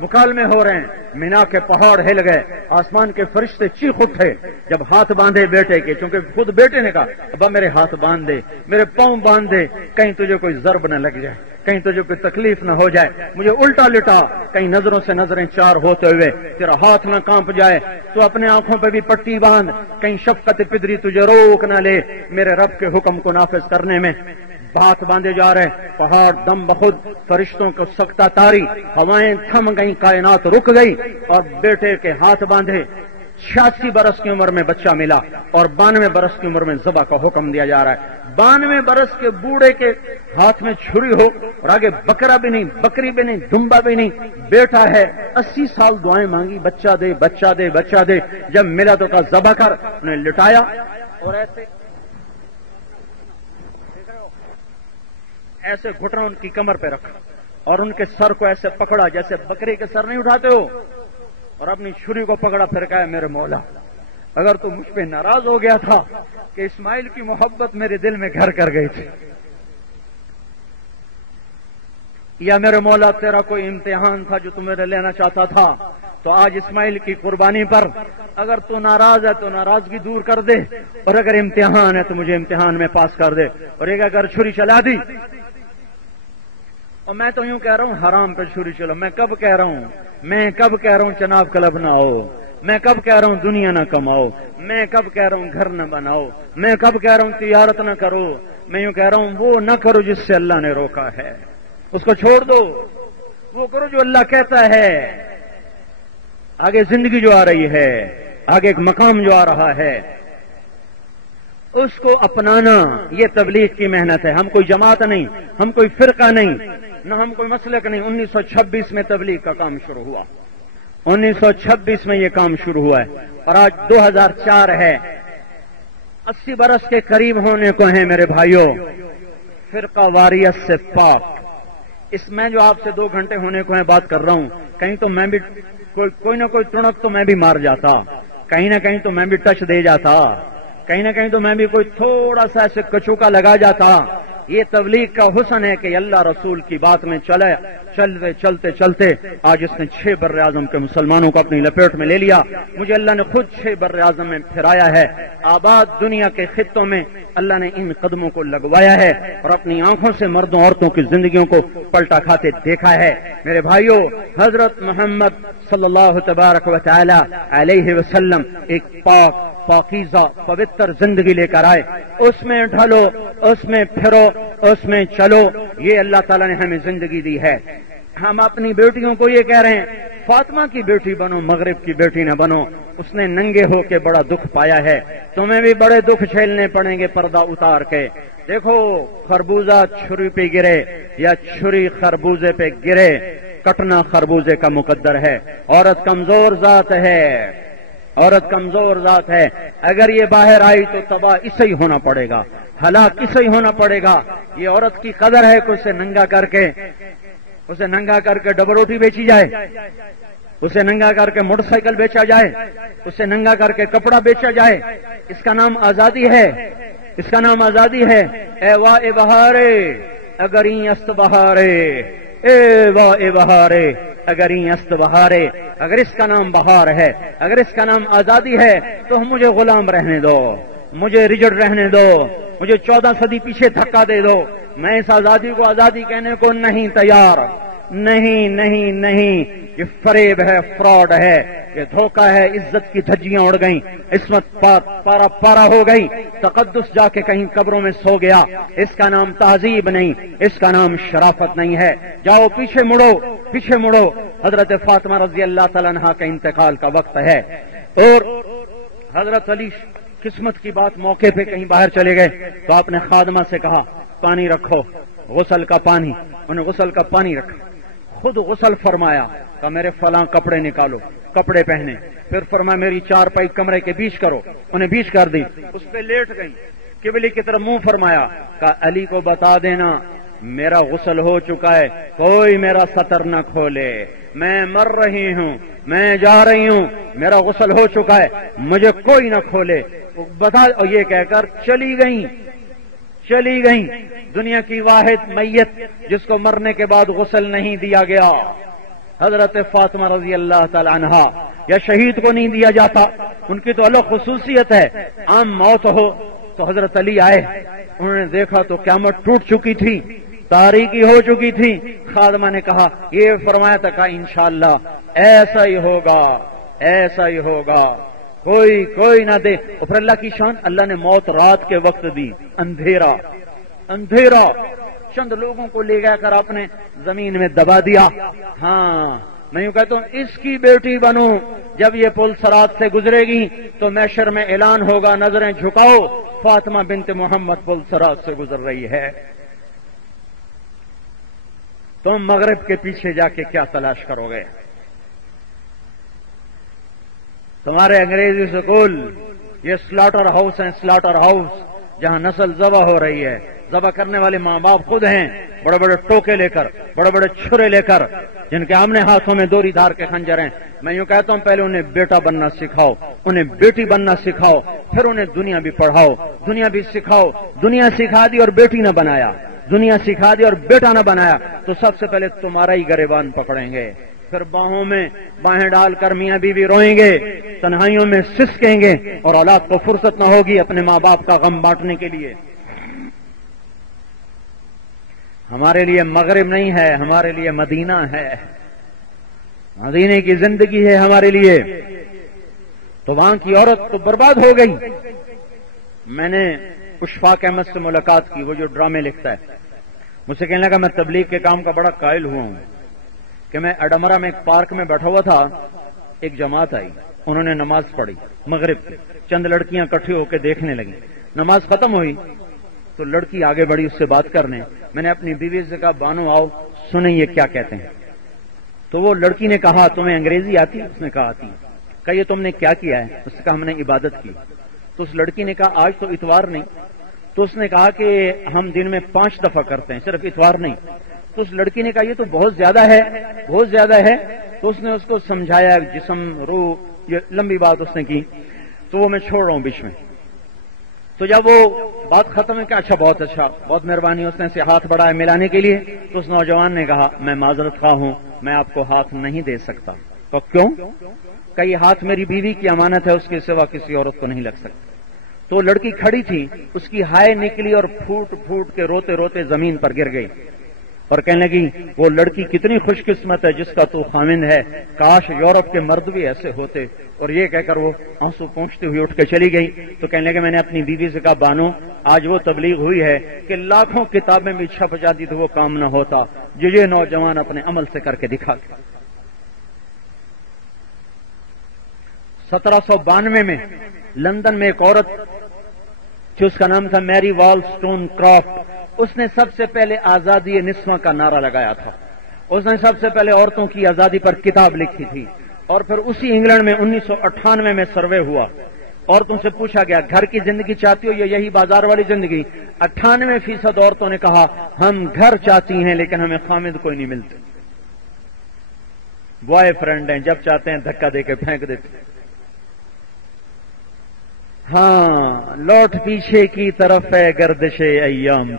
مکالمے ہو رہے ہیں، مینا کے پہاڑ ہل گئے، آسمان کے فرشتے چیخ اٹھے جب ہاتھ باندھے بیٹے کے، چونکہ خود بیٹے نے کہا ابا میرے ہاتھ باندھ دے، میرے پاؤں باندھ دے، کہیں تجھے کوئی ضرب نہ لگ جائے، کہیں تجھے کوئی تکلیف نہ ہو جائے، مجھے الٹا لٹا، کہیں نظروں سے نظریں چار ہوتے ہوئے تیرا ہاتھ نہ کانپ جائے، تو اپنے آنکھوں پہ بھی پٹی باندھ، کہیں شفقت پدری تجھے روک نہ لے میرے رب کے حکم کو نافذ کرنے میں۔ ہاتھ باندھے جا رہے، پہاڑ دم بخود، فرشتوں کو سکتہ تاری، ہوائیں تھم گئیں، کائنات رک گئی، اور بیٹے کے ہاتھ باندھے 86 برس کی عمر میں بچہ ملا، اور 92 برس کی عمر میں ذبح کا حکم دیا جا رہا ہے۔ 92 برس کے بوڑھے کے ہاتھ میں چھری ہو، اور آگے بکرا بھی نہیں، بکری بھی نہیں، دمبا بھی نہیں، بیٹا ہے، 80 سال دعائیں مانگی، بچہ دے بچہ دے بچہ دے، جب ملا تو کہا ذبح کر، انہیں لٹایا، اور ایسے گھٹنا ان کی کمر پہ رکھا، اور ان کے سر کو ایسے پکڑا جیسے بکری کے سر نہیں اٹھاتے ہو، اور اپنی چھری کو پکڑا، پھر کہا میرے مولا اگر تو مجھ پہ ناراض ہو گیا تھا کہ اسماعیل کی محبت میرے دل میں گھر کر گئی تھی، یا میرے مولا تیرا کوئی امتحان تھا جو تم میرے لینا چاہتا تھا، تو آج اسماعیل کی قربانی پر اگر تو ناراض ہے تو ناراضگی دور کر دے، اور اگر امتحان ہے تو مجھے امتحان میں پاس کر دے۔ اور ایک اگر چھری چلا دی، اور میں تو یوں کہہ رہا ہوں حرام پہ چھری چلو، میں کب کہہ رہا ہوں چناب کلب نہ ہو، میں کب کہہ رہا ہوں دنیا نہ کماؤ، میں کب کہہ رہا ہوں گھر نہ بناؤ، میں کب کہہ رہا ہوں تجارت نہ کرو، میں یوں کہہ رہا ہوں وہ نہ کرو جس سے اللہ نے روکا ہے، اس کو چھوڑ دو، وہ کرو جو اللہ کہتا ہے۔ آگے زندگی جو آ رہی ہے، آگے ایک مقام جو آ رہا ہے، اس کو اپنانا، یہ تبلیغ کی محنت ہے۔ ہم کوئی جماعت نہیں، ہم کوئی فرقہ نہیں، نہ ہم کوئی مسلک نہیں۔ 1926 میں تبلیغ کا کام شروع ہوا، 1926 میں یہ کام شروع ہوا ہے، اور آج 2004 ہے، 80 برس کے قریب ہونے کو ہیں میرے بھائیوں۔ فرقہ واریت سے پاک، اس میں جو آپ سے 2 گھنٹے ہونے کو ہیں بات کر رہا ہوں، کہیں تو میں بھی کوئی نہ کوئی تڑک تو میں بھی مار جاتا، کہیں نہ کہیں تو میں بھی ٹچ دے جاتا، کہیں نہ کہیں تو میں بھی کوئی تھوڑا سا ایسے کچوکا لگا جاتا۔ یہ تبلیغ کا حسن ہے کہ اللہ رسول کی بات میں چلتے چلتے آج اس نے 6 بر اعظم کے مسلمانوں کو اپنی لپیٹ میں لے لیا۔ مجھے اللہ نے خود 6 بر اعظم میں پھرایا ہے، آباد دنیا کے خطوں میں اللہ نے ان قدموں کو لگوایا ہے، اور اپنی آنکھوں سے مردوں عورتوں کی زندگیوں کو پلٹا کھاتے دیکھا ہے۔ میرے بھائیوں، حضرت محمد صلی اللہ تبارک و تعالی علیہ وسلم ایک پاکیزہ پوتر زندگی لے کر آئے، اس میں ڈھلو، اس میں پھرو، اس میں چلو، یہ اللہ تعالیٰ نے ہمیں زندگی دی ہے۔ ہم اپنی بیٹیوں کو یہ کہہ رہے ہیں فاطمہ کی بیٹی بنو، مغرب کی بیٹی نہ بنو، اس نے ننگے ہو کے بڑا دکھ پایا ہے، تمہیں بھی بڑے دکھ جھیلنے پڑیں گے پردہ اتار کے۔ دیکھو خربوزہ چھری پہ گرے یا چھری خربوزے پہ گرے، کٹنا خربوزے کا مقدر ہے۔ عورت کمزور ذات ہے، عورت کمزور ذات ہے، اگر یہ باہر آئی تو تباہ اسے ہی ہونا پڑے گا، ہلاک اسے ہی ہونا پڑے گا۔ یہ عورت کی قدر ہے کہ اسے ننگا کر کے ڈبل روٹی بیچی جائے، اسے ننگا کر کے موٹر سائیکل بیچا جائے، اسے ننگا کر کے کپڑا بیچا جائے۔ اس کا نام آزادی ہے، اس کا نام آزادی ہے۔ اے واہ بہارے اگر است بہارے، اے واہ بہارے اگر است بہارے، اگر اس کا نام بہار ہے، اگر اس کا نام آزادی ہے تو مجھے غلام رہنے دو، مجھے رجڑ رہنے دو، مجھے 14 صدی پیچھے دھکا دے دو، میں اس آزادی کو آزادی کہنے کو نہیں تیار۔ نہیں نہیں نہیں، یہ فریب ہے، فراڈ ہے، یہ دھوکہ ہے، عزت کی دھجیاں اڑ گئیں، عصمت پارا پارا ہو گئی، تقدس جا کے کہیں قبروں میں سو گیا۔ اس کا نام تہذیب نہیں، اس کا نام شرافت نہیں ہے۔ جاؤ پیچھے مڑو، پیچھے مڑو۔ حضرت فاطمہ رضی اللہ تعالیٰ عنہا کا انتقال کا وقت ہے، اور حضرت علی قسمت کی بات موقع پہ کہیں باہر چلے گئے تو آپ نے خادمہ سے کہا پانی رکھو، غسل کا پانی، انہیں غسل کا پانی رکھا، خود غسل فرمایا، کہا میرے فلاں کپڑے نکالو، کپڑے پہنے، پھر فرمایا میری 4 پائی کمرے کے بیچ کرو، انہیں بیچ کر دی، اس پہ لیٹ گئی، قبلے کی طرف منہ فرمایا، کہا علی کو بتا دینا میرا غسل ہو چکا ہے، کوئی میرا سطر نہ کھولے، میں مر رہی ہوں، میں جا رہی ہوں، میرا غسل ہو چکا ہے، مجھے کوئی نہ کھولے بتا۔ اور یہ کہہ کر چلی گئیں دنیا کی واحد میت جس کو مرنے کے بعد غسل نہیں دیا گیا، حضرت فاطمہ رضی اللہ تعالی عنہا۔ یا شہید کو نہیں دیا جاتا، ان کی تو الگ خصوصیت ہے، عام موت ہو تو حضرت علی آئے، انہوں نے دیکھا تو قیامت ٹوٹ چکی تھی، تاریکی ہو چکی تھی، خادمہ نے کہا، یہ فرمایا تھا، کہا انشاءاللہ ایسا ہی ہوگا، ایسا ہی ہوگا، کوئی نہ دے۔ اور پھر اللہ کی شان، اللہ نے موت رات کے وقت دی، اندھیرا، اندھیرا، چند لوگوں کو لے جا کر آپ نے زمین میں دبا دیا. ہاں میں یوں کہتا ہوں اس کی بیٹی بنو، جب یہ پل صراط سے گزرے گی تو محشر میں اعلان ہوگا نظریں جھکاؤ فاطمہ بنت محمد پل صراط سے گزر رہی ہے. تم مغرب کے پیچھے جا کے کیا تلاش کرو گے؟ تمہارے انگریزی سکول یہ سلاٹر ہاؤس ہیں، سلاٹر ہاؤس، جہاں نسل ذبح ہو رہی ہے. ذبح کرنے والے ماں باپ خود ہیں، بڑے بڑے ٹوکے لے کر، بڑے بڑے چھرے لے کر، جن کے آمنے ہاتھوں میں دوری دھار کے خنجر ہیں. میں یوں کہتا ہوں پہلے انہیں بیٹا بننا سکھاؤ، انہیں بیٹی بننا سکھاؤ، پھر انہیں دنیا بھی پڑھاؤ، دنیا بھی سکھاؤ. دنیا سکھا دی اور بیٹی نہ بنایا، دنیا سکھا دی اور بیٹا نہ بنایا تو سب سے پہلے تمہارا ہی گریبان پکڑیں گے. پھر باہوں میں باہیں ڈال کر میاں بیوی روئیں گے، تنہائیوں میں سسکیں گے، اور اولاد کو فرصت نہ ہوگی اپنے ماں باپ کا غم بانٹنے کے لیے. ہمارے لیے مغرب نہیں ہے، ہمارے لیے مدینہ ہے، مدینے کی زندگی ہے ہمارے لیے. تو وہاں کی عورت تو برباد ہو گئی. میں نے اشفاق احمد سے ملاقات کی، وہ جو ڈرامے لکھتا ہے. مجھ سے کہنے لگا میں تبلیغ کے کام کا بڑا قائل ہوا ہوں کہ میں اڈمرا میں ایک پارک میں بیٹھا ہوا تھا، ایک جماعت آئی، انہوں نے نماز پڑھی مغرب کی، چند لڑکیاں اکٹھی ہو کے دیکھنے لگیں. نماز ختم ہوئی تو لڑکی آگے بڑھی اس سے بات کرنے. میں نے اپنی بیوی سے کہا بانو آؤ سنیں یہ کیا کہتے ہیں. تو وہ لڑکی نے کہا تمہیں انگریزی آتی ہے؟ اس نے کہا آتی ہے. کہا یہ تم نے کیا کیا ہے؟ اس نے کہا ہم نے عبادت کی. تو اس لڑکی نے کہا آج تو اتوار نہیں. تو اس نے کہا کہ ہم دن میں 5 دفعہ کرتے ہیں، صرف اتوار نہیں. تو اس لڑکی نے کہا یہ تو بہت زیادہ ہے، بہت زیادہ ہے. تو اس نے اس کو سمجھایا جسم روح، یہ لمبی بات اس نے کی. تو وہ میں چھوڑ رہا ہوں بیچ میں. تو جب وہ بات ختم ہے کہ اچھا بہت مہربانی، اس نے سے ہاتھ بڑھایا ملانے کے لیے. تو اس نوجوان نے کہا میں معذرت خواہ ہوں، میں آپ کو ہاتھ نہیں دے سکتا. تو کیوں؟ کہ یہ ہاتھ میری بیوی کی امانت ہے، اس کے سوا کسی عورت کو نہیں لگ سکتا. تو لڑکی کھڑی تھی، اس کی ہائے نکلی اور پھوٹ پھوٹ کے روتے روتے زمین پر گر گئی اور کہنے لگی وہ لڑکی کتنی خوش قسمت ہے جس کا تو خامند ہے، کاش یورپ کے مرد بھی ایسے ہوتے. اور یہ کہہ کر وہ آنسو پہنچتی ہوئی اٹھ کے چلی گئی. تو کہنے لگے میں نے اپنی بیوی سے کہا بانو آج وہ تبلیغ ہوئی ہے کہ لاکھوں کتابیں بھی چھپ جاتی تو وہ کام نہ ہوتا جو یہ نوجوان اپنے عمل سے کر کے دکھا. 1792 میں لندن میں ایک عورت جو اس کا نام تھا میری والسٹون کرافٹ، اس نے سب سے پہلے آزادی نسواں کا نعرہ لگایا تھا. اس نے سب سے پہلے عورتوں کی آزادی پر کتاب لکھی تھی. اور پھر اسی انگلینڈ میں 1998 میں سروے ہوا، عورتوں سے پوچھا گیا گھر کی زندگی چاہتی ہو یا یہی بازار والی زندگی؟ 98% عورتوں نے کہا ہم گھر چاہتی ہیں لیکن ہمیں خامد کوئی نہیں ملتے. بوائے فرینڈ ہیں، جب چاہتے ہیں دھکا دے کے پھینک دیتے. ہاں لوٹ پیچھے کی طرف ہے گردش ایام.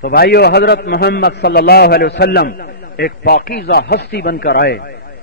تو بھائیو حضرت محمد صلی اللہ علیہ وسلم ایک پاکیزہ ہستی بن کر آئے،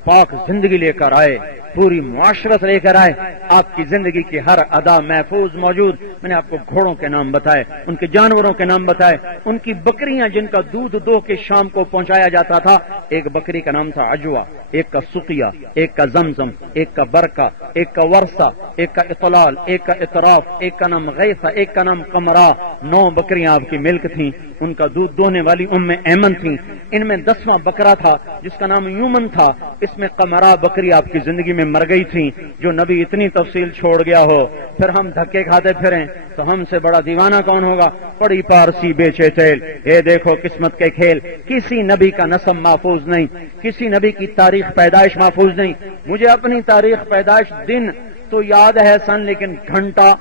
پاک زندگی لے کر آئے، پوری معاشرت لے کر آئے. آپ کی زندگی کی ہر ادا محفوظ موجود. میں نے آپ کو گھوڑوں کے نام بتائے، ان کے جانوروں کے نام بتائے، ان کی بکریاں جن کا دودھ دو کے شام کو پہنچایا جاتا تھا. ایک بکری کا نام تھا عجوا، ایک کا سقیہ، ایک کا زمزم، ایک کا برکہ، ایک کا ورثہ، ایک کا اطلال، ایک کا اطراف، ایک کا نام غیثہ، ایک کا نام قمرا. 9 بکریاں آپ کی ملک تھیں، ان کا دودھ دونے والی ایمن تھیں. ان میں 10واں بکرا تھا جس کا نام یومن تھا. اس میں قمرا بکری آپ کی زندگی میں مر گئی تھی. جو نبی اتنی تفصیل چھوڑ گیا ہو پھر ہم دھکے کھاتے پھریں تو ہم سے بڑا دیوانہ کون ہوگا؟ پڑی پارسی بیچے تیل. یہ دیکھو قسمت کے کھیل. کسی نبی کا نسب محفوظ نہیں، کسی نبی کی تاریخ پیدائش محفوظ نہیں. مجھے اپنی تاریخ پیدائش دن تو یاد ہے سن، لیکن گھنٹہ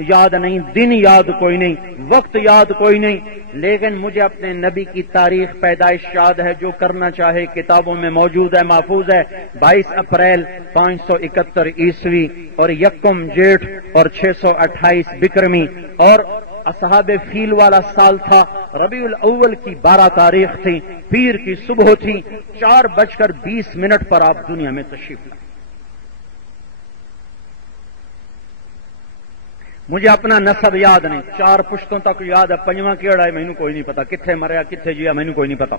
یاد نہیں، دن یاد کوئی نہیں، وقت یاد کوئی نہیں. لیکن مجھے اپنے نبی کی تاریخ پیدائش یاد ہے، جو کرنا چاہے کتابوں میں موجود ہے، محفوظ ہے. 22 اپریل 571 عیسوی اور 1 جیٹھ اور 628 بکرمی، اور اصحاب فیل والا سال تھا. ربیع الاول کی 12 تاریخ تھی، پیر کی صبح تھی. 4:20 پر آپ دنیا میں تشریف لائے. مجھے اپنا نسب یاد نہیں، 4 پشتوں تک یاد ہے. 5واں کیڑا ہے مینوں کوئی نہیں پتا، کتنے مریا کتنے جیا مینوں کوئی نہیں پتا.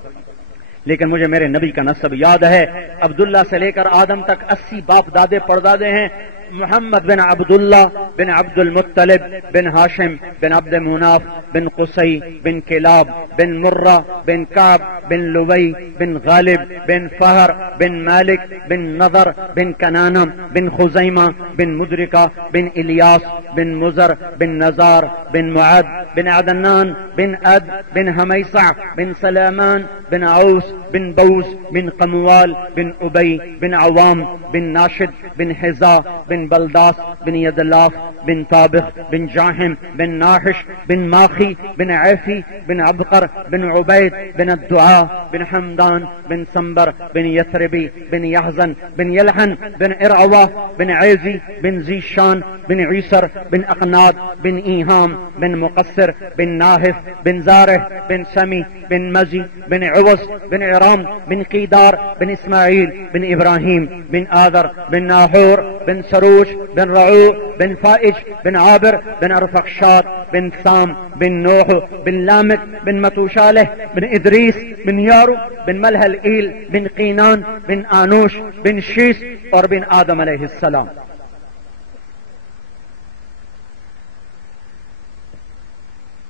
لیکن مجھے میرے نبی کا نسب یاد ہے. عبداللہ سے لے کر آدم تک 80 باپ دادے پردادے ہیں. محمد بن عبداللہ بن عبد المطلب بن ہاشم بن عبد مناف بن قصی بن کلاب بن مرہ بن کعب بن لوی بن غالب بن فہر بن مالک بن نضر بن کنانہ بن خزیمہ بن مدرکہ بن الیاس بن مزر بن نزار بن معد بن عدنان بن اد بن حمیصع بن سلیمان بن عوس بن بوس بن قموال بن ابی بن عوام بن ناشد بن حزا بن بلداس بن یدلاف بن طابخ بن جاہم بن ناحش بن ماخی بن عیفی بن عبقر بن عبید بن الدعاء بن حمدان بن سنبر بن یثربی بن یحزن بن یلحن بن ارعوا بن عیزی بن زیشان بن عیسر بن اقناد بن ایہام بن مقصر بن ناحف بن زارح بن سمی بن مزی بن عوض بن عرام بن قیدار بن اسماعیل بن ابراہیم بن آذر بن ناحور بن سروش بن رعو بن فائج بن عابر بن ارفخشاد بن سام بن نوح بن لامک بن متوشالہ بن ادریس بن یارو بن ملح الایل بن قینان بن آنوش بن شیس اور بن آدم علیہ السلام.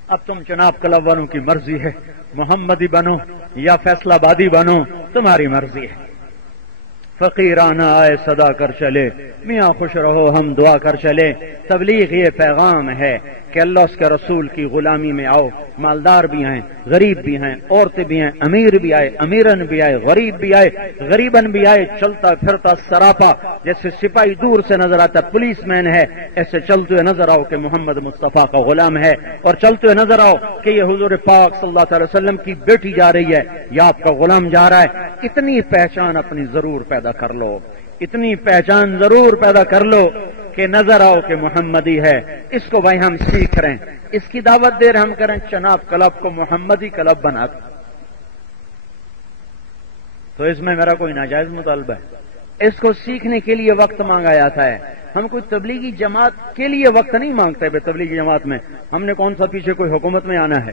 اب تم جناب کلب والوں کی مرضی ہے، محمدی بنو یا فیصلہ بادی بنو، تمہاری مرضی ہے. فقیرانہ آئے صدا کر چلے، میاں خوش رہو ہم دعا کر چلے. تبلیغ یہ پیغام ہے کہ اللہ اس کے رسول کی غلامی میں آؤ. مالدار بھی ہیں، غریب بھی ہیں، عورتیں بھی ہیں، امیر بھی آئے، امیرن بھی آئے، غریب بھی آئے، غریبن بھی آئے. چلتا پھرتا سراپا جیسے سپاہی دور سے نظر آتا پولیس مین ہے، ایسے چلتے ہوئے نظر آؤ کہ محمد مصطفیٰ کا غلام ہے، اور چلتے ہوئے نظر آؤ کہ یہ حضور پاک صلی اللہ علیہ وسلم کی بیٹی جا رہی ہے یا آپ کا غلام جا رہا ہے. اتنی پہچان اپنی ضرور پیدا کر لو، اتنی پہچان ضرور پیدا کر لو کہ نظر آؤ کہ محمدی ہے. اس کو بھائی ہم سیکھ رہے ہیں، اس کی دعوت دے رہے ہم کریں چناب کلب کو محمدی کلب بنا کر. تو اس میں میرا کوئی ناجائز مطالبہ ہے؟ اس کو سیکھنے کے لیے وقت مانگا جاتا ہے. ہم کوئی تبلیغی جماعت کے لیے وقت نہیں مانگتے. بے تبلیغی جماعت میں ہم نے کون سا پیچھے کوئی حکومت میں آنا ہے.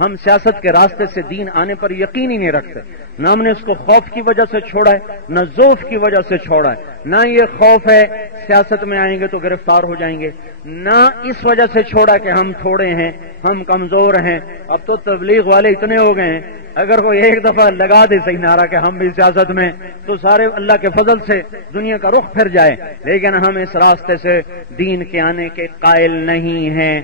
ہم سیاست کے راستے سے دین آنے پر یقین ہی نہیں رکھتے. نہ ہم نے اس کو خوف کی وجہ سے چھوڑا ہے، نہ ذوف کی وجہ سے چھوڑا ہے. نہ یہ خوف ہے سیاست میں آئیں گے تو گرفتار ہو جائیں گے، نہ اس وجہ سے چھوڑا کہ ہم تھوڑے ہیں، ہم کمزور ہیں. اب تو تبلیغ والے اتنے ہو گئے ہیں، اگر کوئی ایک دفعہ لگا دے صحیح نعرہ کہ ہم بھی سیاست میں، تو سارے اللہ کے فضل سے دنیا کا رخ پھر جائے. لیکن ہم اس راستے سے دین کے آنے کے قائل نہیں ہیں.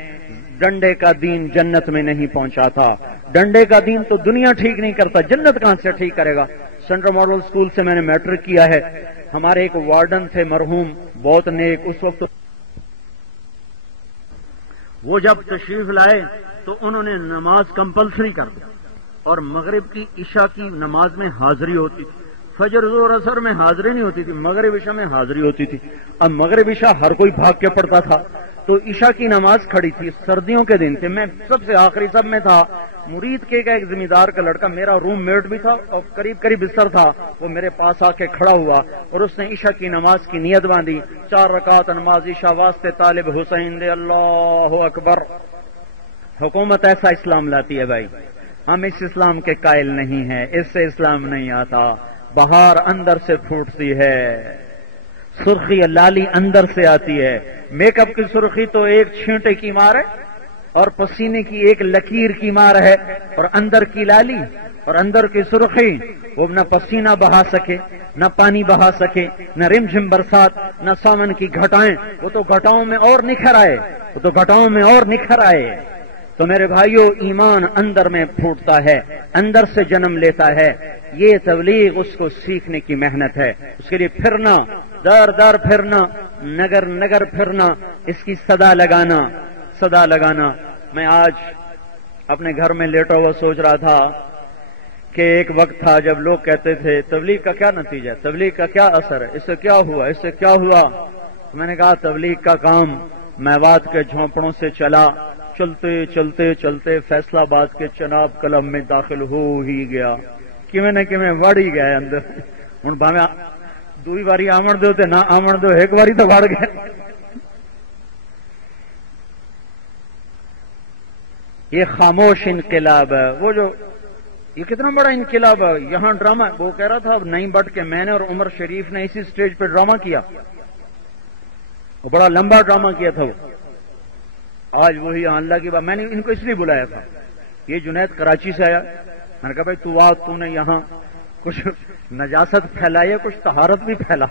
ڈنڈے کا دین جنت میں نہیں پہنچا تھا. ڈنڈے کا دین تو دنیا ٹھیک نہیں کرتا، جنت کہاں سے ٹھیک کرے گا. سینٹرل ماڈل اسکول سے میں نے میٹرک کیا ہے. ہمارے ایک وارڈن تھے مرحوم، بہت نیک. اس وقت وہ جب تشریف لائے تو انہوں نے نماز کمپلسری کر دی، اور مغرب کی عشاء کی نماز میں حاضری ہوتی تھی. فجر ظہر عصر میں حاضری نہیں ہوتی تھی، مغرب عشاء میں حاضری ہوتی تھی. اب مغرب عشاء ہر کوئی بھاگ کے پڑتا تھا، تو عشاء کی نماز کھڑی تھی. سردیوں کے دن تھے، میں سب سے آخری سب میں تھا. مرید کے ایک زمیندار کا لڑکا میرا روم میٹ بھی تھا اور قریب قریب بستر تھا. وہ میرے پاس آ کے کھڑا ہوا اور اس نے عشاء کی نماز کی نیت باندھی. 4 رکعت نماز عشاء واسطے طالب حسین دے اللہ اکبر. حکومت ایسا اسلام لاتی ہے بھائی، ہم اس اسلام کے قائل نہیں ہیں. اس سے اسلام نہیں آتا. بہار اندر سے پھوٹتی ہے، سرخی لالی اندر سے آتی ہے. میک اپ کی سرخی تو ایک چھینٹے کی مار ہے، اور پسینے کی ایک لکیر کی مار ہے. اور اندر کی لالی اور اندر کی سرخی، وہ نہ پسینہ بہا سکے، نہ پانی بہا سکے، نہ رم جھم برسات، نہ سامن کی گھٹائیں. وہ تو گھٹاؤں میں اور نکھر آئے، وہ تو گھٹاؤں میں اور نکھر آئے. تو میرے بھائیوں، ایمان اندر میں پھوٹتا ہے، اندر سے جنم لیتا ہے. یہ تبلیغ اس کو سیکھنے کی محنت ہے. اس کے لیے پھرنا، در در پھرنا، نگر نگر پھرنا، اس کی صدا لگانا، صدا لگانا. میں آج اپنے گھر میں لیٹا ہوا سوچ رہا تھا کہ ایک وقت تھا جب لوگ کہتے تھے تبلیغ کا کیا نتیجہ ہے، تبلیغ کا کیا اثر ہے، اس سے کیا ہوا، اس سے کیا ہوا. میں نے کہا تبلیغ کا کام میوات کے جھونپڑوں سے چلا، چلتے چلتے چلتے فیصلہ آباد کے چناب کلب میں داخل ہو ہی گیا. کیویں نہ کیویں وڑ ہی گئے اندر. ہوں بھاویں دوئی باری آمن دو تے نہ آمن دو، ایک باری تو وڑ گئے. یہ خاموش انقلاب ہے. وہ جو یہ کتنا بڑا انقلاب ہے. یہاں ڈرامہ، وہ کہہ رہا تھا نہیں بٹ کے میں نے اور عمر شریف نے اسی سٹیج پہ ڈرامہ کیا. وہ بڑا لمبا ڈرامہ کیا تھا وہ. آج وہی اللہ کی بات. میں نے ان کو اس لیے بلایا تھا. یہ جنید کراچی سے آیا. میں نے کہا بھائی تو آ, تو نے یہاں کچھ نجاست پھیلائی ہے, کچھ طہارت بھی پھیلا.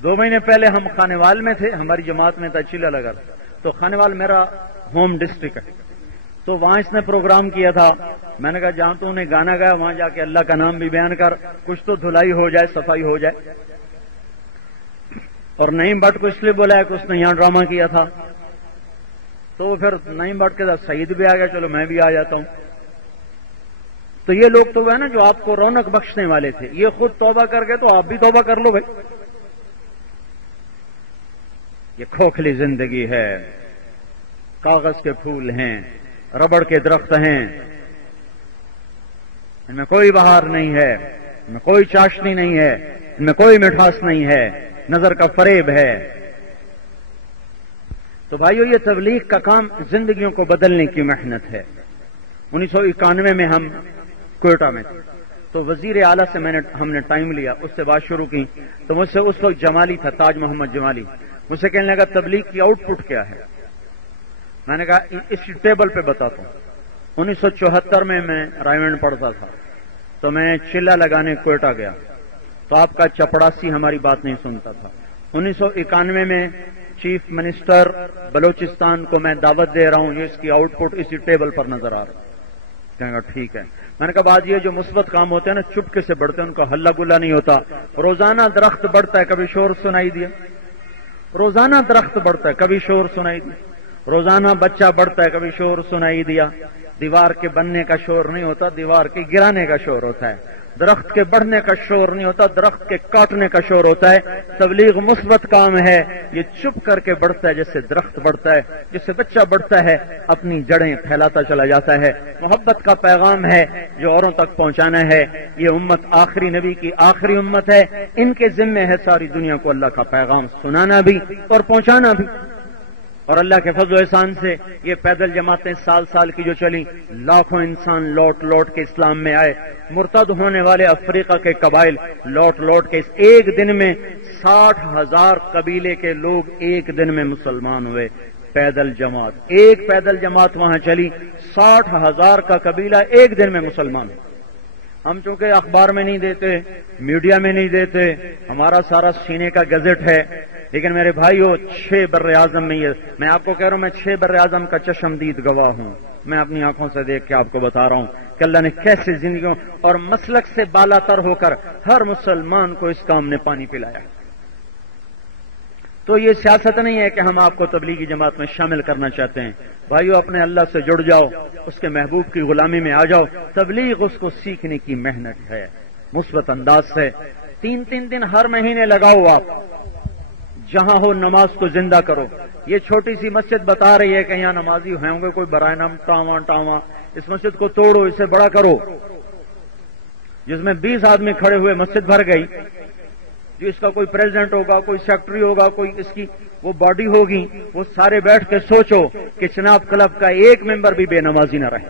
2 مہینے پہلے ہم خانیوال میں تھے, ہماری جماعت میں تھا چیلا لگا. تو خانیوال میرا ہوم ڈسٹرکٹ ہے, تو وہاں اس نے پروگرام کیا تھا. میں نے کہا جہاں تو انہیں گانا گایا وہاں جا کے اللہ کا نام بھی بیان کر, کچھ تو دھلائی ہو جائے, صفائی ہو جائے. اور نعیم بٹ کو اس لیے بولا ہے کہ اس نے یہاں ڈرامہ کیا تھا. تو پھر نعیم بٹ کے ساتھ سعید بھی آ گیا, چلو میں بھی آ جاتا ہوں. تو یہ لوگ تو وہ ہے نا جو آپ کو رونق بخشنے والے تھے, یہ خود توبہ کر گئے تو آپ بھی توبہ کر لو بھائی. یہ کھوکھلی زندگی ہے, کاغذ کے پھول ہیں, ربڑ کے درخت ہیں, ان میں کوئی بہار نہیں ہے, ان میں کوئی چاشنی نہیں ہے, ان میں کوئی مٹھاس نہیں ہے, نظر کا فریب ہے. تو بھائیو یہ تبلیغ کا کام زندگیوں کو بدلنے کی محنت ہے. 1991 میں ہم کوئٹہ میں تھے, تو وزیر اعلیٰ سے ہم نے ٹائم لیا, اس سے بات شروع کی. تو مجھ سے اس وقت جمالی تھا, تاج محمد جمالی, مجھ سے کہنے لگا تبلیغ کی آؤٹ پٹ کیا ہے. میں نے کہا اس ٹیبل پہ بتاتا ہوں. 1974 میں رائمنڈ پڑھتا تھا, تو میں چلا لگانے کوئٹہ گیا, تو آپ کا چپڑاسی ہماری بات نہیں سنتا تھا. 1991 میں چیف منسٹر بلوچستان کو میں دعوت دے رہا ہوں, یہ اس کی آؤٹ پٹ اسی ٹیبل پر نظر آ رہا ہے. کہنے گا ٹھیک ہے. میں نے کہا بعض یہ جو مثبت کام ہوتے ہیں نا چپکے سے بڑھتے ہیں, ان کا ہلا گلا نہیں ہوتا. روزانہ درخت بڑھتا ہے, کبھی شور سنائی دیا. روزانہ درخت بڑھتا ہے, کبھی شور سنائی دیا. روزانہ بچہ بڑھتا ہے, کبھی شور سنائی دیا. دیوار کے بننے کا شور نہیں ہوتا, دیوار کے گرانے کا شور ہوتا ہے. درخت کے بڑھنے کا شور نہیں ہوتا, درخت کے کاٹنے کا شور ہوتا ہے. تبلیغ مثبت کام ہے, یہ چپ کر کے بڑھتا ہے, جیسے درخت بڑھتا ہے, جیسے بچہ بڑھتا ہے, اپنی جڑیں پھیلاتا چلا جاتا ہے. محبت کا پیغام ہے جو اوروں تک پہنچانا ہے. یہ امت آخری نبی کی آخری امت ہے, ان کے ذمے ہے ساری دنیا کو اللہ کا پیغام سنانا بھی اور پہنچانا بھی. اور اللہ کے فضل و احسان سے یہ پیدل جماعتیں سال سال کی جو چلی, لاکھوں انسان لوٹ لوٹ کے اسلام میں آئے. مرتد ہونے والے افریقہ کے قبائل لوٹ لوٹ کے اس ایک دن میں 60,000 قبیلے کے لوگ ایک دن میں مسلمان ہوئے. پیدل جماعت, ایک پیدل جماعت وہاں چلی, 60,000 کا قبیلہ ایک دن میں مسلمان. ہم چونکہ اخبار میں نہیں دیتے, میڈیا میں نہیں دیتے, ہمارا سارا سینے کا گزٹ ہے. لیکن میرے بھائیو 6 بر اعظم میں, یہ میں آپ کو کہہ رہا ہوں, میں 6 بر اعظم کا چشمدید گواہ ہوں. میں اپنی آنکھوں سے دیکھ کے آپ کو بتا رہا ہوں کہ اللہ نے کیسے زندگیوں اور مسلک سے بالا تر ہو کر ہر مسلمان کو اس کام نے پانی پلایا. تو یہ سیاست نہیں ہے کہ ہم آپ کو تبلیغی جماعت میں شامل کرنا چاہتے ہیں. بھائیو اپنے اللہ سے جڑ جاؤ, اس کے محبوب کی غلامی میں آ جاؤ. تبلیغ اس کو سیکھنے کی محنت ہے, مثبت انداز سے. 3 دن ہر مہینے لگاؤ, آپ جہاں ہو نماز کو زندہ کرو. یہ چھوٹی سی مسجد بتا رہی ہے کہ یہاں نمازی ہوں گے, کوئی برائے نام ٹاواں, اس مسجد کو توڑو, اسے بڑا کرو. جس میں 20 آدمی کھڑے ہوئے مسجد بھر گئی. جو اس کا کوئی پریزیڈنٹ ہوگا, کوئی سیکرٹری ہوگا, کوئی اس کی وہ باڈی ہوگی, وہ سارے بیٹھ کے سوچو کہ چناب کلب کا ایک ممبر بھی بے نمازی نہ رہے.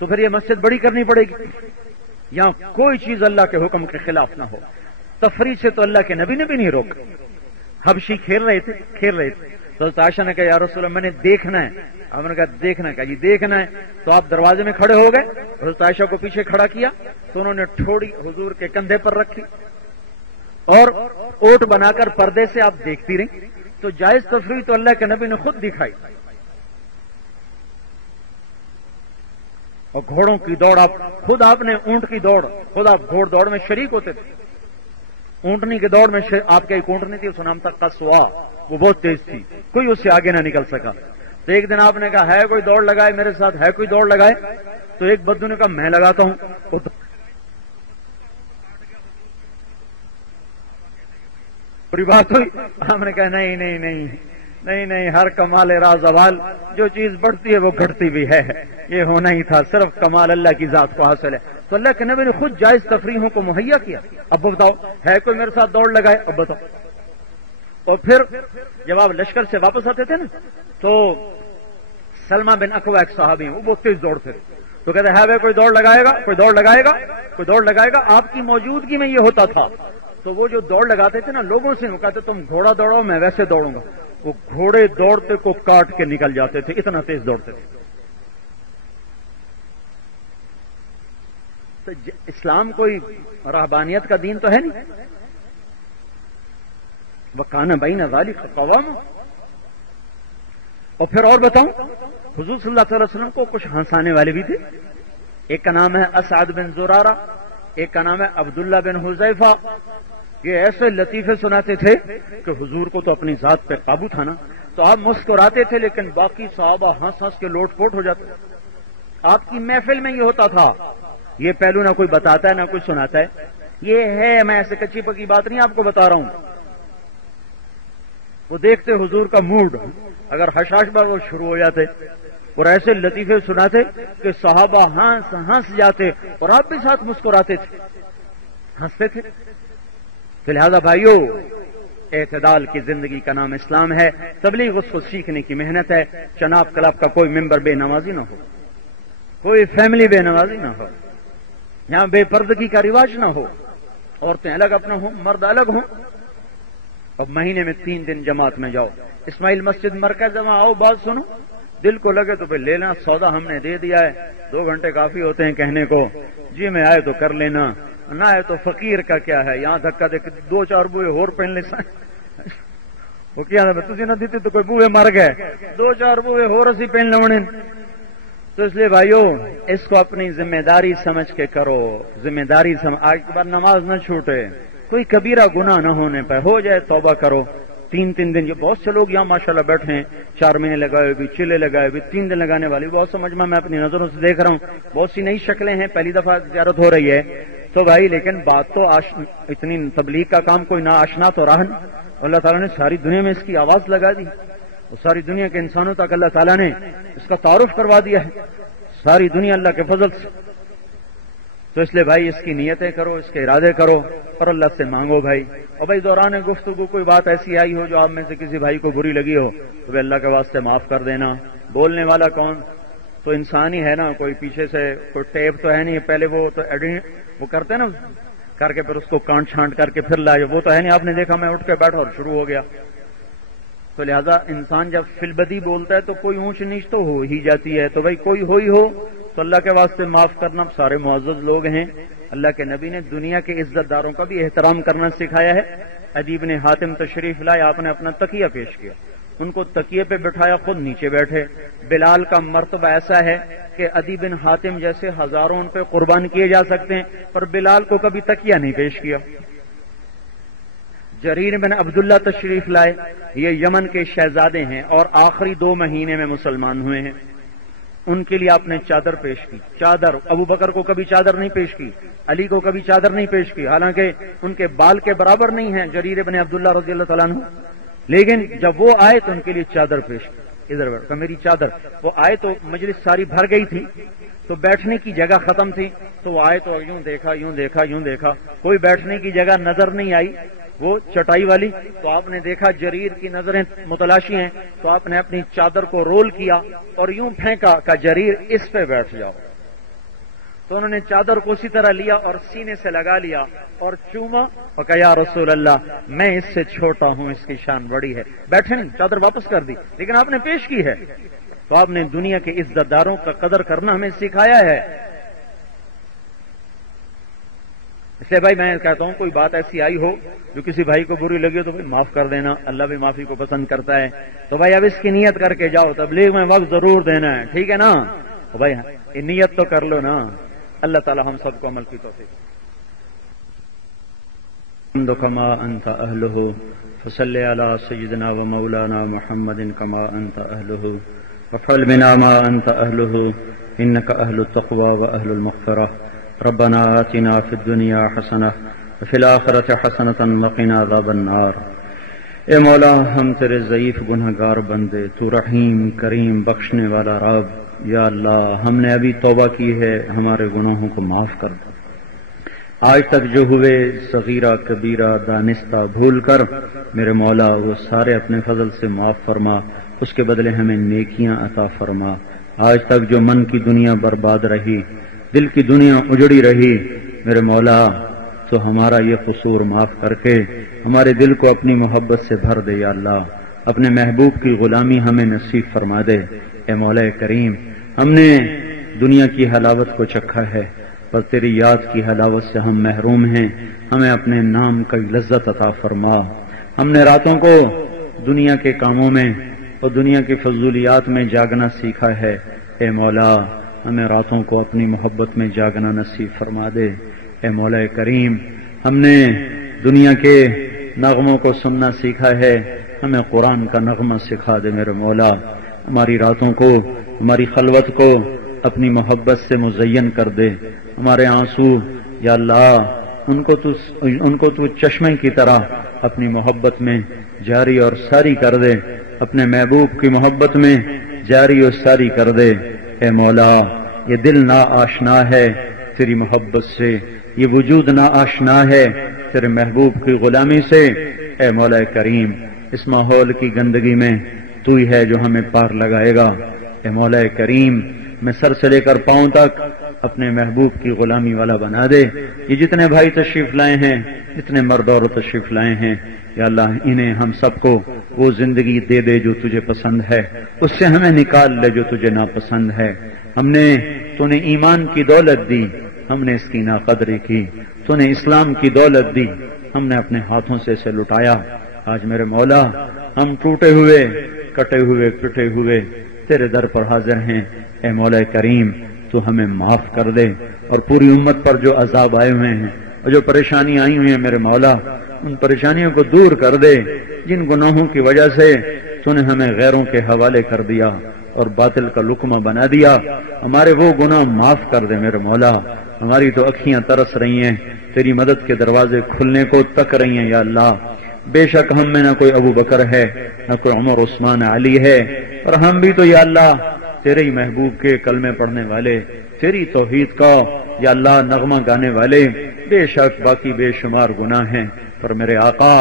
تو پھر یہ مسجد بڑی کرنی پڑے گی. یہاں کوئی چیز اللہ کے حکم کے خلاف نہ ہو. تفریح سے تو اللہ کے نبی نے بھی نہیں روکا. حبشی کھیل رہے تھے. تو حضرت عائشہ نے کہا یا رسول اللہ میں نے دیکھنا ہے. ہم نے کہا دیکھنا ہے, کہا جی دیکھنا ہے. تو آپ دروازے میں کھڑے ہو گئے, حضرت عائشہ کو پیچھے کھڑا کیا, تو انہوں نے ٹھوڑی حضور کے کندھے پر رکھی اور اوٹ بنا کر پردے سے آپ دیکھتی رہی. تو جائز تفریح تو اللہ کے نبی نے خود دکھائی. اور گھوڑوں کی دوڑ, آپ نے اونٹ کی دوڑ, خود آپ گھوڑ دوڑ میں شریک ہوتے تھے. اونٹنی کی دوڑ میں آپ کی ایک اونٹنی تھی, اس کا نام تھا قصوا, وہ بہت تیز تھی, کوئی اس سے آگے نہ نکل سکا. تو ایک دن آپ نے کہا ہے کوئی دوڑ لگائے میرے ساتھ, ہے کوئی دوڑ لگائے. تو ایک بدو نے کہا میں لگاتا ہوں. بری بات ہوئی. ہم نے کہا نہیں, ہر کمال راز زوال, جو چیز بڑھتی ہے وہ گھٹتی بھی ہے. یہ ہونا ہی تھا, صرف کمال اللہ کی ذات کو حاصل ہے. تو اللہ کے نبی نے خود جائز تفریحوں کو مہیا کیا. اب بتاؤ ہے کوئی میرے ساتھ دوڑ لگائے, اب بتاؤ. اور پھر جب آپ لشکر سے واپس آتے تھے نا, تو سلمہ بن اکوع ایک صحابی ہیں, وہ بہت تیز دوڑتے تھے. تو کہتے ہیں بھائی کوئی دوڑ لگائے گا، کوئی دوڑ لگائے گا، کوئی دوڑ لگائے گا. آپ کی موجودگی میں یہ ہوتا تھا. تو وہ جو دوڑ لگاتے تھے نا لوگوں سے، وہ کہتے تم گھوڑا دوڑو میں ویسے دوڑوں گا. وہ گھوڑے دوڑتے کو کاٹ کے نکل جاتے تھے، اتنا تیز دوڑتے تھے. تو اسلام کوئی رہبانیت کا دین تو ہے نہیں. وَكَانَ بَيْنَ ذَلِكَ قَوَامٌ. اور پھر اور بتاؤں، حضور صلی اللہ علیہ وسلم کو کچھ ہنسانے والے بھی تھے. ایک کا نام ہے اسعد بن زرارہ، ایک کا نام ہے عبداللہ بن حذیفہ. یہ ایسے لطیفے سناتے تھے کہ حضور کو تو اپنی ذات پہ قابو تھا نا، تو آپ مسکراتے تھے لیکن باقی صحابہ ہنس ہنس کے لوٹ پوٹ ہو جاتے. آپ کی محفل میں یہ ہوتا تھا. یہ پہلو نہ کوئی بتاتا ہے نہ کوئی سناتا ہے. یہ ہے، میں ایسے کچی پکی بات نہیں آپ کو بتا رہا ہوں. وہ دیکھتے حضور کا موڈ، اگر حشاش بار وہ شروع ہو جاتے اور ایسے لطیفے سناتے کہ صحابہ ہنس ہنس جاتے اور آپ بھی ساتھ مسکراتے تھے، ہنستے تھے. لہذا بھائیو، اعتدال کی زندگی کا نام اسلام ہے. تبلیغ اس کو سیکھنے کی محنت ہے. چناب کلب کا کوئی ممبر بے نمازی نہ ہو، کوئی فیملی بے نمازی نہ ہو، یہاں بے پردگی کا رواج نہ ہو. عورتیں الگ اپنا ہوں، مرد الگ ہوں. اب مہینے میں 3 دن جماعت میں جاؤ. اسماعیل مسجد مرکز وہاں آؤ، بات سنو، دل کو لگے تو پھر لینا. سودا ہم نے دے دیا ہے، 2 گھنٹے کافی ہوتے ہیں کہنے کو. جی میں آئے تو کر لینا، نہ آئے تو فقیر کا کیا ہے. یہاں دھکا دے کے 2-4 بوئے اور پہن لے. وہ کیا تھی نہ دیتے تو کوئی بوئے مر گئے، 2-4 بوئے اور اسی پہن لونے. تو اس لیے بھائیو، اس کو اپنی ذمہ داری سمجھ کے کرو. ذمہ داری آج کے بعد نماز نہ چھوٹے، کوئی کبیرہ گناہ نہ ہونے پہ ہو جائے توبہ کرو. 3 دن یہ بہت سے لوگ یہاں ماشاءاللہ بیٹھے ہیں، 4 مہینے لگائے بھی، چلے لگائے بھی، 3 دن لگانے والی بہت سمجھ میں اپنی نظروں سے دیکھ رہا ہوں. بہت سی نئی شکلیں ہیں، پہلی دفعہ زیارت ہو رہی ہے. تو بھائی لیکن بات تو اتنی تبلیغ کا کام کوئی نہ آشنا تو رہا نہیں. اللہ تعالیٰ نے ساری دنیا میں اس کی آواز لگا دی، اور ساری دنیا کے انسانوں تک اللہ تعالیٰ نے اس کا تعارف کروا دیا ہے، ساری دنیا اللہ کے فضل سے. تو اس لیے بھائی اس کی نیتیں کرو، اس کے ارادے کرو اور اللہ سے مانگو بھائی. اور بھائی دوران گفتگو کوئی بات ایسی آئی ہو جو آپ میں سے کسی بھائی کو بری لگی ہو تو بھائی اللہ کے واسطے معاف کر دینا. بولنے والا کون؟ تو انسان ہی ہے نا، کوئی پیچھے سے کوئی ٹیپ تو ہے نہیں. پہلے وہ تو وہ کرتے ہیں نا کر کے پھر اس کو کانٹ چھانٹ کر کے پھر لائے، وہ تو ہے نہیں. آپ نے دیکھا میں اٹھ کے بیٹھا اور شروع ہو گیا. تو لہذا انسان جب فلبدی بولتا ہے تو کوئی اونچ نیچ تو ہو ہی جاتی ہے. تو بھائی کوئی ہو تو اللہ کے واسطے معاف کرنا. سارے معزز لوگ ہیں. اللہ کے نبی نے دنیا کے عزت داروں کا بھی احترام کرنا سکھایا ہے. عدی بن حاتم تشریف لائے، آپ نے اپنا تکیہ پیش کیا، ان کو تکیے پہ بٹھایا، خود نیچے بیٹھے. بلال کا مرتبہ ایسا ہے کہ عدی بن حاتم جیسے ہزاروں ان پہ قربان کیے جا سکتے ہیں، پر بلال کو کبھی تکیہ نہیں پیش کیا. جریر بن عبداللہ تشریف لائے، یہ یمن کے شہزادے ہیں اور آخری 2 مہینے میں مسلمان ہوئے ہیں. ان کے لیے آپ نے چادر پیش کی. چادر ابو بکر کو کبھی چادر نہیں پیش کی، علی کو کبھی چادر نہیں پیش کی، حالانکہ ان کے بال کے برابر نہیں ہیں جریر بن عبداللہ رضی اللہ تعالیٰ عنہ. لیکن جب وہ آئے تو ان کے لیے چادر پیش کی. ادھر بیٹھ میری چادر. وہ آئے تو مجلس ساری بھر گئی تھی، تو بیٹھنے کی جگہ ختم تھی. تو وہ آئے تو یوں دیکھا یوں دیکھا یوں دیکھا، کوئی بیٹھنے کی جگہ نظر نہیں آئی، وہ چٹائی والی. تو آپ نے دیکھا جریر کی نظریں متلاشی ہیں، تو آپ نے اپنی چادر کو رول کیا اور یوں پھینکا کہ جریر اس پہ بیٹھ جاؤ. تو انہوں نے چادر کو اسی طرح لیا اور سینے سے لگا لیا اور چوما اور کہا یا رسول اللہ میں اس سے چھوٹا ہوں، اس کی شان بڑی ہے. بیٹھے نہیں، چادر واپس کر دی، لیکن آپ نے پیش کی ہے. تو آپ نے دنیا کے عزت داروں کا قدر کرنا ہمیں سکھایا ہے. اس لیے بھائی میں کہتا ہوں کوئی بات ایسی آئی ہو جو کسی بھائی کو بری لگی تو بھائی معاف کر دینا، اللہ بھی معافی کو پسند کرتا ہے. تو بھائی اب اس کی نیت کر کے جاؤ، تبلیغ میں وقت ضرور دینا ہے، ٹھیک ہے نا؟ تو بھائی یہ نیت تو کر لو نا. اللہ تعالی ہم سب کو عمل کی توفیق. كما انت اهله فصل على سيدنا ومولانا محمد كما انت اهله وفعل بنا ما انت اهله انك اهل التقوى واهل المغفرة. ربنا آتنا في الدنيا حسنة وفي الآخرة حسنة وقنا عذاب النار. اے مولا ہم تیرے ضعیف گنہگار بندے، تو رحیم کریم بخشنے والا رب. یا اللہ ہم نے ابھی توبہ کی ہے، ہمارے گناہوں کو معاف کر دو. آج تک جو ہوئے صغیرہ کبیرہ دانستہ بھول کر میرے مولا وہ سارے اپنے فضل سے معاف فرما، اس کے بدلے ہمیں نیکیاں عطا فرما. آج تک جو من کی دنیا برباد رہی، دل کی دنیا اجڑی رہی، میرے مولا تو ہمارا یہ قصور معاف کر کے ہمارے دل کو اپنی محبت سے بھر دے یا اللہ، اپنے محبوب کی غلامی ہمیں نصیب فرما دے۔ اے مولا کریم، ہم نے دنیا کی حلاوت کو چکھا ہے پر تیری یاد کی حلاوت سے ہم محروم ہیں، ہمیں اپنے نام کی لذت عطا فرما۔ ہم نے راتوں کو دنیا کے کاموں میں اور دنیا کی فضولیات میں جاگنا سیکھا ہے، اے مولا ہمیں راتوں کو اپنی محبت میں جاگنا نصیب فرما دے۔ اے مولا کریم، ہم نے دنیا کے نغموں کو سننا سیکھا ہے، ہمیں قرآن کا نغمہ سکھا دے میرے مولا۔ ہماری راتوں کو، ہماری خلوت کو اپنی محبت سے مزین کر دے۔ ہمارے آنسو یا اللہ ان کو تو چشمے کی طرح اپنی محبت میں جاری اور ساری کر دے، اپنے محبوب کی محبت میں جاری اور ساری کر دے۔ اے مولا، یہ دل نا آشنا ہے تیری محبت سے، یہ وجود نا آشنا ہے تیرے محبوب کی غلامی سے۔ اے مولا کریم، اس ماحول کی گندگی میں تو ہی ہے جو ہمیں پار لگائے گا۔ اے مولا کریم، میں سر سے لے کر پاؤں تک اپنے محبوب کی غلامی والا بنا دے۔ یہ جتنے بھائی تشریف لائے ہیں، جتنے مرد اور تشریف لائے ہیں، یا اللہ انہیں ہم سب کو وہ زندگی دے دے جو تجھے پسند ہے، اس سے ہمیں نکال لے جو تجھے ناپسند ہے۔ تو نے ایمان کی دولت دی، ہم نے اس کی ناقدری کی۔ تو نے اسلام کی دولت دی، ہم نے اپنے ہاتھوں سے اسے لٹایا۔ آج میرے مولا، ہم ٹوٹے ہوئے، کٹے ہوئے، پٹے ہوئے تیرے در پر حاضر ہیں۔ اے مولا کریم، تو ہمیں معاف کر دے، اور پوری امت پر جو عذاب آئے ہوئے ہیں اور جو پریشانی آئی ہوئی ہیں میرے مولا، ان پریشانیوں کو دور کر دے۔ جن گناہوں کی وجہ سے تو نے ہمیں غیروں کے حوالے کر دیا اور باطل کا لقمہ بنا دیا، ہمارے وہ گناہ معاف کر دے میرے مولا۔ ہماری تو اکھیاں ترس رہی ہیں، تیری مدد کے دروازے کھلنے کو تک رہی ہیں یا اللہ۔ بے شک ہم میں نہ کوئی ابو بکر ہے، نہ کوئی عمر عثمان علی ہے، اور ہم بھی تو یا اللہ تیرے ہی محبوب کے کلمے پڑھنے والے، تیری توحید کا یا اللہ نغمہ گانے والے، بے شک باقی بے شمار گناہ ہیں۔ پر میرے آقا،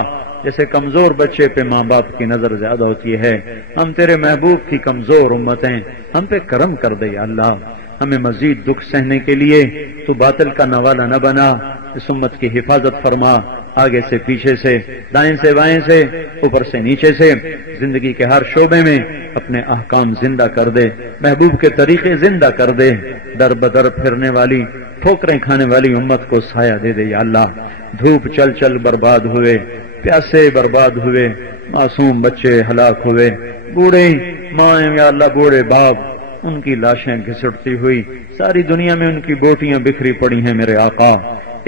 جیسے کمزور بچے پہ ماں باپ کی نظر زیادہ ہوتی ہے، ہم تیرے محبوب کی کمزور امت ہیں، ہم پہ کرم کر دے یا اللہ۔ ہمیں مزید دکھ سہنے کے لیے تو باطل کا نوالا نہ بنا، اس امت کی حفاظت فرما، آگے سے پیچھے سے، دائیں سے بائیں سے، اوپر سے نیچے سے، زندگی کے ہر شعبے میں اپنے احکام زندہ کر دے، محبوب کے طریقے زندہ کر دے۔ در بدر پھرنے والی، ٹھوکریں کھانے والی امت کو سایہ دے دے یا اللہ۔ دھوپ چل چل برباد ہوئے، پیاسے برباد ہوئے، معصوم بچے ہلاک ہوئے، بوڑھے مائیں یا اللہ، بوڑھے باپ، ان کی لاشیں گھسٹتی ہوئی، ساری دنیا میں ان کی بوٹیاں بکھری پڑی ہیں میرے آقا۔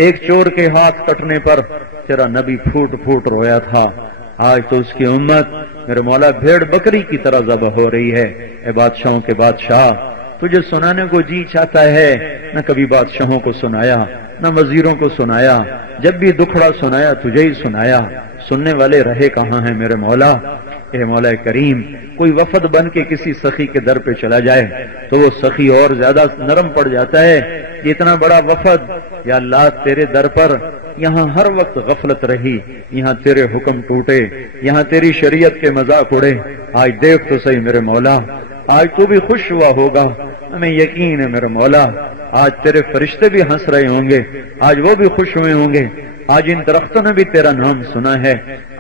ایک چور کے ہاتھ کٹنے پر تیرا نبی پھوٹ پھوٹ رویا تھا، آج تو اس کی امت میرے مولا بھیڑ بکری کی طرح ذبح ہو رہی ہے۔ اے بادشاہوں کے بادشاہ، تجھے سنانے کو جی چاہتا ہے، نہ کبھی بادشاہوں کو سنایا، نہ وزیروں کو سنایا، جب بھی دکھڑا سنایا تجھے ہی سنایا، سننے والے رہے کہاں ہیں میرے مولا۔ اے مولا کریم، کوئی وفد بن کے کسی سخی کے در پہ چلا جائے تو وہ سخی اور زیادہ نرم پڑ جاتا ہے۔ اتنا بڑا وفد یا اللہ تیرے در پر، یہاں ہر وقت غفلت رہی، یہاں تیرے حکم ٹوٹے، یہاں تیری شریعت کے مذاق اڑے۔ آج دیکھ تو صحیح میرے مولا، آج تو بھی خوش ہوا ہوگا، ہمیں یقین ہے میرے مولا۔ آج تیرے فرشتے بھی ہنس رہے ہوں گے، آج وہ بھی خوش ہوئے ہوں گے۔ آج ان درختوں نے بھی تیرا نام سنا ہے،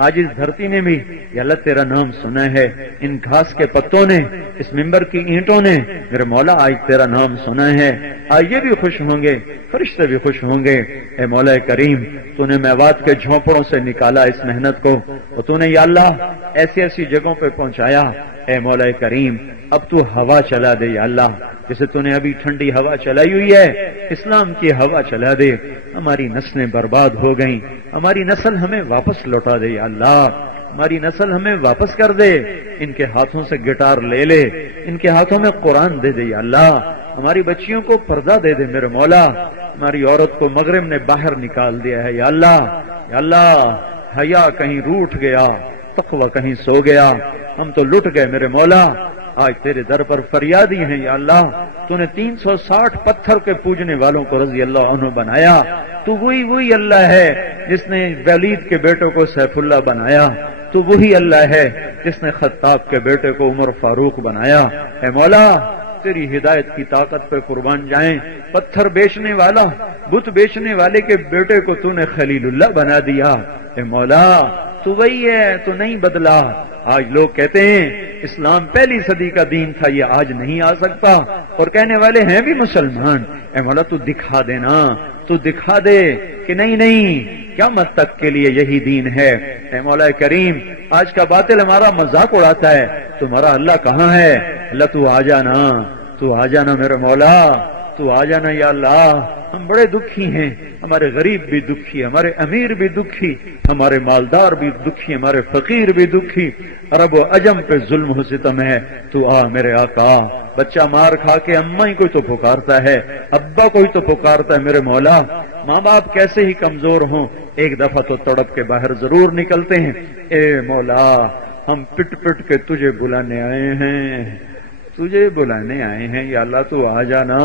آج اس دھرتی نے بھی یا اللہ تیرا نام سنا ہے، ان گھاس کے پتوں نے، اس ممبر کی اینٹوں نے میرے مولا آج تیرا نام سنا ہے۔ آج یہ بھی خوش ہوں گے، فرشتے بھی خوش ہوں گے۔ اے مولا کریم، تو نے میوات کے جھونپڑوں سے نکالا اس محنت کو، اور تو نے یا اللہ ایسی ایسی جگہوں پہ پہنچایا۔ اے مولا کریم، اب تو ہوا چلا دے یا اللہ، جیسے تو نے ابھی ٹھنڈی ہوا چلائی ہوئی ہے، اسلام کی ہوا چلا دے۔ ہماری نسلیں برباد ہو گئیں، ہماری نسل ہمیں واپس لوٹا دے یا اللہ، ہماری نسل ہمیں واپس کر دے۔ ان کے ہاتھوں سے گٹار لے لے، ان کے ہاتھوں میں قرآن دے دے یا اللہ۔ ہماری بچیوں کو پردہ دے دے میرے مولا۔ ہماری عورت کو مغرب نے باہر نکال دیا ہے یا اللہ۔ یا اللہ، حیا کہیں روٹھ گیا، تقوی کہیں سو گیا، ہم تو لٹ گئے میرے مولا۔ آج تیرے در پر فریادی ہیں یا اللہ، تو نے 360 پتھر کے پوجنے والوں کو رضی اللہ عنہ بنایا۔ تو وہی اللہ ہے جس نے ولید کے بیٹوں کو سیف اللہ بنایا، تو وہی اللہ ہے جس نے خطاب کے بیٹے کو عمر فاروق بنایا۔ اے مولا، تیری ہدایت کی طاقت پہ قربان جائیں. پتھر بیچنے والا، بت بیچنے والے کے بیٹے کو تو نے خلیل اللہ بنا دیا. اے مولا تو وہی ہے، تو نہیں بدلا. آج لوگ کہتے ہیں اسلام پہلی صدی کا دین تھا، یہ آج نہیں آ سکتا، اور کہنے والے ہیں بھی مسلمان. اے مولا تو دکھا دینا، تو دکھا دے کہ نہیں نہیں قیامت تک کے لیے یہی دین ہے. اے مولا کریم، آج کا باطل ہمارا مذاق اڑاتا ہے، تمہارا اللہ کہاں ہے؟ اللہ تو آ جانا، تو آ جانا میرے مولا، تو آ جانا یا اللہ. ہم بڑے دکھی ہیں، ہمارے غریب بھی دکھی، ہمارے امیر بھی دکھی، ہمارے مالدار بھی دکھی، ہمارے فقیر بھی دکھی. عرب و عجم پہ ظلم و ستم ہے، تو آ میرے آقا. بچہ مار کھا کے اماں ہی کوئی تو پکارتا ہے، ابا کوئی تو پکارتا ہے میرے مولا. ماں باپ کیسے ہی کمزور ہوں، ایک دفعہ تو تڑپ کے باہر ضرور نکلتے ہیں. اے مولا ہم پٹ پٹ کے تجھے بلانے آئے ہیں، تجھے بلانے آئے ہیں یا اللہ. تو آ جانا،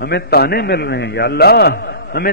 ہمیں تانے مل رہے ہیں یا اللہ، ہمیں